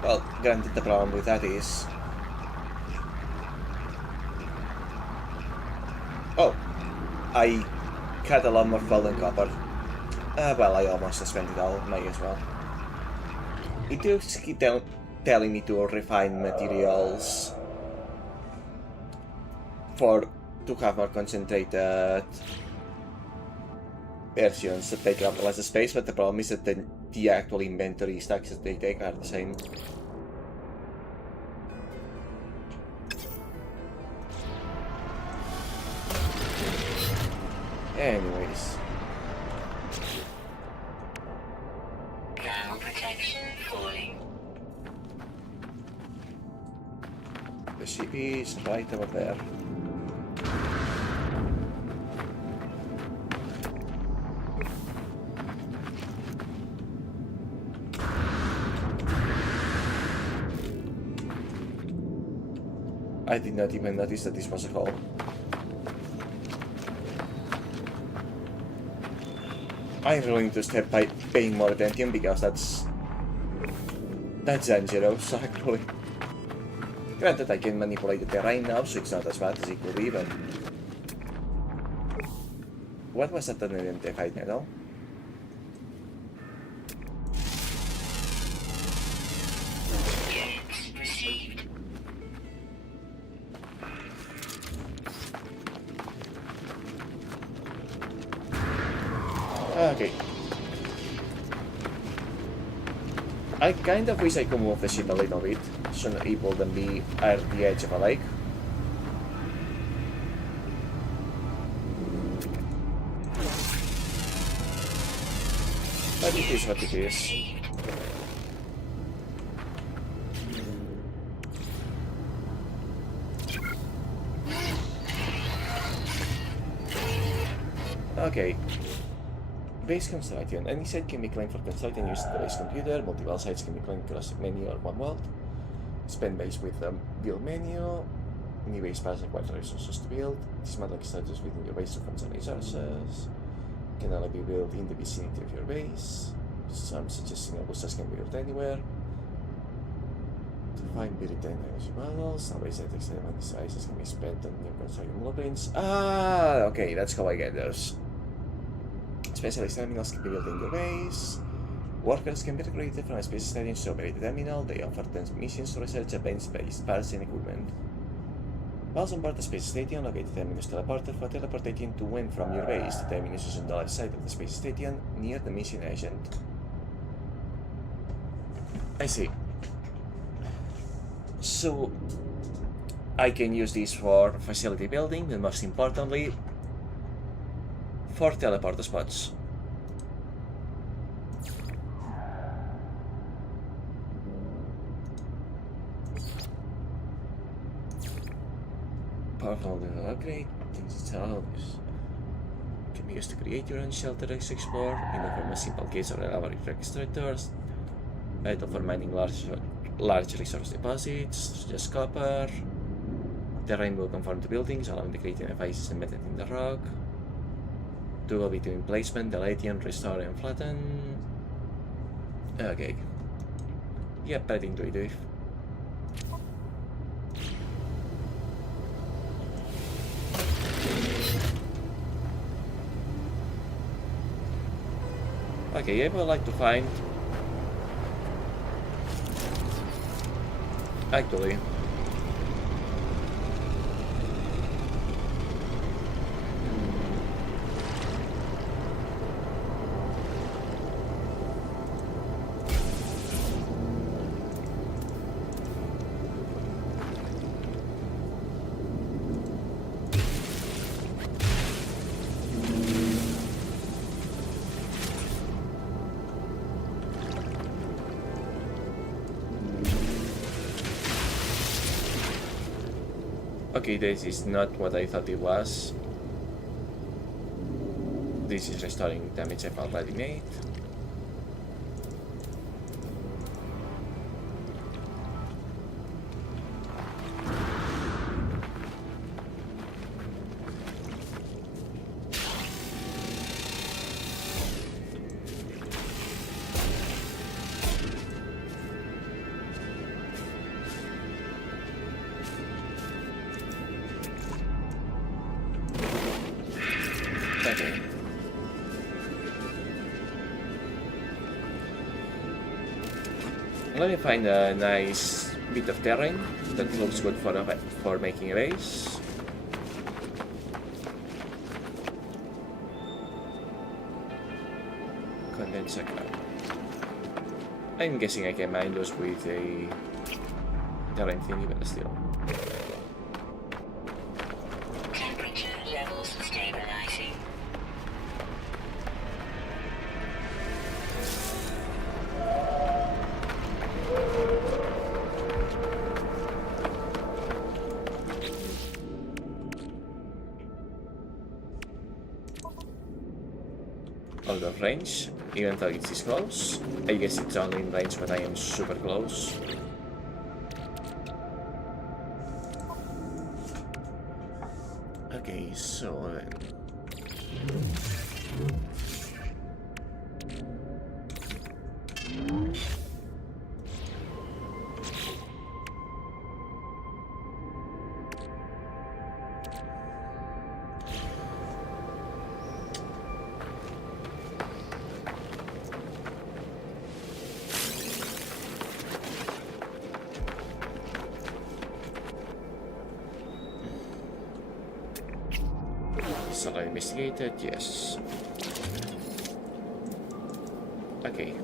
Well, granted, the problem with that is I cut a lot more coal than copper. Well, I almost spent it all, may as well. It does keep telling me to refine materials to have more concentrated versions that take up less space, but the problem is that the actual inventory stacks that they take are the same. Anyways. Ground protection falling. The ship is right over there. I did not even notice that this was a hole. I'm willing to start by paying more attention because that's dangerous actually. Granted, I can manipulate the terrain now, so it's not as bad as it could be, but... What was that unidentified metal? Units received. Okay. I kind of wish I could move the ship a little bit, so it wouldn't be at the edge of a lake. But it is what it is. Okay. Base construction. Any site can be claimed for constructing using the base computer. Multiple sites can be claimed across the menu or one world. Spend base with the build menu. New base pass requires resources to build. Dismantle status within your base to fund some resources. Can only be built in the vicinity of your base. Some suggesting boosters can be built anywhere. To find buried energy models, some base attacks and devices can be spent on new construction blueprints. Ah, okay, that's how I get those. Specialist terminals can be built in your base. Workers can be recruited from a space station to operate the terminal. They offer missions to research advanced parts and equipment. While on board the space station, locate the terminus teleporter for teleporting to and from your base. The terminus is on the left side of the space station, near the mission agent. I see. So, I can use this for facility building, and most importantly, for teleporter spots. Powerful little upgrade, digital can be used to create your own shelter as explore in the form of simple case or elaborate registrators. Vital for mining large resource deposits, such as copper. Terrain will conform to buildings, allowing the creating devices embedded in the rock. Toggle between placement, dilation, restore, and flatten. Okay. Yeah, pretty intuitive. Okay, I would like to find... Actually... Okay, this is not what I thought it was. This is restoring damage I've already made. Let me find a nice bit of terrain that looks good for making a base. Condenser cloud. I'm guessing I can mine those with a terrain thingy, but still. Temperature levels stabilizing. Out of range, even though it's this close. I guess it's only in range when I am super close. Okay, so then. Solar investigated, yes. Okay.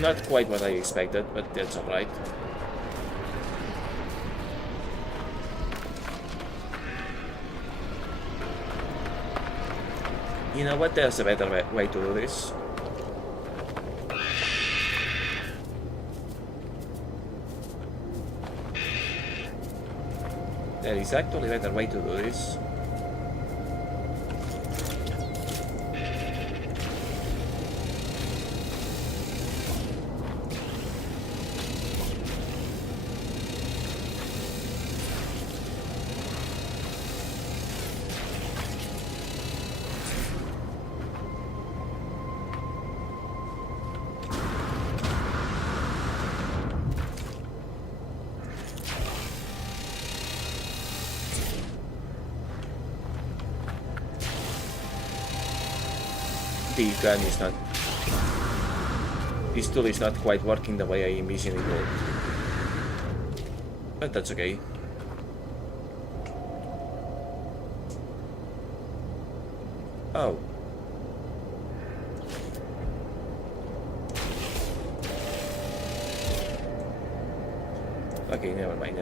Not quite what I expected, but that's alright. You know what? There's a better way to do this. There is actually a better way to do this. The gun is not... This tool is not quite working the way I envisioned it would. But that's okay. Oh. Okay, never mind.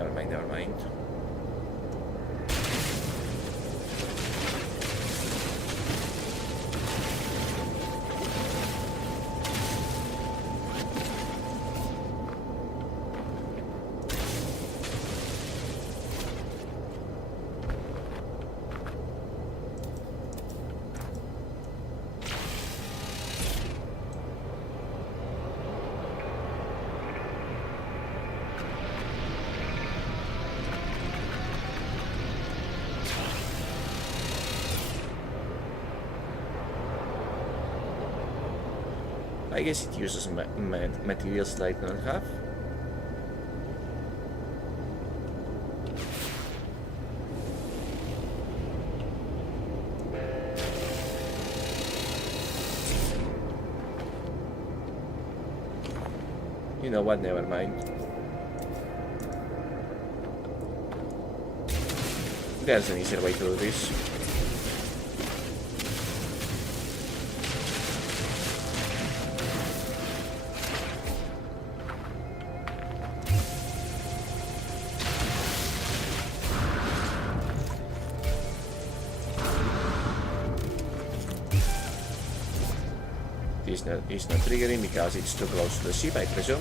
I guess it uses materials that I don't have. You know what, never mind. There's an easier way to do this. It's not triggering because it's too close to the ship, I presume.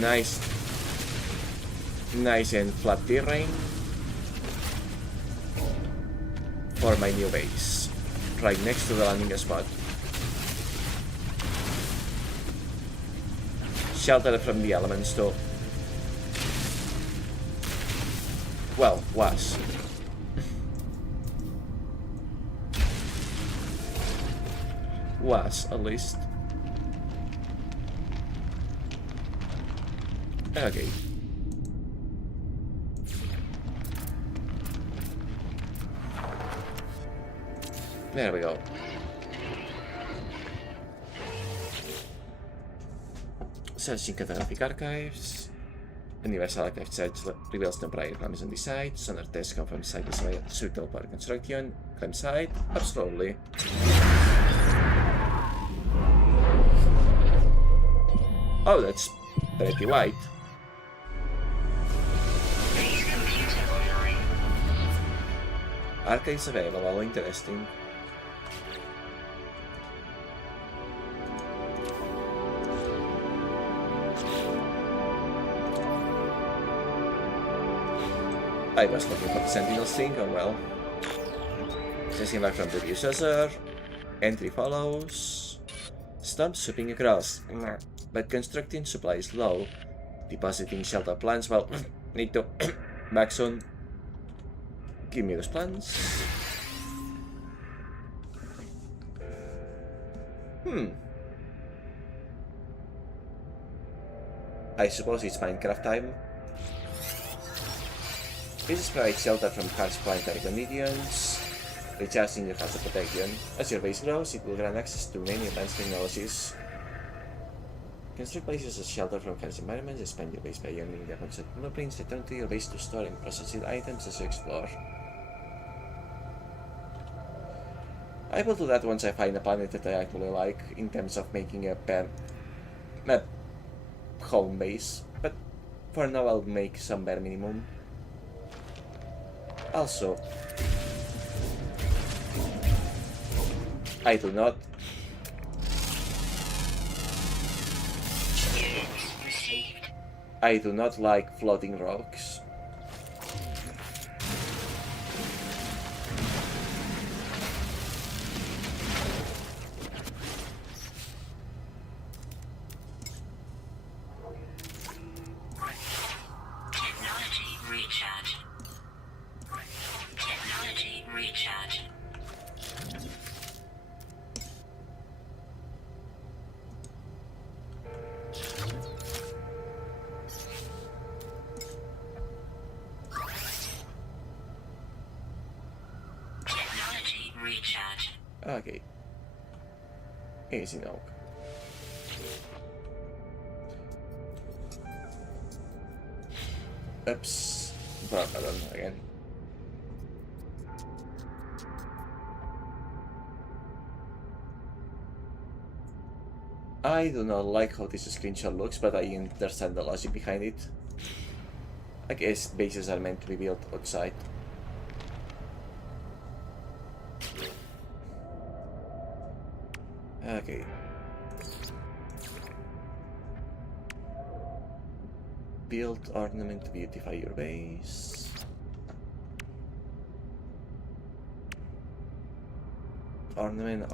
Nice and flat terrain for my new base, right next to the landing spot. Shelter from the elements though. Well, was. Was, at least. Okay. There we go. Searching catastrophic archives. Universal Archive search reveals temporary claims on the site. Sonar tests confirm site is suitable for construction. Claim site. Absolutely. Oh, that's pretty wide. Archives available, interesting. I was looking for the Sentinel's thing, oh well. Sensing back from the user. Entry follows. Stop sweeping across. But constructing supply is low. Depositing shelter plans, well, need to back soon. Give me those plans. I suppose it's Minecraft time. This is provides shelter from harsh planetary conditions, recharging your health protection. As your base grows, it will grant access to many advanced technologies. Construct bases as shelter from harsh environments, expand your base by earning the concept blueprints, return to your base to store and process your items as you explore. I will do that once I find a planet that I actually like, in terms of making a home base, but for now I'll make some bare minimum. Also, I do not like floating rocks. Okay. Easy now. Oops. Button again. I do not like how this screenshot looks, but I understand the logic behind it. I guess bases are meant to be built outside. Okay. Build ornament to beautify your base. Ornament.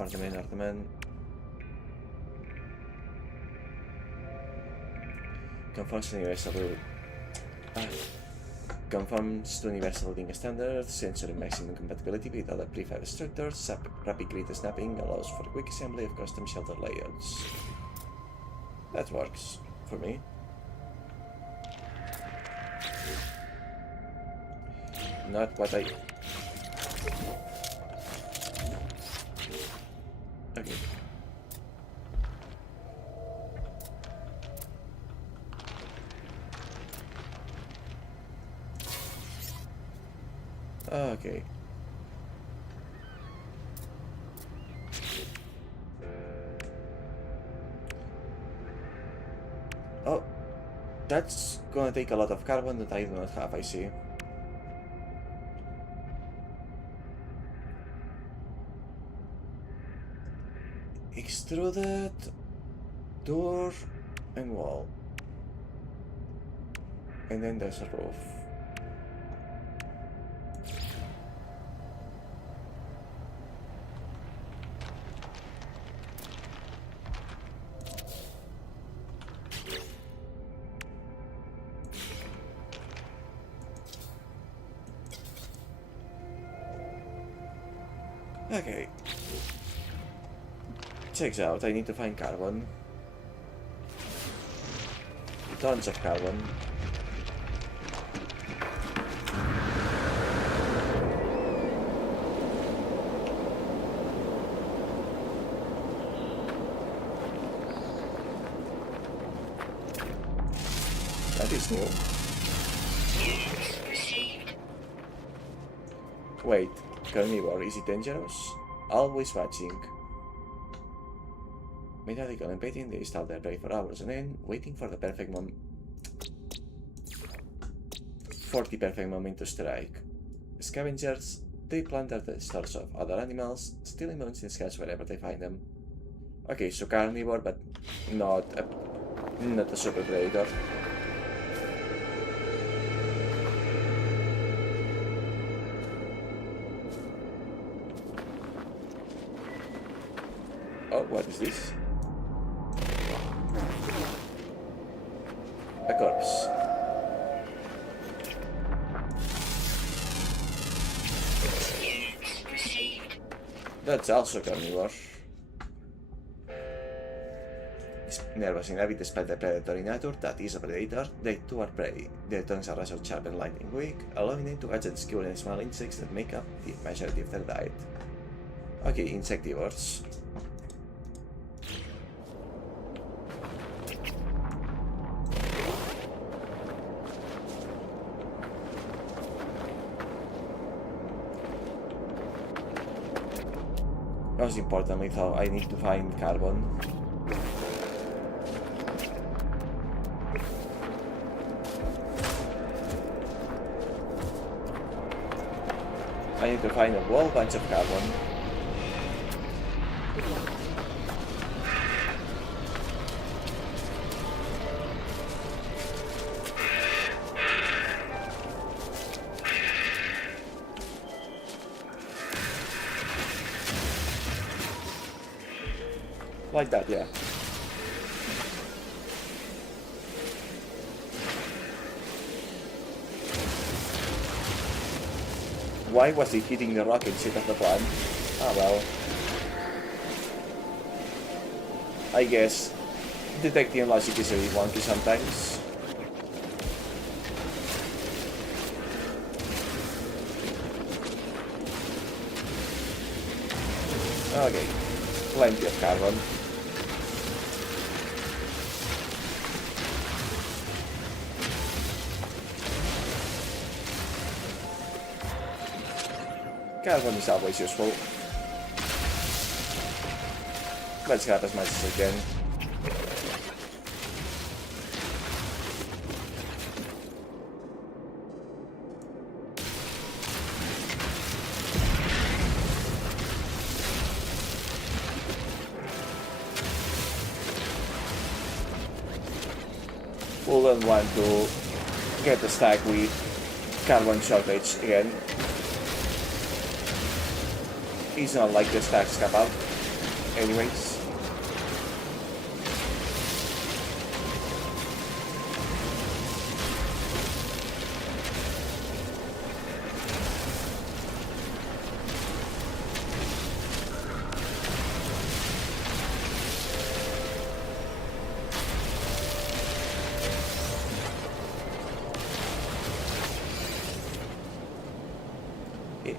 Conforms to universal building standards, sensory maximum compatibility with other prefab structures, rapid grid snapping allows for quick assembly of custom shelter layouts. That works for me. Not what I... Okay. Okay. Oh, that's gonna take a lot of carbon that I do not have, I see. Extruded door and wall. And then there's a roof. Okay. Checks out. I need to find carbon. Tons of carbon. That is new. Wait, carnivore, is it dangerous? Always watching. Methodical and petting, they stalk their prey for hours on end, waiting for the perfect moment. For the perfect moment to strike. Scavengers, they plunder the stores of other animals, stealing bones and scraps wherever they find them. Okay, so carnivore, but not a super predator. Oh, what is this? A corpse. That's also carnivore. Nervous and avid despite their predatory nature, that is a predator. They too are prey. Their tongues are razor sharp and lightning quick, allowing them to catch and skewer and small insects that make up the majority of their diet. Okay, insectivores. Most importantly though, I need to find carbon. I need to find a whole bunch of carbon. Like that, yeah. Why was he hitting the rock instead of the plan? Ah well. I guess detecting logic is really wonky sometimes. Okay, plenty of carbon. Carbon is always useful. Let's grab as much as we can. We don't want to get the stack with carbon shortage again. It's not like the stacks cap out. Anyways.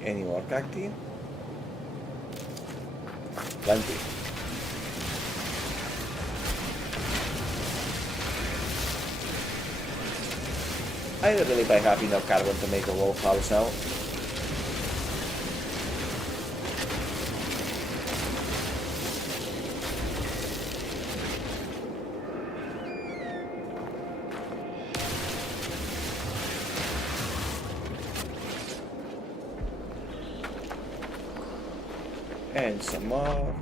Any more cacti? Plenty. I don't believe I have enough carbon to make a wolf house now. And some more.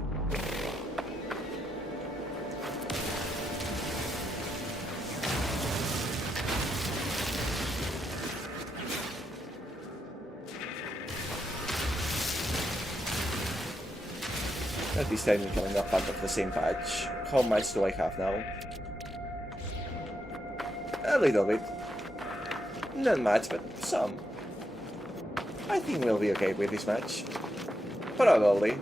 At least technically not part of the same patch. How much do I have now? A little bit. Not much, but some. I think we'll be okay with this match. Probably.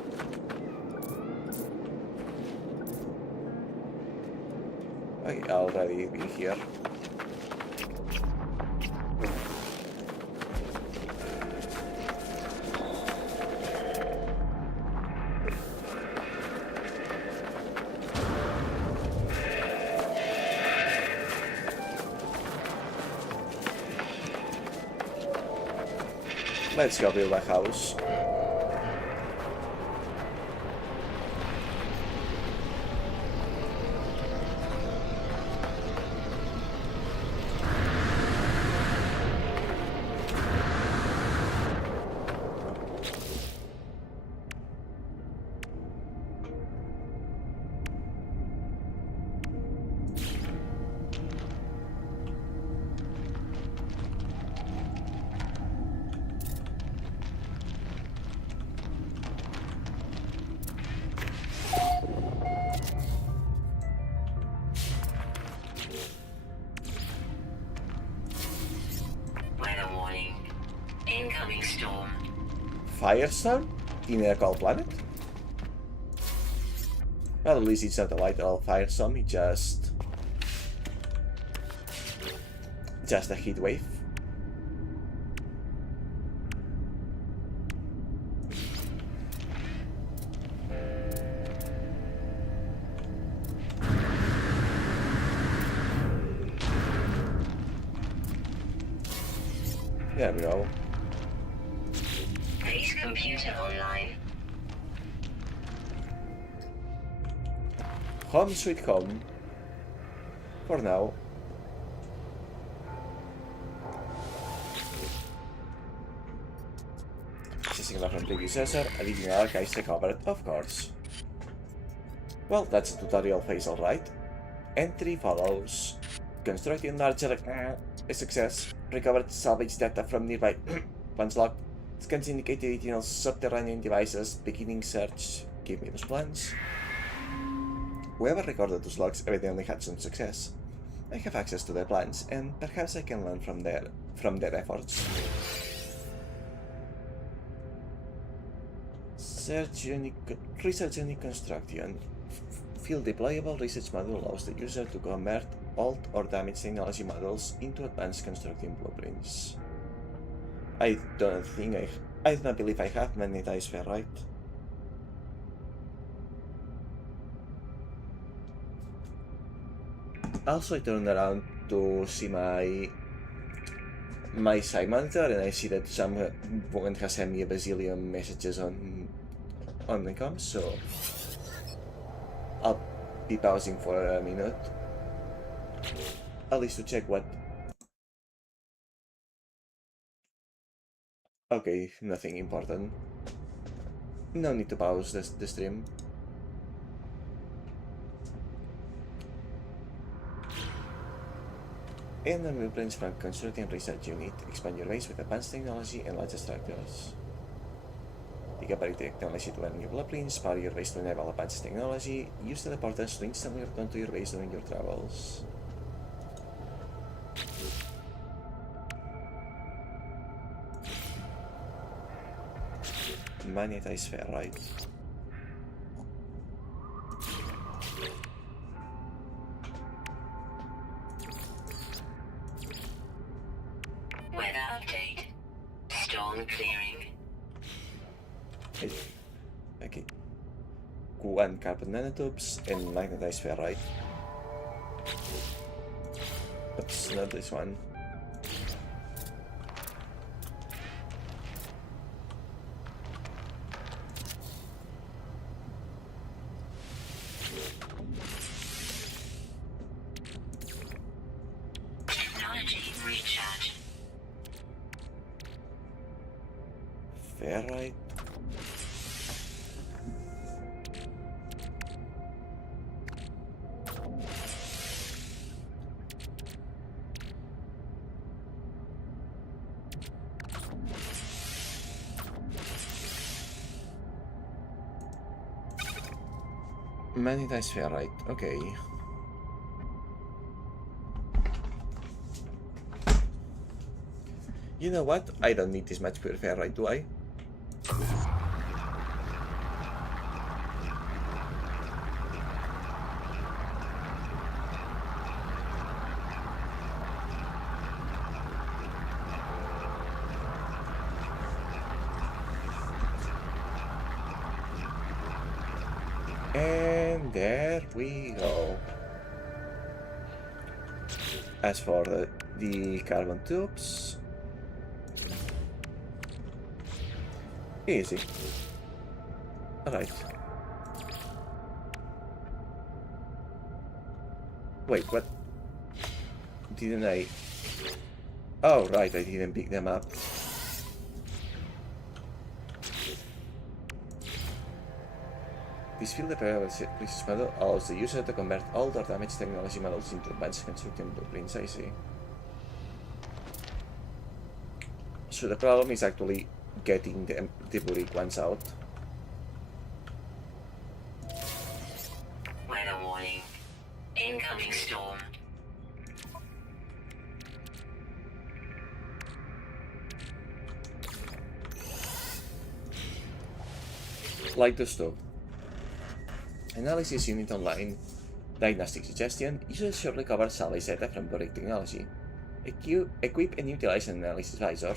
I already been here. Let's go build a house. Weather warning. Incoming storm. Firestorm? In a cold planet? Well, at least it's not a literal firestorm, it's just a heat wave. There we go. Base computer online. Home sweet home. For now. Signal from predecessor, original archives recovered, of course. Well, that's a tutorial phase, alright. Entry follows. Constructing larger a success. Recovered salvage data from nearby plans locked. Scans indicated original subterranean devices. Beginning search. Give me those plans. Whoever recorded those logs evidently had some success. I have access to their plans, and perhaps I can learn from their efforts. Research unique construction. Field deployable research module allows the user to convert old or damaged technology models into advanced constructing blueprints. I do not believe I have magnetized ferrite. Also, I turned around to see my side monitor, and I see that someone has sent me a bazillion messages on the comms, so I'll be pausing for a minute, at least to check what. Okay, nothing important. No need to pause the stream. And the blueprints from constructing research unit. Expand your base with advanced technology and larger structures. Take up technology to learn new blueprints. Power your base to enable advanced technology. Use teleporters to instantly return to your base during your travels. Magnetized ferrite. Weather update. Storm clearing. Okay. Q1 carbon nanotubes and magnetized ferrite. Oops, not this one. Technology recharge. Ferrite. Many times fair, right? Okay. You know what? I don't need this much pure fair, right? Do I? And there we go. As for the carbon tubes, easy. Alright. Wait, what? Didn't I? Oh, right, I didn't pick them up. This field of precious metal allows the user to convert older damaged technology models into advanced construction blueprints, I see. So the problem is actually getting the buried ones out. Weather warning. Incoming storm. Like the stove. Analysis unit online. Diagnostic suggestion. Users should recover salvage data from buried technology. Equip and utilize an analysis visor.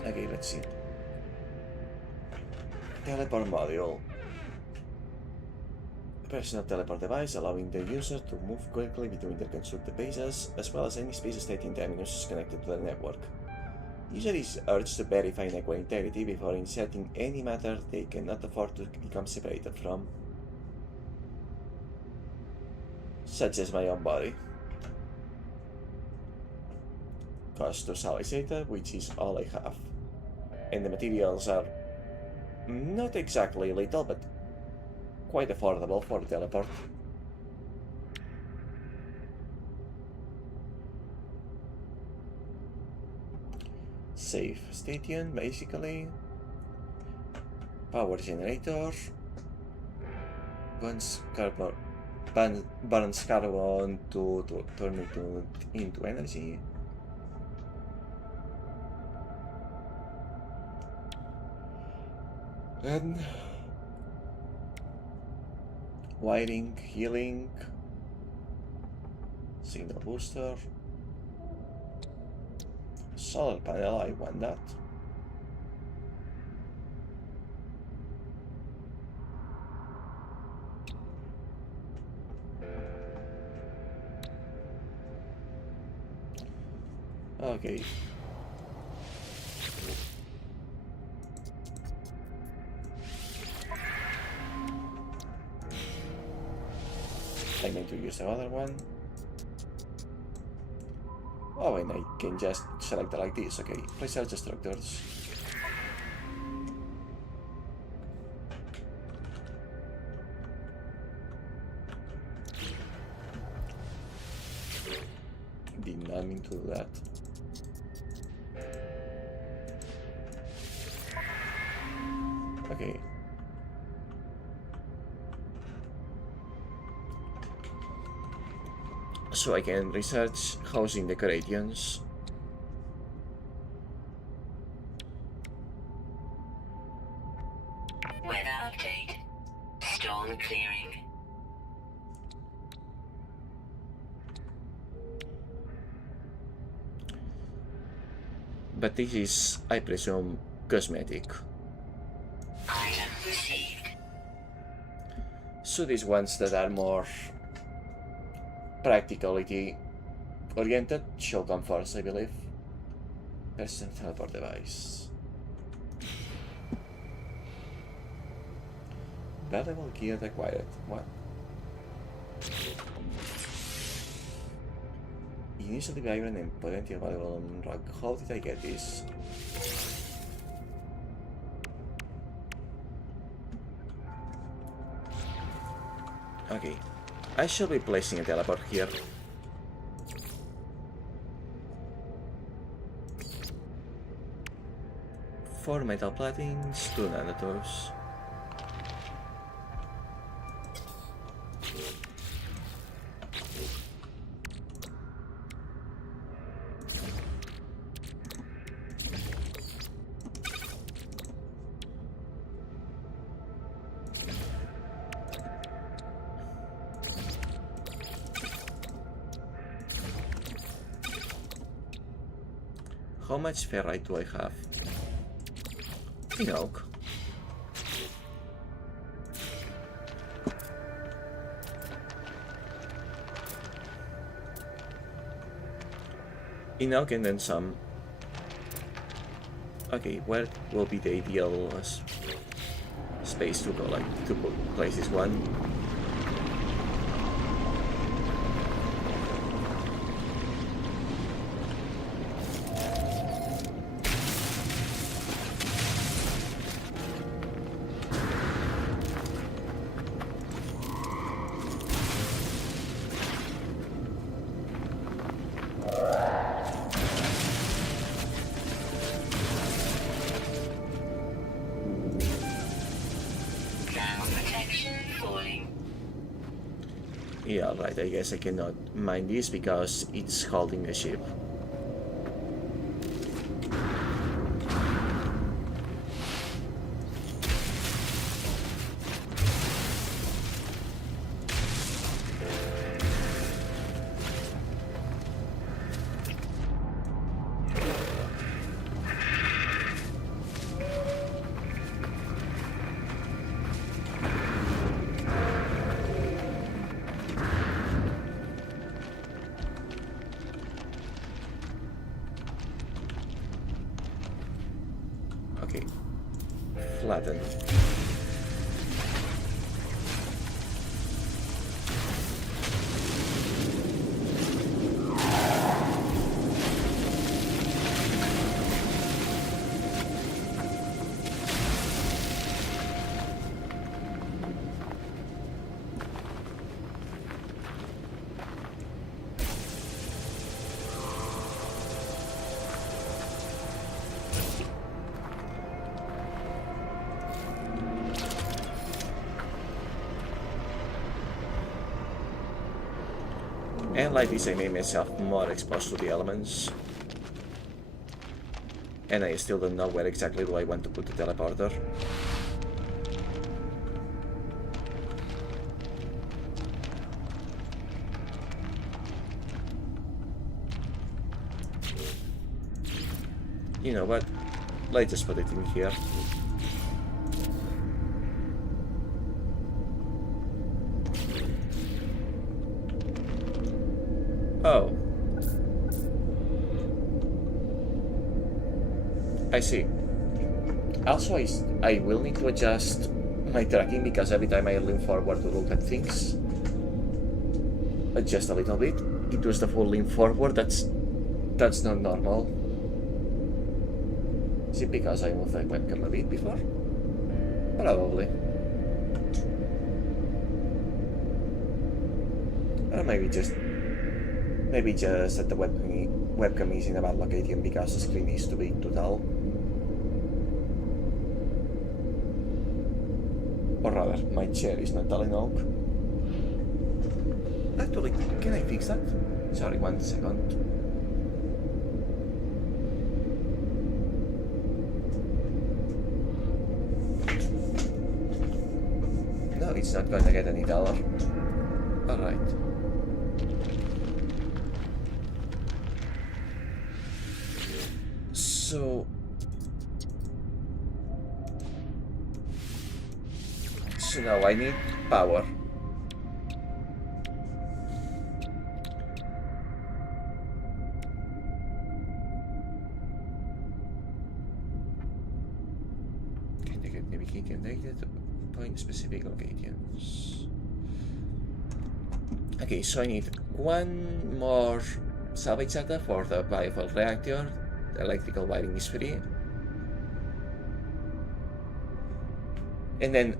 Okay, let's see. Teleport module. A personal teleport device allowing the user to move quickly between the constructed bases, as well as any space state in terminus connected to the network. User is urged to verify network integrity before inserting any matter they cannot afford to become separated from, such as my own body. Cost to salvage data, which is all I have. And the materials are not exactly little, but quite affordable for the teleport. Safe station, basically. Power generator. Burns carbon to turn it into energy. And wiring, healing, signal booster, solar panel, I want that. Okay. I meant to use the other one. Oh, and I can just select it like this. Okay, research structures. Did not mean to do that. Okay. So I can research housing decorations. Weather update. Storm clearing. But this is, I presume, cosmetic. Item received. So these ones that are more practicality oriented shall come first, I believe. Personal teleport device. Valuable gear acquired. What? Initially vibrant and potentially valuable on rock. How did I get this? Okay. I shall be placing a teleport here. 4 metal platings, 2 nanotubes. How much ferrite do I have? In oak. In oak and then some. Okay, where will be the ideal space to go, like, to place this one? Yeah, right, I guess I cannot mine this because it's holding the ship. Okay, flatten. And like this, I made myself more exposed to the elements. And I still don't know where exactly do I want to put the teleporter. You know what? Let's just put it in here. Oh. I see. Also, I will need to adjust my tracking because every time I lean forward to look at things, adjust a little bit. It was the full lean forward. That's not normal. Is it because I moved the webcam a bit before? Probably. Or maybe just that the webcam is in a bad location because the screen is too big to tell. Or rather, my chair is not tall enough. Actually, can I fix that? Sorry, 1 second. No, it's not gonna get any taller. Alright. So now I need power. Can they get navigated point specific locations? Okay, so I need one more salvage data for the biofuel reactor. The electrical wiring is free. And then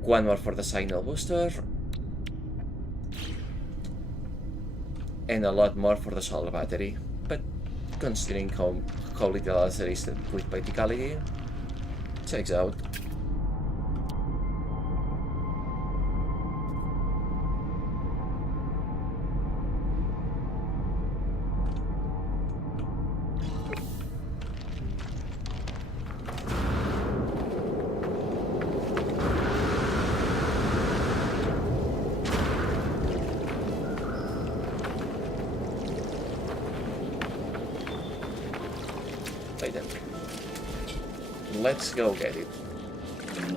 one more for the signal booster. And a lot more for the solar battery. But considering how little else there is with practicality, checks out. let's go get it.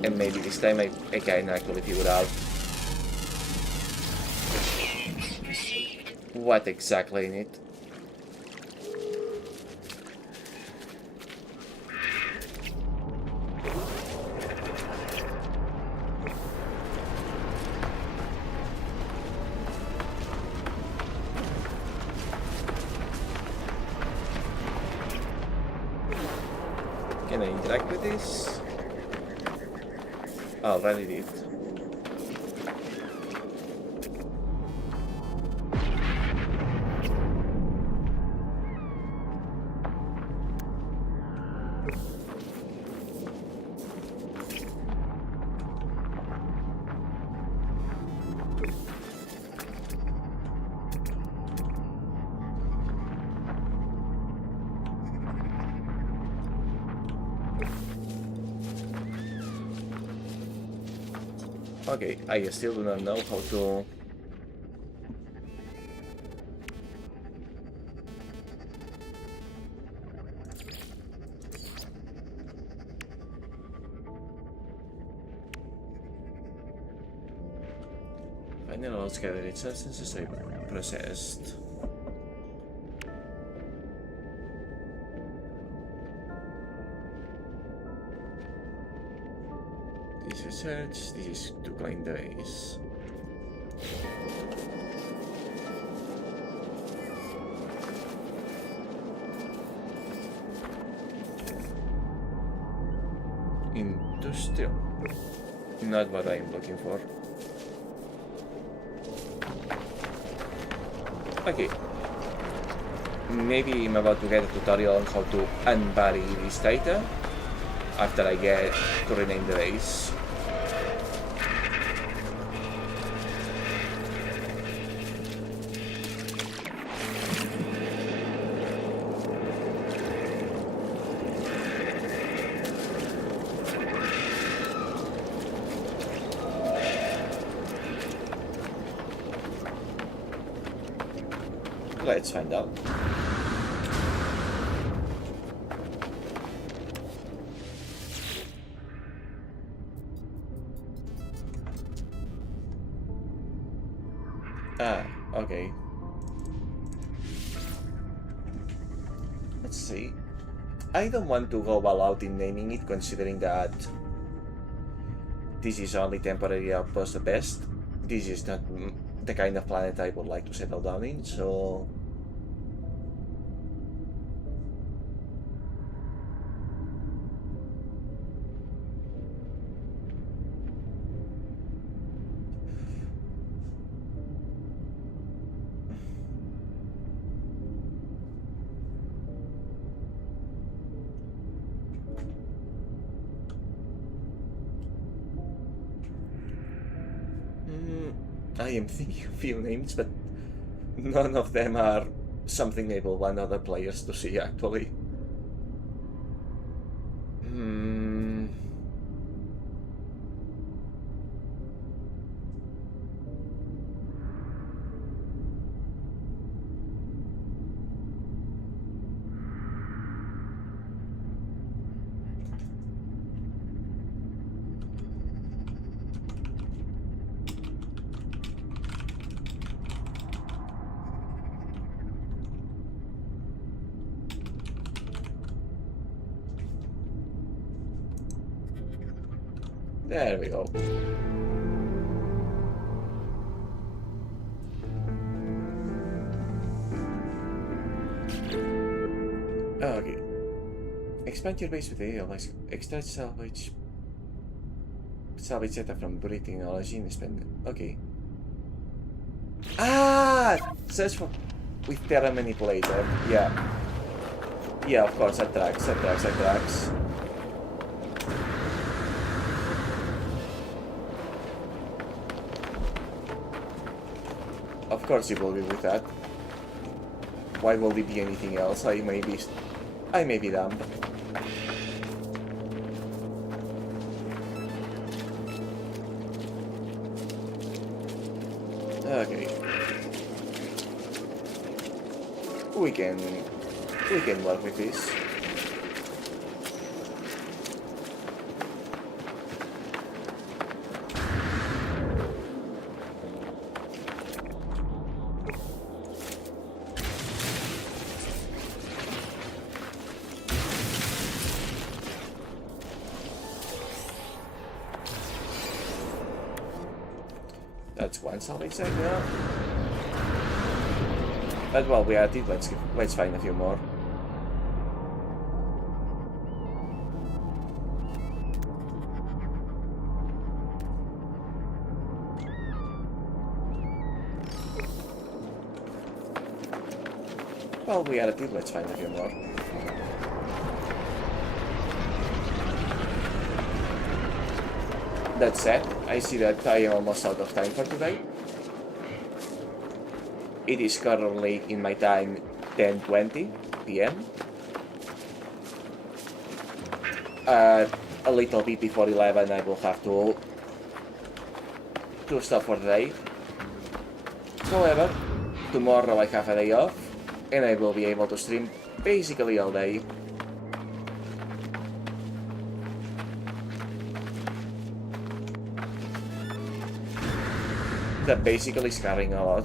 And maybe this time I can actually figure out what exactly I need. Can I interact with this? Oh, already did. Okay, I still do not know how to... Final loss gathered substances I processed. This research, this is to claim the base. Industrial. Not what I'm looking for. Okay. Maybe I'm about to get a tutorial on how to unbury this data after I get to rename the base. Let's find out. Ah, okay. Let's see. I don't want to go all out in naming it, considering that this is only temporary outpost at best. This is not the kind of planet I would like to settle down in, so... I am thinking of a few names, but none of them are something I will want other players to see, actually. There we go. Okay. Expand your base with AL. Extract salvage data from breeding technology and spend it. Okay. Ah! Search for with Terra Manipulator. Yeah. Yeah, of course, that tracks. Of course you will be with that. Why will there be anything else? I may be dumb. Okay. We can work with this. That's one salvage save now. But while we are at it, let's find a few more. While we are at it, let's find a few more. That said, I see that I am almost out of time for today. It is currently in my time 10:20 p.m. A little bit before 11 I will have to stop for the day. However, tomorrow I have a day off and I will be able to stream basically all day. That basically is carrying a lot.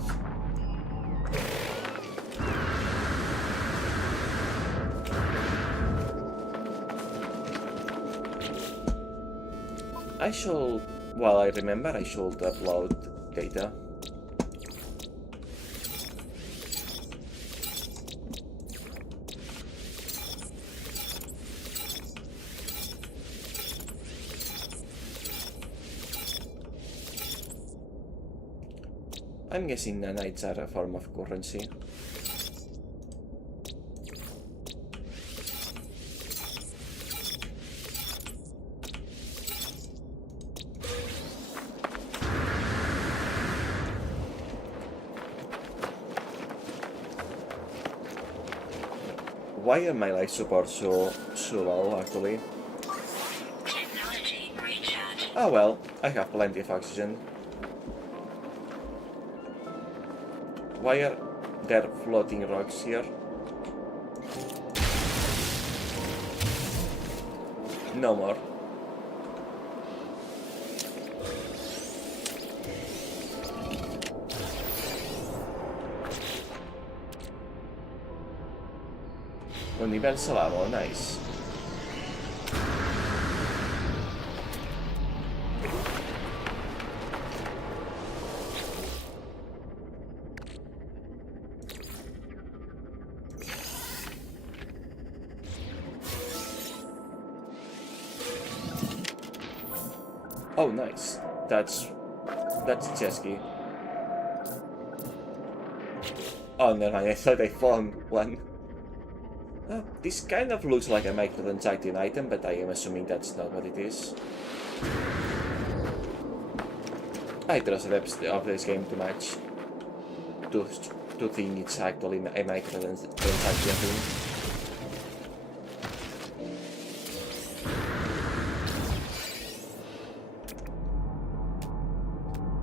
I should, while I remember, I should upload data. I'm guessing nanites are a form of currency. Why are my life support so low, actually? Technology recharge. Oh well, I have plenty of oxygen. Why are there floating rocks here? No more. Universal ammo, nice. Oh, nice. That's chest key. Oh, never mind. I thought I found one. This kind of looks like a microtransaction item, but I am assuming that's not what it is. I trust the reps of this game too much to think it's actually a microtransaction thing.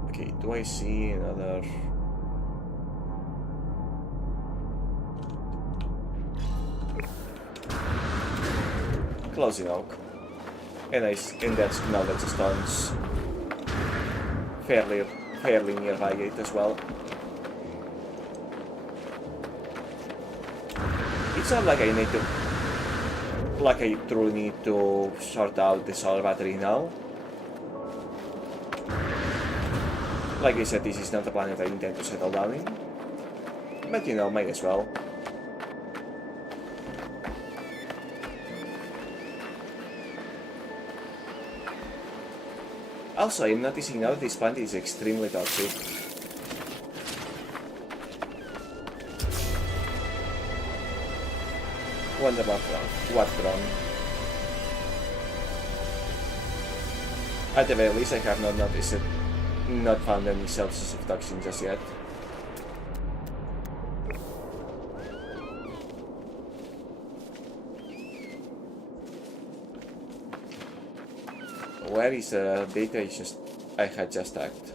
Okay, do I see another? Close enough. And that's now that the stone's fairly nearby it as well. It's not like I need to, like I truly need to sort out the solar battery now. Like I said, this is not a planet I intend to settle down in. But you know, might as well. Also, I'm noticing now that this planet is extremely toxic. Wonder what from. At the very least, I have not noticed it, not found any sources of toxin just yet. Where is the data I had just tagged?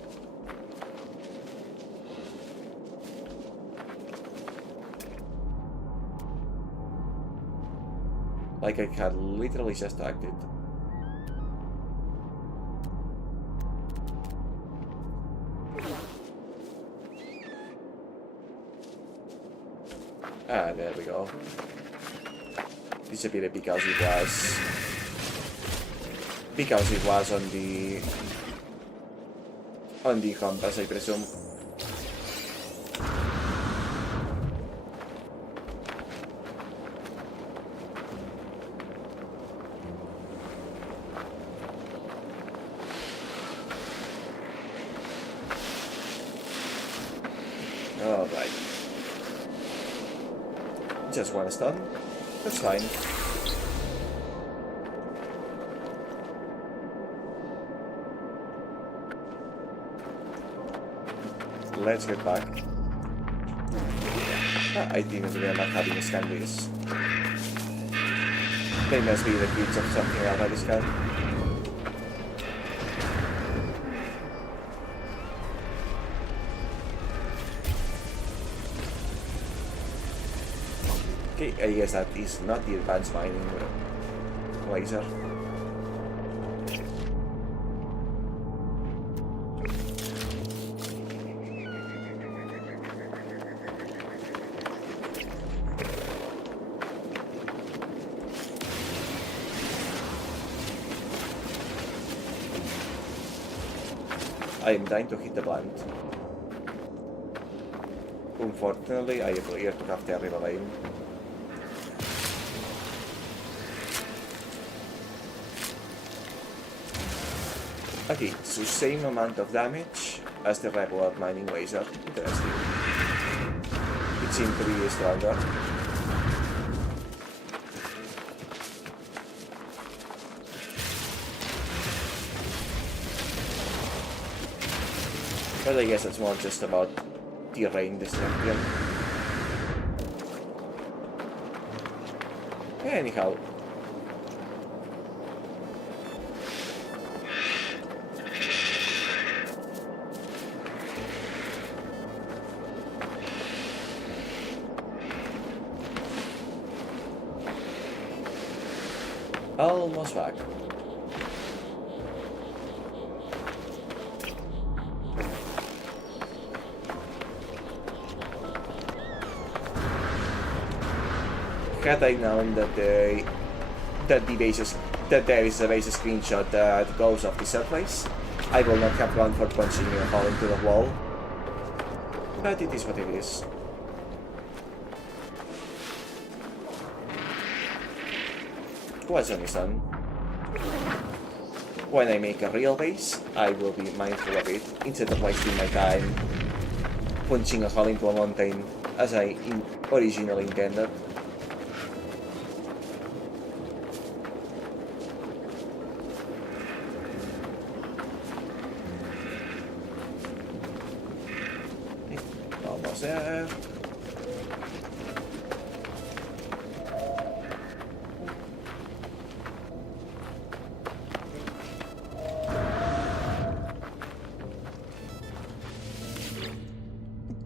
Like I had literally just tagged it. Ah, there we go. Disappeared because it was on the On the compass, I presume. Alright. Just one stun. That's fine. Let's get back. I didn't remember having a scan this. They must be the kids of something I already scanned. Okay, I guess that is not the advanced mining laser. I am dying to hit the plant. Unfortunately, I appear to have terrible aim. Okay, so same amount of damage as the regular mining laser. Interesting. It seemed to be stronger. But I guess it's more just about terrain destruction. Anyhow. Almost back. Had I known that there is a base screenshot that goes off the surface, I will not have gone for punching a hole into the wall. But it is what it is. What's on his own? When I make a real base, I will be mindful of it, instead of wasting my time punching a hole into a mountain as I originally intended. Almost there.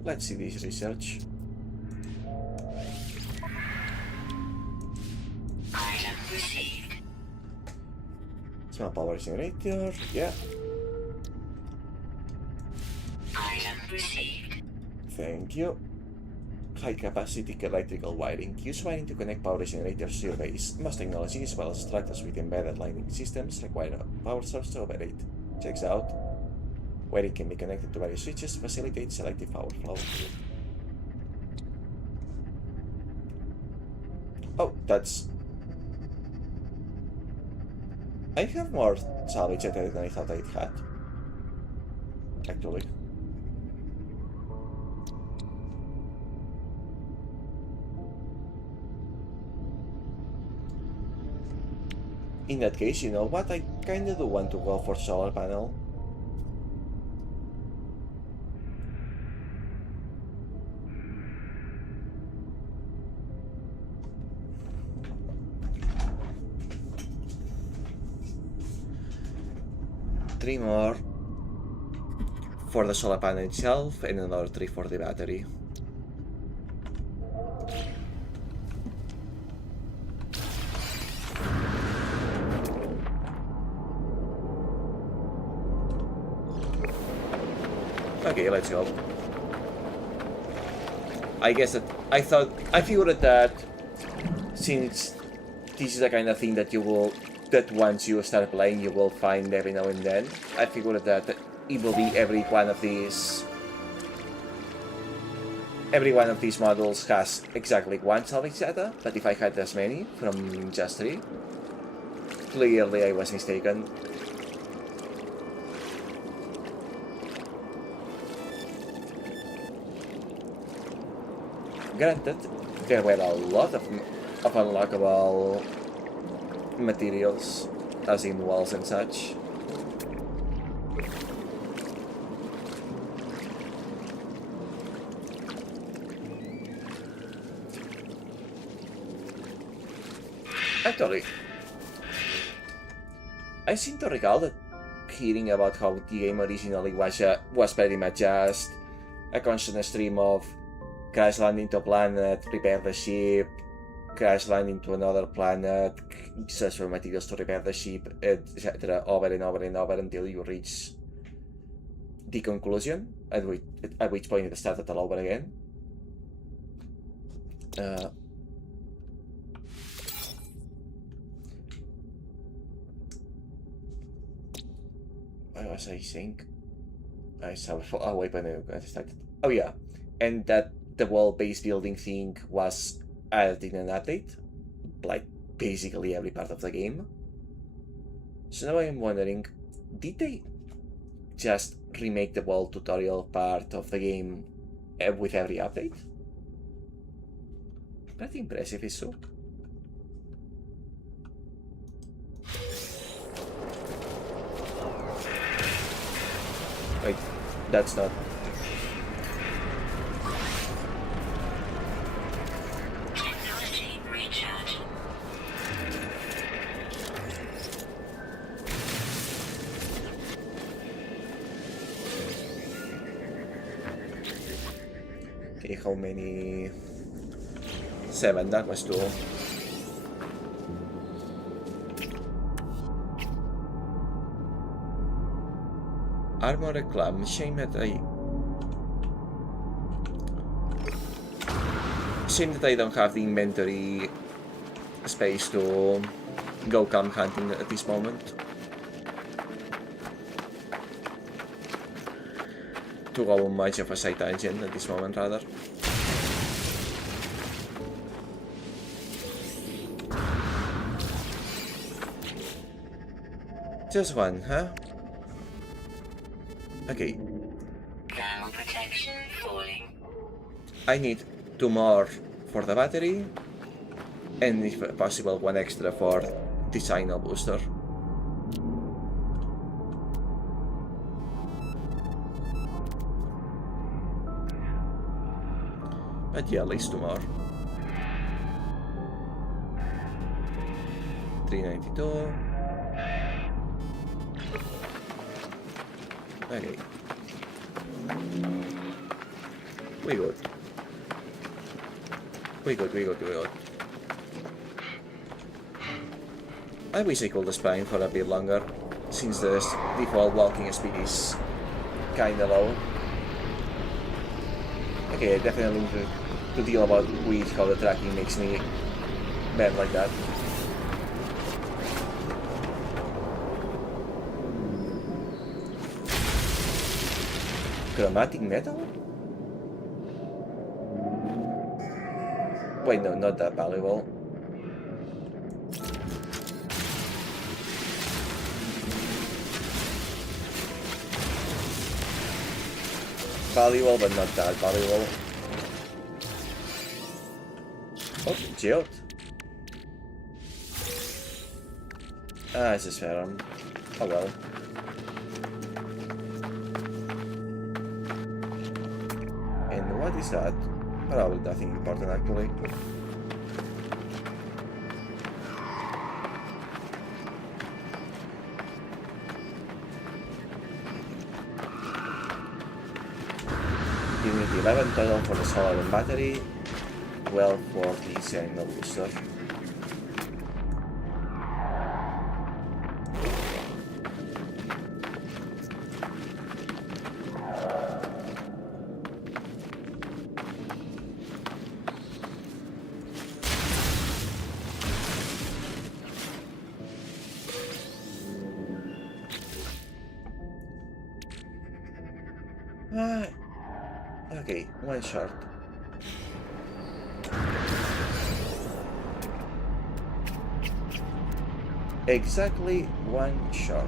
Let's see this research. Item received. Small power generator, yeah. Item received. Thank you. High capacity electrical wiring. Use wiring to connect power generators to your base. Most technology as well as structures with embedded lighting systems require a power source to operate. Checks out. Wiring can be connected to various switches, facilitates selective power flow. Oh, that's... I have more salvage at it than I thought I had. Actually. In that case, you know what? I kinda do want to go for solar panel. Three more for the solar panel itself, and another 3 for the battery. Okay, let's go. I guess that I figured that since this is the kind of thing that you will that once you start playing you will find every now and then. I figured that it will be every one of these models has exactly one salvage data, but if I had as many from just 3, clearly I was mistaken. Granted, there were a lot of unlockable materials, as in walls and such. Actually, I seem to recall that hearing about how the game originally was pretty much just a constant stream of crash landing to a planet, repair the ship, crash landing to another planet, search for materials to repair the ship, etc. over and over and over until you reach the conclusion, at which point it started all over again. What was I saying? I saw a weapon and I started. Oh yeah, and that the wall-based building thing was added in an update, like basically every part of the game. So now I'm wondering, did they just remake the wall tutorial part of the game with every update? Pretty impressive, is so. Wait, that's not. Technology recharge. Okay, how many? 7, that was 2. Armor reclam, shame that I don't have the inventory space to go camp hunting at this moment. To go on much of a side tangent at this moment, rather. Just one, huh? Okay. Thermal protection falling. I need 2 more for the battery, and if possible 1 extra for the signal booster. But yeah, at least 2 more. 392. Okay. We good. I wish I could spine for a bit longer, since the default walking speed is kinda low. Okay, I definitely need to deal with how the tracking makes me bad like that. Chromatic metal? Wait, no, not that valuable. Valuable, but not that valuable. Oh, geode. Ah, it's a sphere. Oh well. And what is that? Probably nothing important actually. Give me the 11 total for the solar and battery, 12 for the signal booster. Okay, one short. Exactly one short.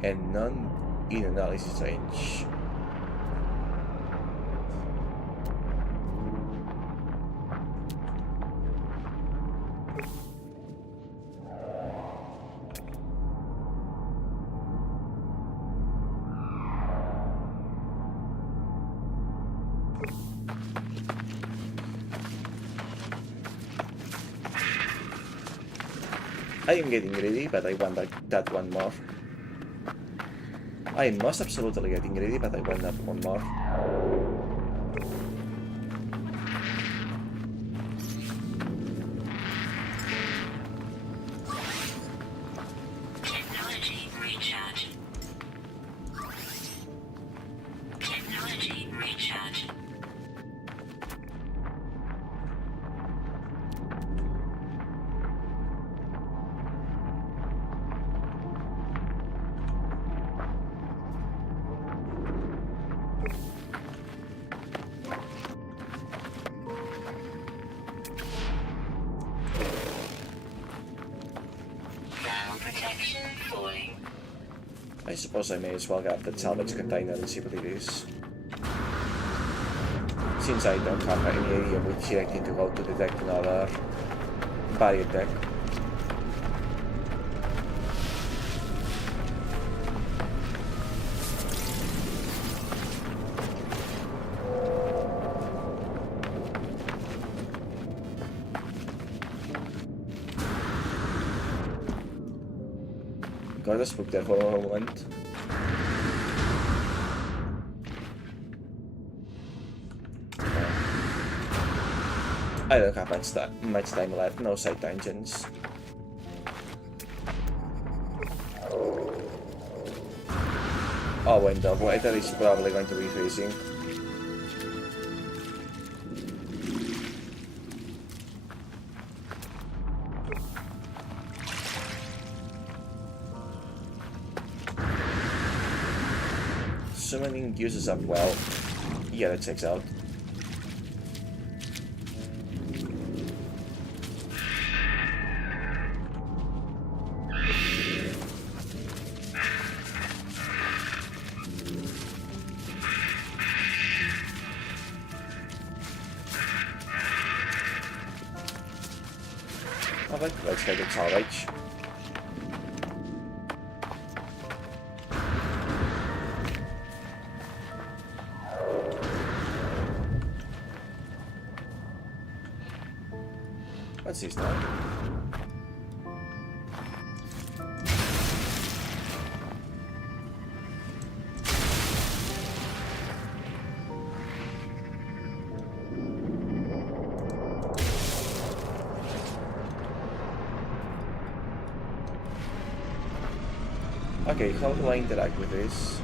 And none in analysis range. I am getting greedy, but I want that one more. I am most absolutely getting greedy, but I want that one more. Technology recharge. Technology recharge. Protection falling. I suppose I may as well grab the salvage container and see what it is. Since I don't have any idea which direction to go to detect another barrier deck. Got a spook there for a moment. I don't have much time left, no side tangents. Oh, and the weather is probably going to be freezing. Summoning uses up well. Yeah, that checks out. Alright, let's go to salvage. What's this now? Okay, how do I interact with this?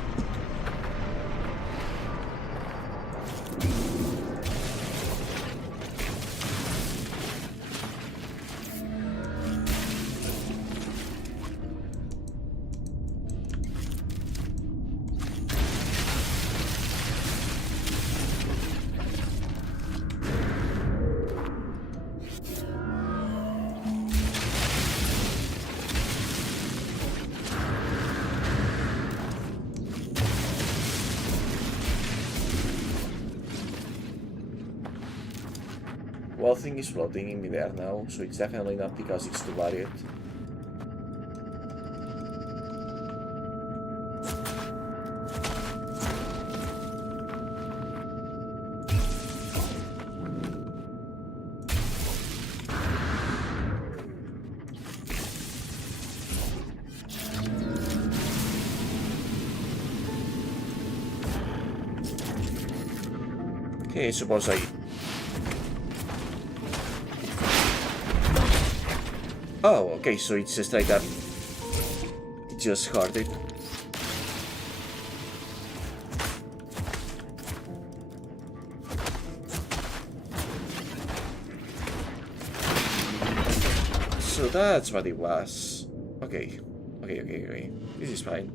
Well, thing is floating in midair now, so it's definitely not because it's too varied. Okay, suppose I Oh, okay, so it's just like that. Just hard it. So that's what it was. Okay. Okay. This is fine.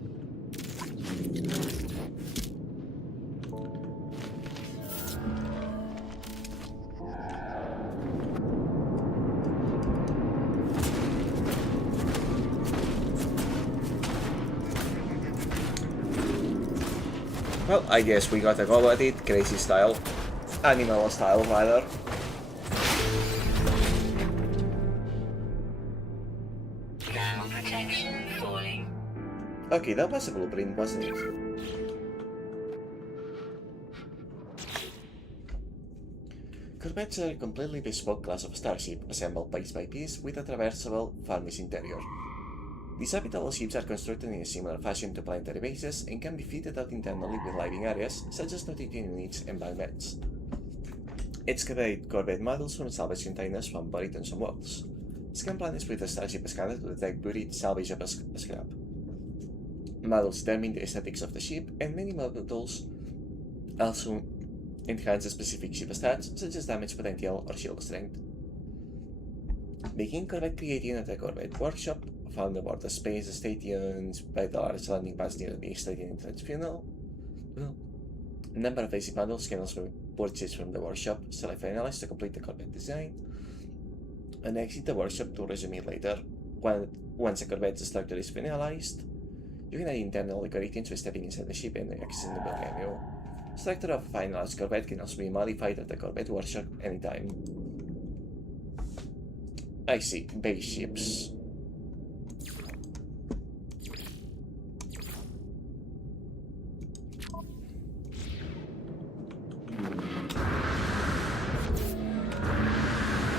Well, I guess we gotta go at it, crazy style. Animal style, rather. Thermal protection falling. Okay, that was a blueprint, wasn't it? Corvettes are a completely bespoke class of starship, assembled piece by piece with a traversable, farmless interior. These habitable ships are constructed in a similar fashion to planetary bases and can be fitted out internally with living areas, such as navigating units and bankbeds. Excavate Corvette models from salvage containers found buried on some walls. Scan planets with a starship scanner to detect buried salvageable scrap. Models determine the aesthetics of the ship, and many models also enhance specific ship stats, such as damage potential or shield strength. Begin Corvette creating at the Corvette workshop, found aboard the space station by the large landing pads near the stadium entrance funnel. Number of basic models can also be purchased from the workshop, select finalize to complete the Corvette design, and exit the workshop to resume it later. Once a Corvette structure is finalized, you can add internal decorations by stepping inside the ship and accessing the build menu. Structure of a finalized Corvette can also be modified at the Corvette workshop anytime. I see, base ships.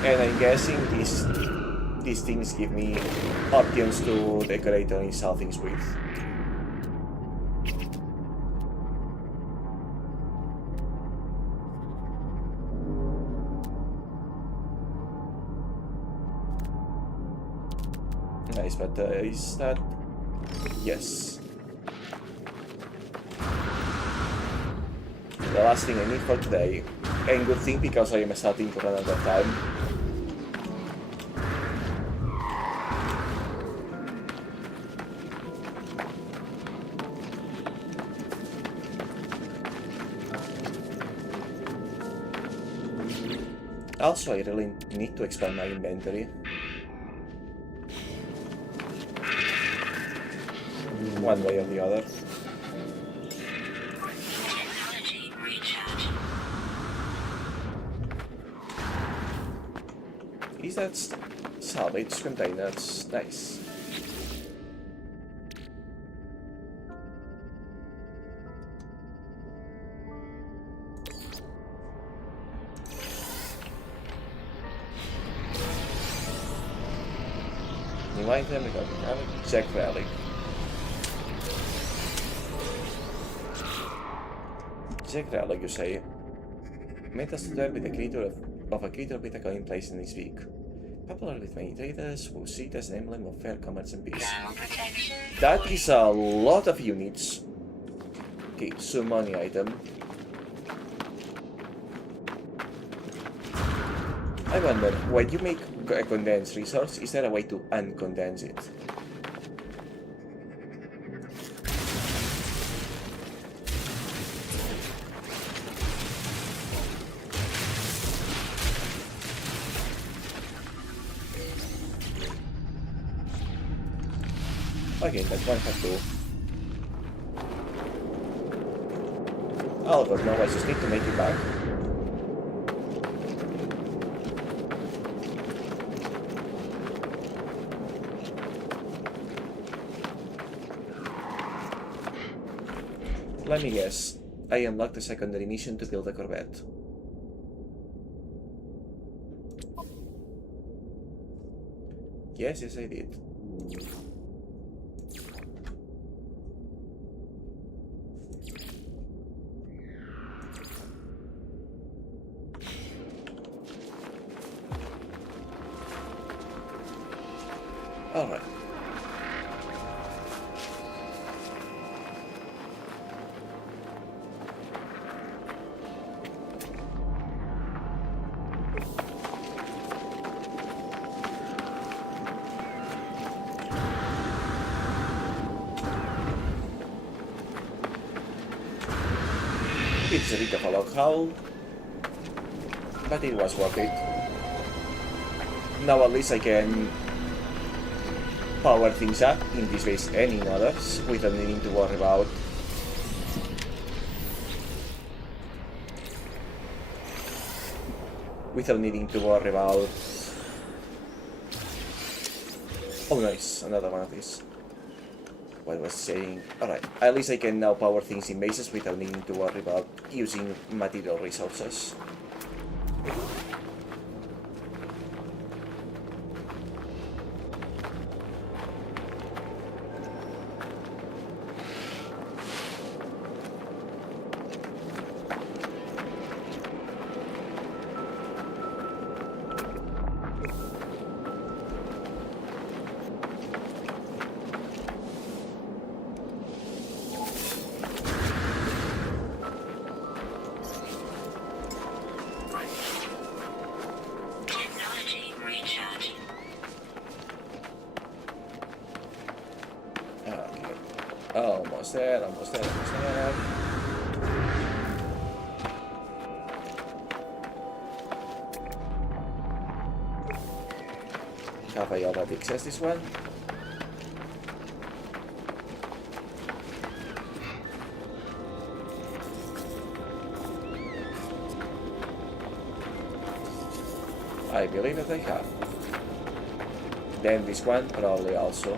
And I'm guessing these things give me options to decorate or install things with. Nice, but is that... Yes. The last thing I need for today. And good thing because I am starting to run out of time. Also, I really need to expand my inventory. One way or the other. Technology recharge. Is that salvage containers? Nice. New item, we got check relic. Check relic, you say. Metastuder with a creature of a creature with a coin placed in his beak. Popular with many traders who see it as an emblem of fair commerce and peace. Thermal protection That is a lot of units. Okay, so money item. I wonder, when you make a condensed resource, is there a way to uncondense it? Okay, that one has to. Oh, but no, I just need to make it back. Let me guess. I unlocked a secondary mission to build a Corvette. Yes, I did. Alright. It's a bit of a log haul, but it was worth it. Now at least I can power things up in this base and in others without needing to worry about oh nice, another one of these. What was saying? Alright, at least I can now power things in bases without needing to worry about using material resources. Technology recharging. Okay. Almost there, almost there, almost there. Have I already accessed this one? I believe that I have. Then this one probably also.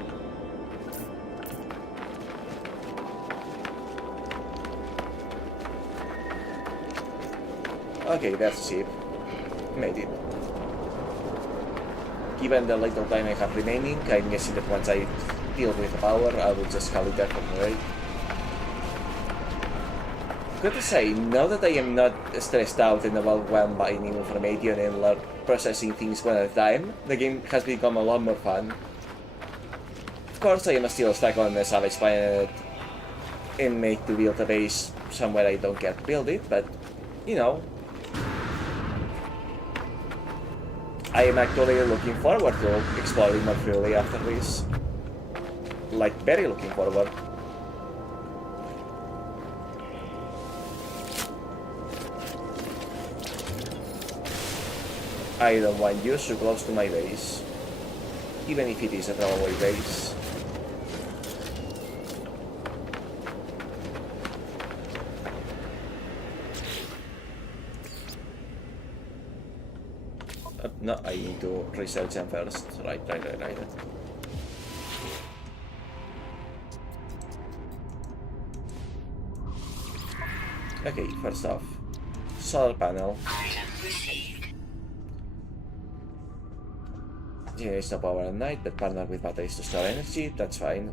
Okay, that's cheap. Made it. Given the little time I have remaining, I'm guessing that once I deal with the power, I will just call it that for the day. Good to say, now that I am not stressed out and overwhelmed by new information and processing things one at a time, the game has become a lot more fun. Of course, I am still stuck on the Savage Planet and make to build a base somewhere I don't get to build it, but, you know, I am actually looking forward to exploring more freely after this. Like, very looking forward. I don't want you so close to my base, even if it is a throwaway base. No, I need to research them first. Right. Okay, first off, solar panel. Generates no power at night, but partner with batteries to store energy, that's fine.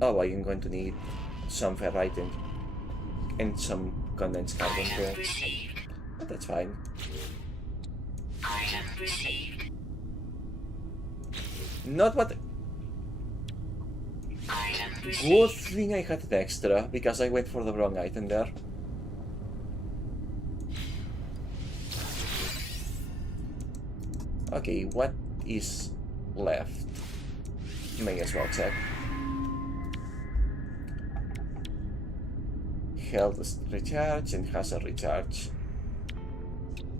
Oh, I am going to need some ferrite and some condensed carbon too. But that's fine. Not what... Good thing I had an extra, because I went for the wrong item there. Okay, what is left? May as well check. Health recharge and hazard recharge.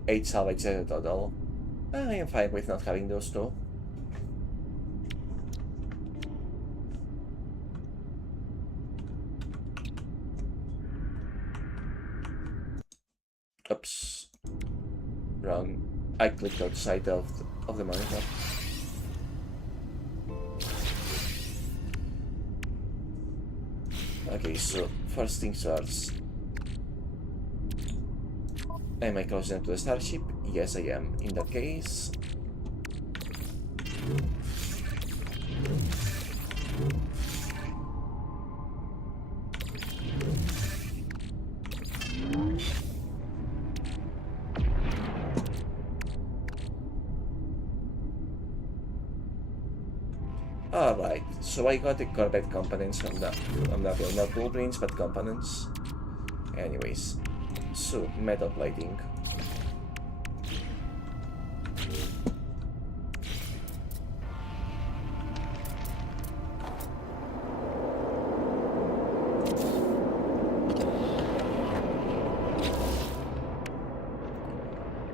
8 salvage in total. I am fine with not having those two. Oops. Wrong. I clicked outside of the monitor. Okay, so first things first. Am I close enough to the starship? Yes, I am. In that case... Alright, so I got the correct components from that. Not blueprints, but components. Anyways, so metal plating.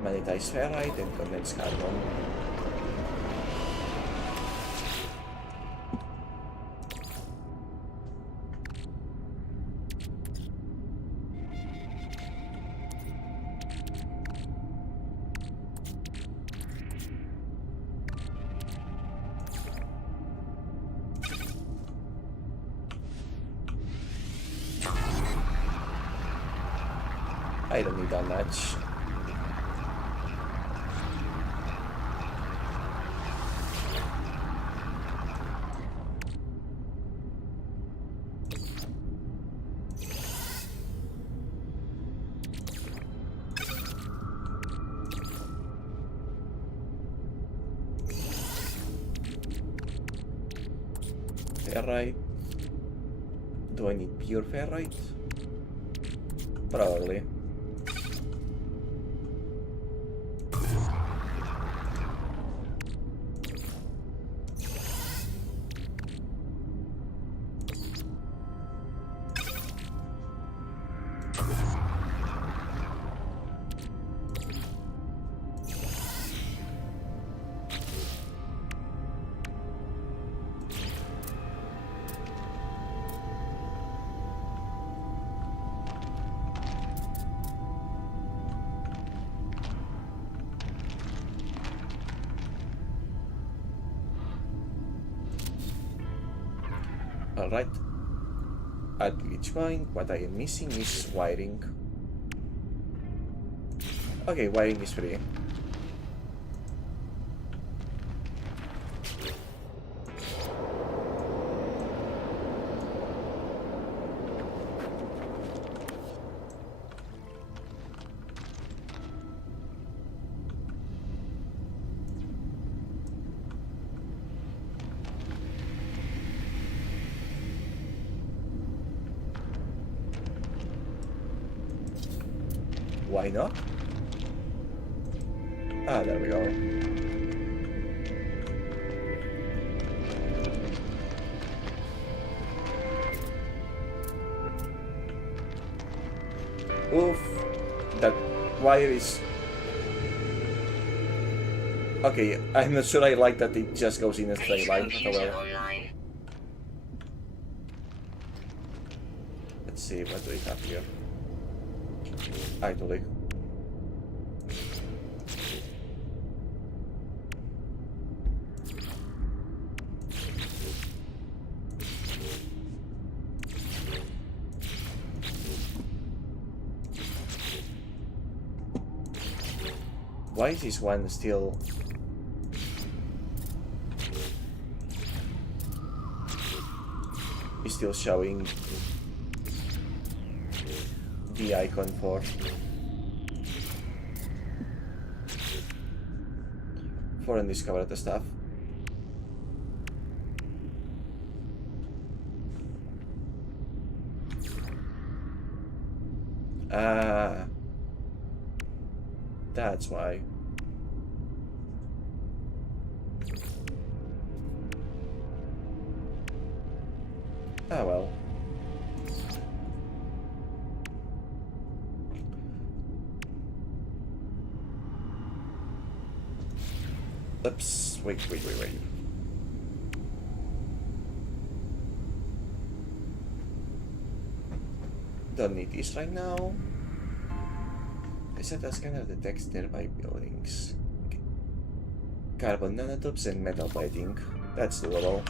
Magnetized ferrite and condensed carbon. I don't need that much. Ferrite. Do I need pure ferrite? Probably. Alright. At each point, what I am missing is wiring. Okay, wiring is free. Why not? Ah, there we go. Oof. That wire is... Okay, I'm not sure I like that it just goes in a straight line. Oh well. Let's see, what do we have here? Idly. Why is this one still... is still showing the icon for undiscovered stuff? Ah, that's why. Ah well. Oops, wait. Don't need this right now. I said that scanner detects nearby buildings. Okay. Carbon nanotubes and metal plating. That's doable.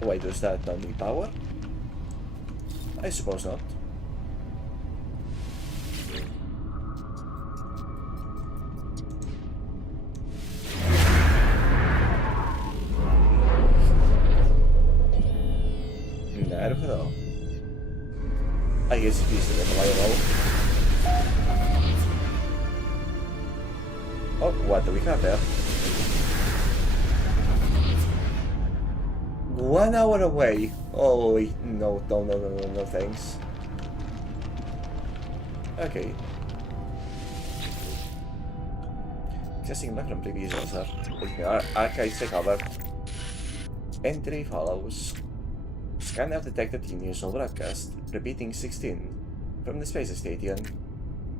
Why does that not need power? I suppose not.なるほど。I guess it is reliable. Oh, what do we have there? 1 hour away. Holy no, no, thanks. Okay. Accessing back from previous user. Archives recovered. Entry follows. Scanner detected unusual broadcast. Repeating 16. From the space station.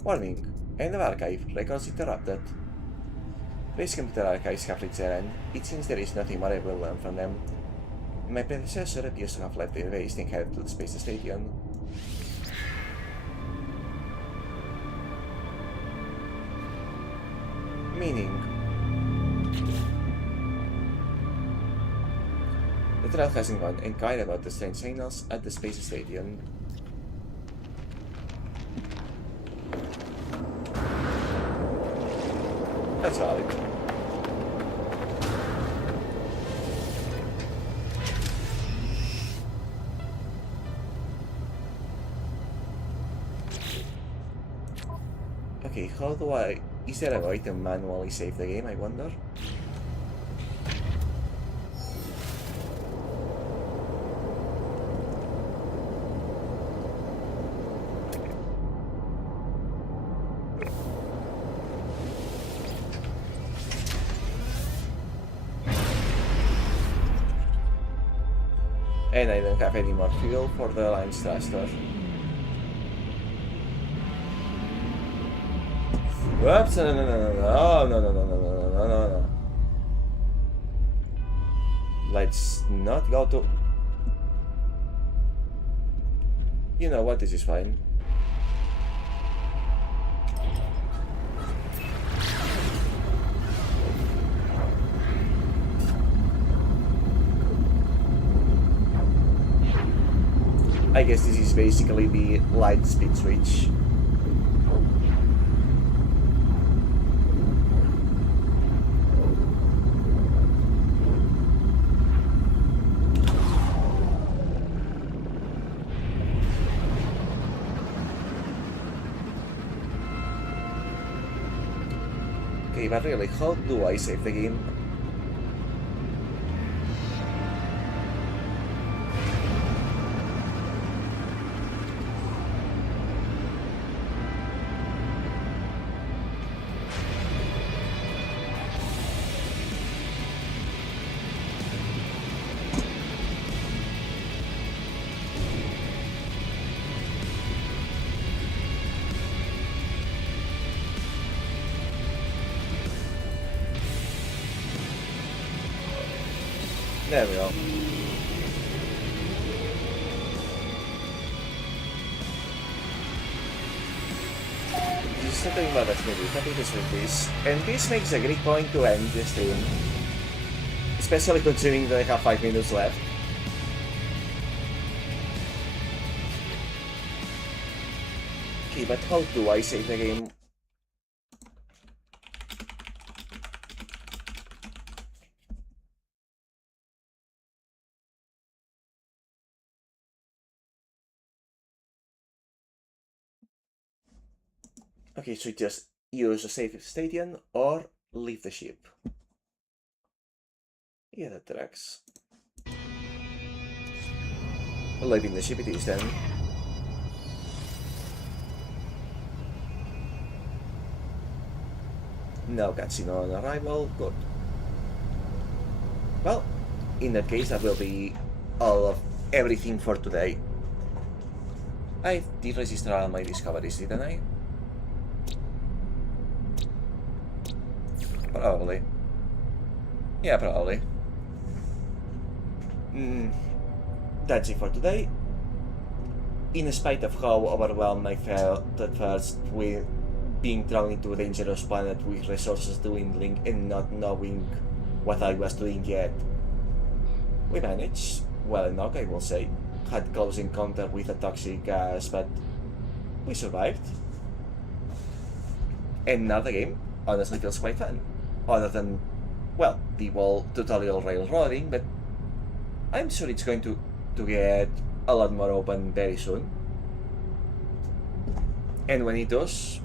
Warning. End of archive. Records interrupted. Please computer archives have reached their end. It seems there is nothing more I will learn from them. My predecessor appears to have left the base and headed to the space station. Meaning... the trial hasn't gone inquired about the strange signals at the space station. That's valid. Okay, how do I... is there a way to manually save the game, I wonder? And I don't have any more fuel for the lines thruster. Whoops, no. Let's not go to... You know what, this is fine. I guess this is basically the light speed switch. Okay, but really, how do I save the game? There we go. This is something about that movie. I think this with this. And this makes a great point to end the stream. Especially considering that I have 5 minutes left. Okay, but how do I save the game? Okay, so just use a save station or leave the ship. Yeah, that tracks. Leaving the ship it is then. No cutscene on arrival, good. Well, in that case that will be all of everything for today. I did register all my discoveries, didn't I? Probably. Yeah, probably. That's it for today. In spite of how overwhelmed I felt at first with being thrown into a dangerous planet with resources dwindling and not knowing what I was doing yet, we managed well enough, I will say. had close encounter with a toxic gas, but we survived. And now the game honestly feels quite fun. Other than, well, the wall tutorial railroading, but I'm sure it's going to get a lot more open very soon. And when it does,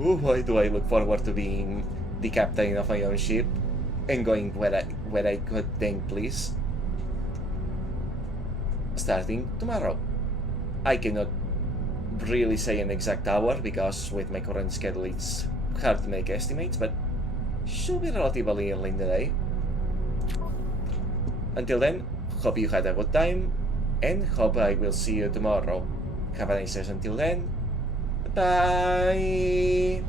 oh boy, do I look forward to being the captain of my own ship and going where I could think please. Starting tomorrow. I cannot really say an exact hour because with my current schedule it's hard to make estimates, but should be relatively early in the day. Until then, hope you had a good time and hope I will see you tomorrow. Have a nice day until then. Bye!